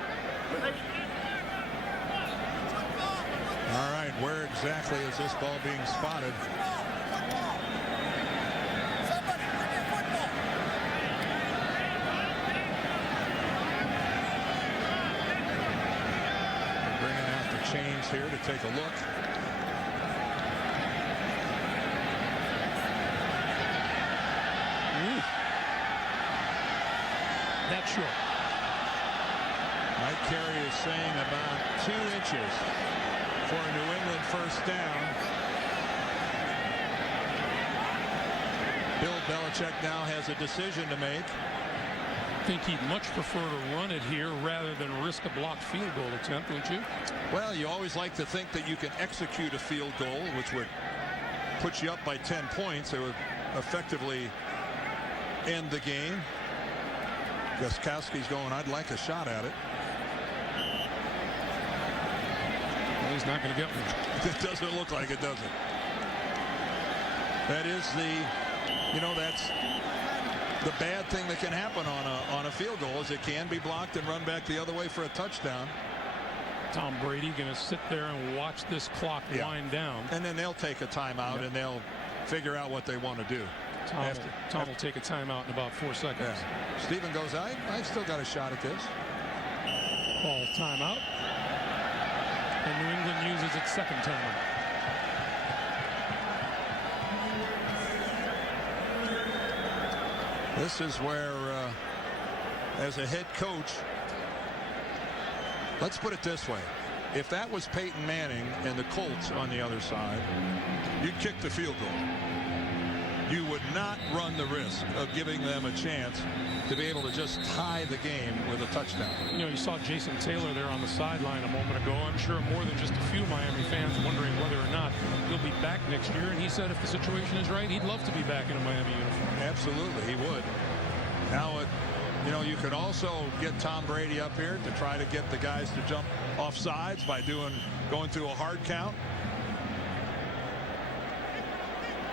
All right, where exactly is this ball being spotted? Somebody bring in football. We're bringing out the chains here to take a look. That's short. Mike Carey is saying about 2 inches for a New England first down. Bill Belichick now has a decision to make. I think he'd much prefer to run it here rather than risk a blocked field goal attempt, don't you? Well, you always like to think that you can execute a field goal, which would put you up by 10 points. It would effectively end the game. Gostkowski's going, I'd like a shot at it. Well, he's not going to get one. It doesn't look like it, does it? That is that's the bad thing that can happen on a field goal, is it can be blocked and run back the other way for a touchdown. Tom Brady going to sit there and watch this clock wind down. And then they'll take a timeout and they'll figure out what they want to do. Tom will take a timeout in about 4 seconds. Yeah. Stephen goes, I've still got a shot at this. Calls timeout. And New England uses its second timeout. This is where, as a head coach, let's put it this way. If that was Peyton Manning and the Colts on the other side, you'd kick the field goal. you would not run the risk of giving them a chance to be able to just tie the game with a touchdown. You know, you saw Jason Taylor there on the sideline a moment ago. I'm sure more than just a few Miami fans wondering whether or not he'll be back next year. And he said if the situation is right, he'd love to be back in a Miami uniform. Absolutely, he would. Now, you know, you could also get Tom Brady up here to try to get the guys to jump off sides by going through a hard count.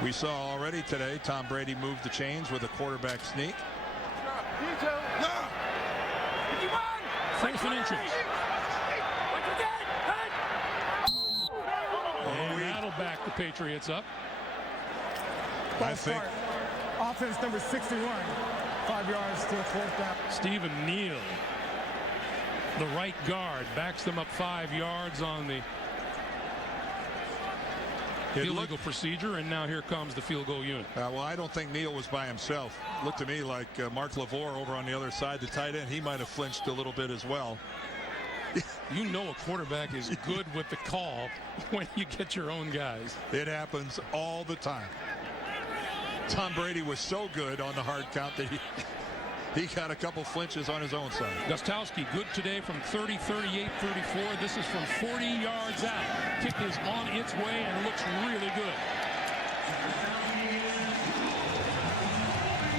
We saw already today Tom Brady move the chains with a quarterback sneak. 4th and inches. And that'll back the Patriots up. I think offense number 61, 5 yards to a 4th down. Stephen Neal, the right guard, backs them up 5 yards on the illegal procedure, and now here comes the field goal unit. Well, I don't think Neal was by himself. Looked to me like Mark LaVore over on the other side, the tight end. He might have flinched a little bit as well. You know a quarterback is good with the call when you get your own guys. It happens all the time. Tom Brady was so good on the hard count that he got a couple flinches on his own side. Gostowski good today from 30, 38, 34. This is from 40 yards out. Kick is on its way and looks really good.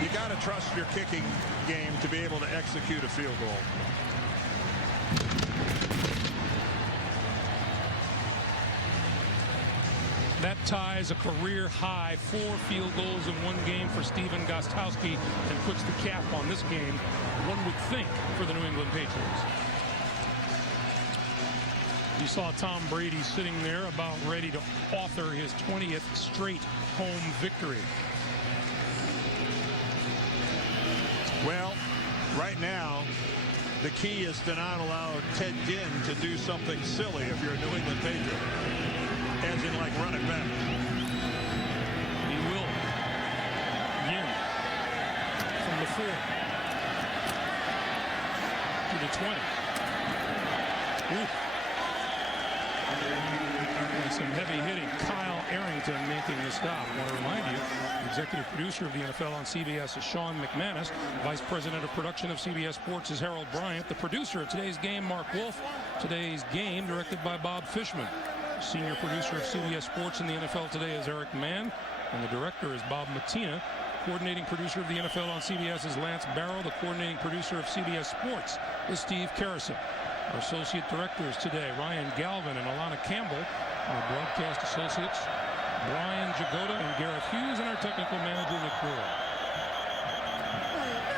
You got to trust your kicking game to be able to execute a field goal. That ties a career high 4 field goals in one game for Stephen Gostowski and puts the cap on this game, one would think, for the New England Patriots. You saw Tom Brady sitting there about ready to author his 20th straight home victory. Well, right now, the key is to not allow Ted Ginn to do something silly if you're a New England Patriot. As in, like, run it back. He will. Yin from the 4 to the 20. Ooh. And some heavy hitting. Kyle Arrington making the stop. I want to remind you, executive producer of the NFL on CBS is Sean McManus. Vice president of production of CBS Sports is Harold Bryant. The producer of today's game, Mark Wolf. Today's game directed by Bob Fishman. Senior producer of CBS Sports in the NFL today is Eric Mann, and the director is Bob Matina. Coordinating producer of the NFL on CBS is Lance Barrow. The coordinating producer of CBS Sports is Steve Karasik. Our associate directors today, Ryan Galvin and Alana Campbell. Our broadcast associates, Brian Jagoda and Gareth Hughes, and our technical manager, Nick Brewer.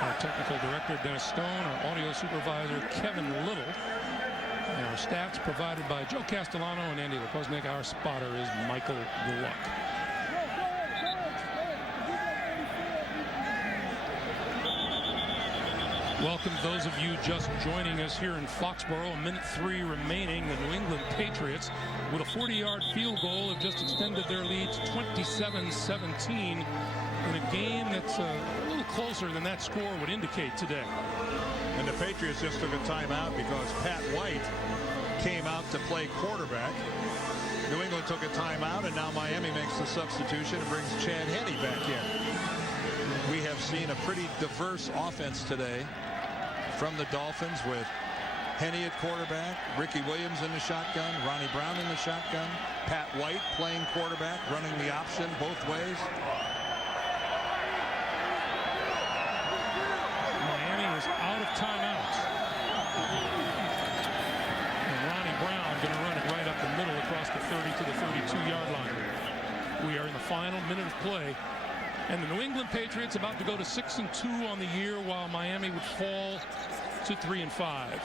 Our technical director, Dennis Stone. Our audio supervisor, Kevin Little. And our stats provided by Joe Castellano and Andy Lepoznik. Our spotter is Michael Gluck. Welcome those of you just joining us here in Foxborough. A minute 3 remaining. The New England Patriots, with a 40-yard field goal, have just extended their lead to 27-17 in a game that's a little closer than that score would indicate today. And the Patriots just took a timeout because Pat White came out to play quarterback. New England took a timeout, and now Miami makes the substitution and brings Chad Henne back in. We have seen a pretty diverse offense today from the Dolphins, with Henne at quarterback, Ricky Williams in the shotgun, Ronnie Brown in the shotgun, Pat White playing quarterback, running the option both ways. Out of timeouts. And Ronnie Brown going to run it right up the middle across the 30 to the 32-yard line. We are in the final minute of play. And the New England Patriots about to go to 6-2 on the year, while Miami would fall to 3-5.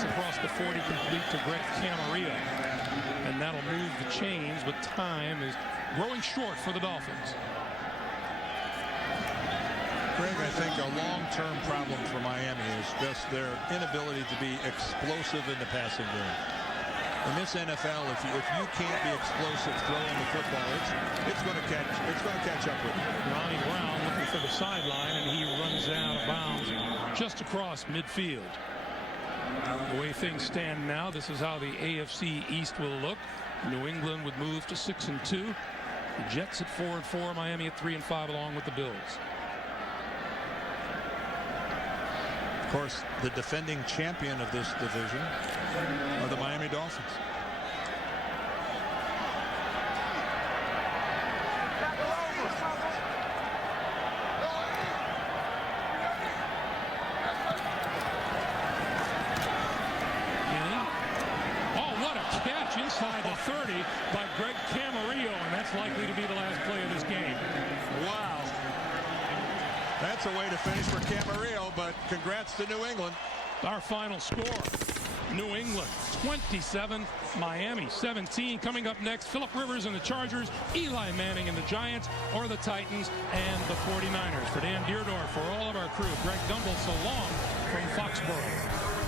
Across the 40, complete to Greg Camarillo, and that'll move the chains, but time is growing short for the Dolphins. Greg, I think a long-term problem for Miami is just their inability to be explosive in the passing game. In this NFL, if you can't be explosive throwing the football, it's going to catch up with you. Ronnie Brown looking for the sideline, and he runs out of bounds just across midfield. The way things stand now, this is how the AFC East will look. New England would move to 6-2. The Jets at 4-4. Miami at 3-5, along with the Bills. Of course, the defending champion of this division are the Miami Dolphins. Inside the 30 by Greg Camarillo, and that's likely to be the last play of this game. Wow. That's a way to finish for Camarillo, but congrats to New England. Our final score, New England 27, Miami 17. Coming up next, Phillip Rivers and the Chargers, Eli Manning and the Giants, or the Titans and the 49ers. For Dan Deerdorf, for all of our crew, Greg Gumbel, so long from Foxborough.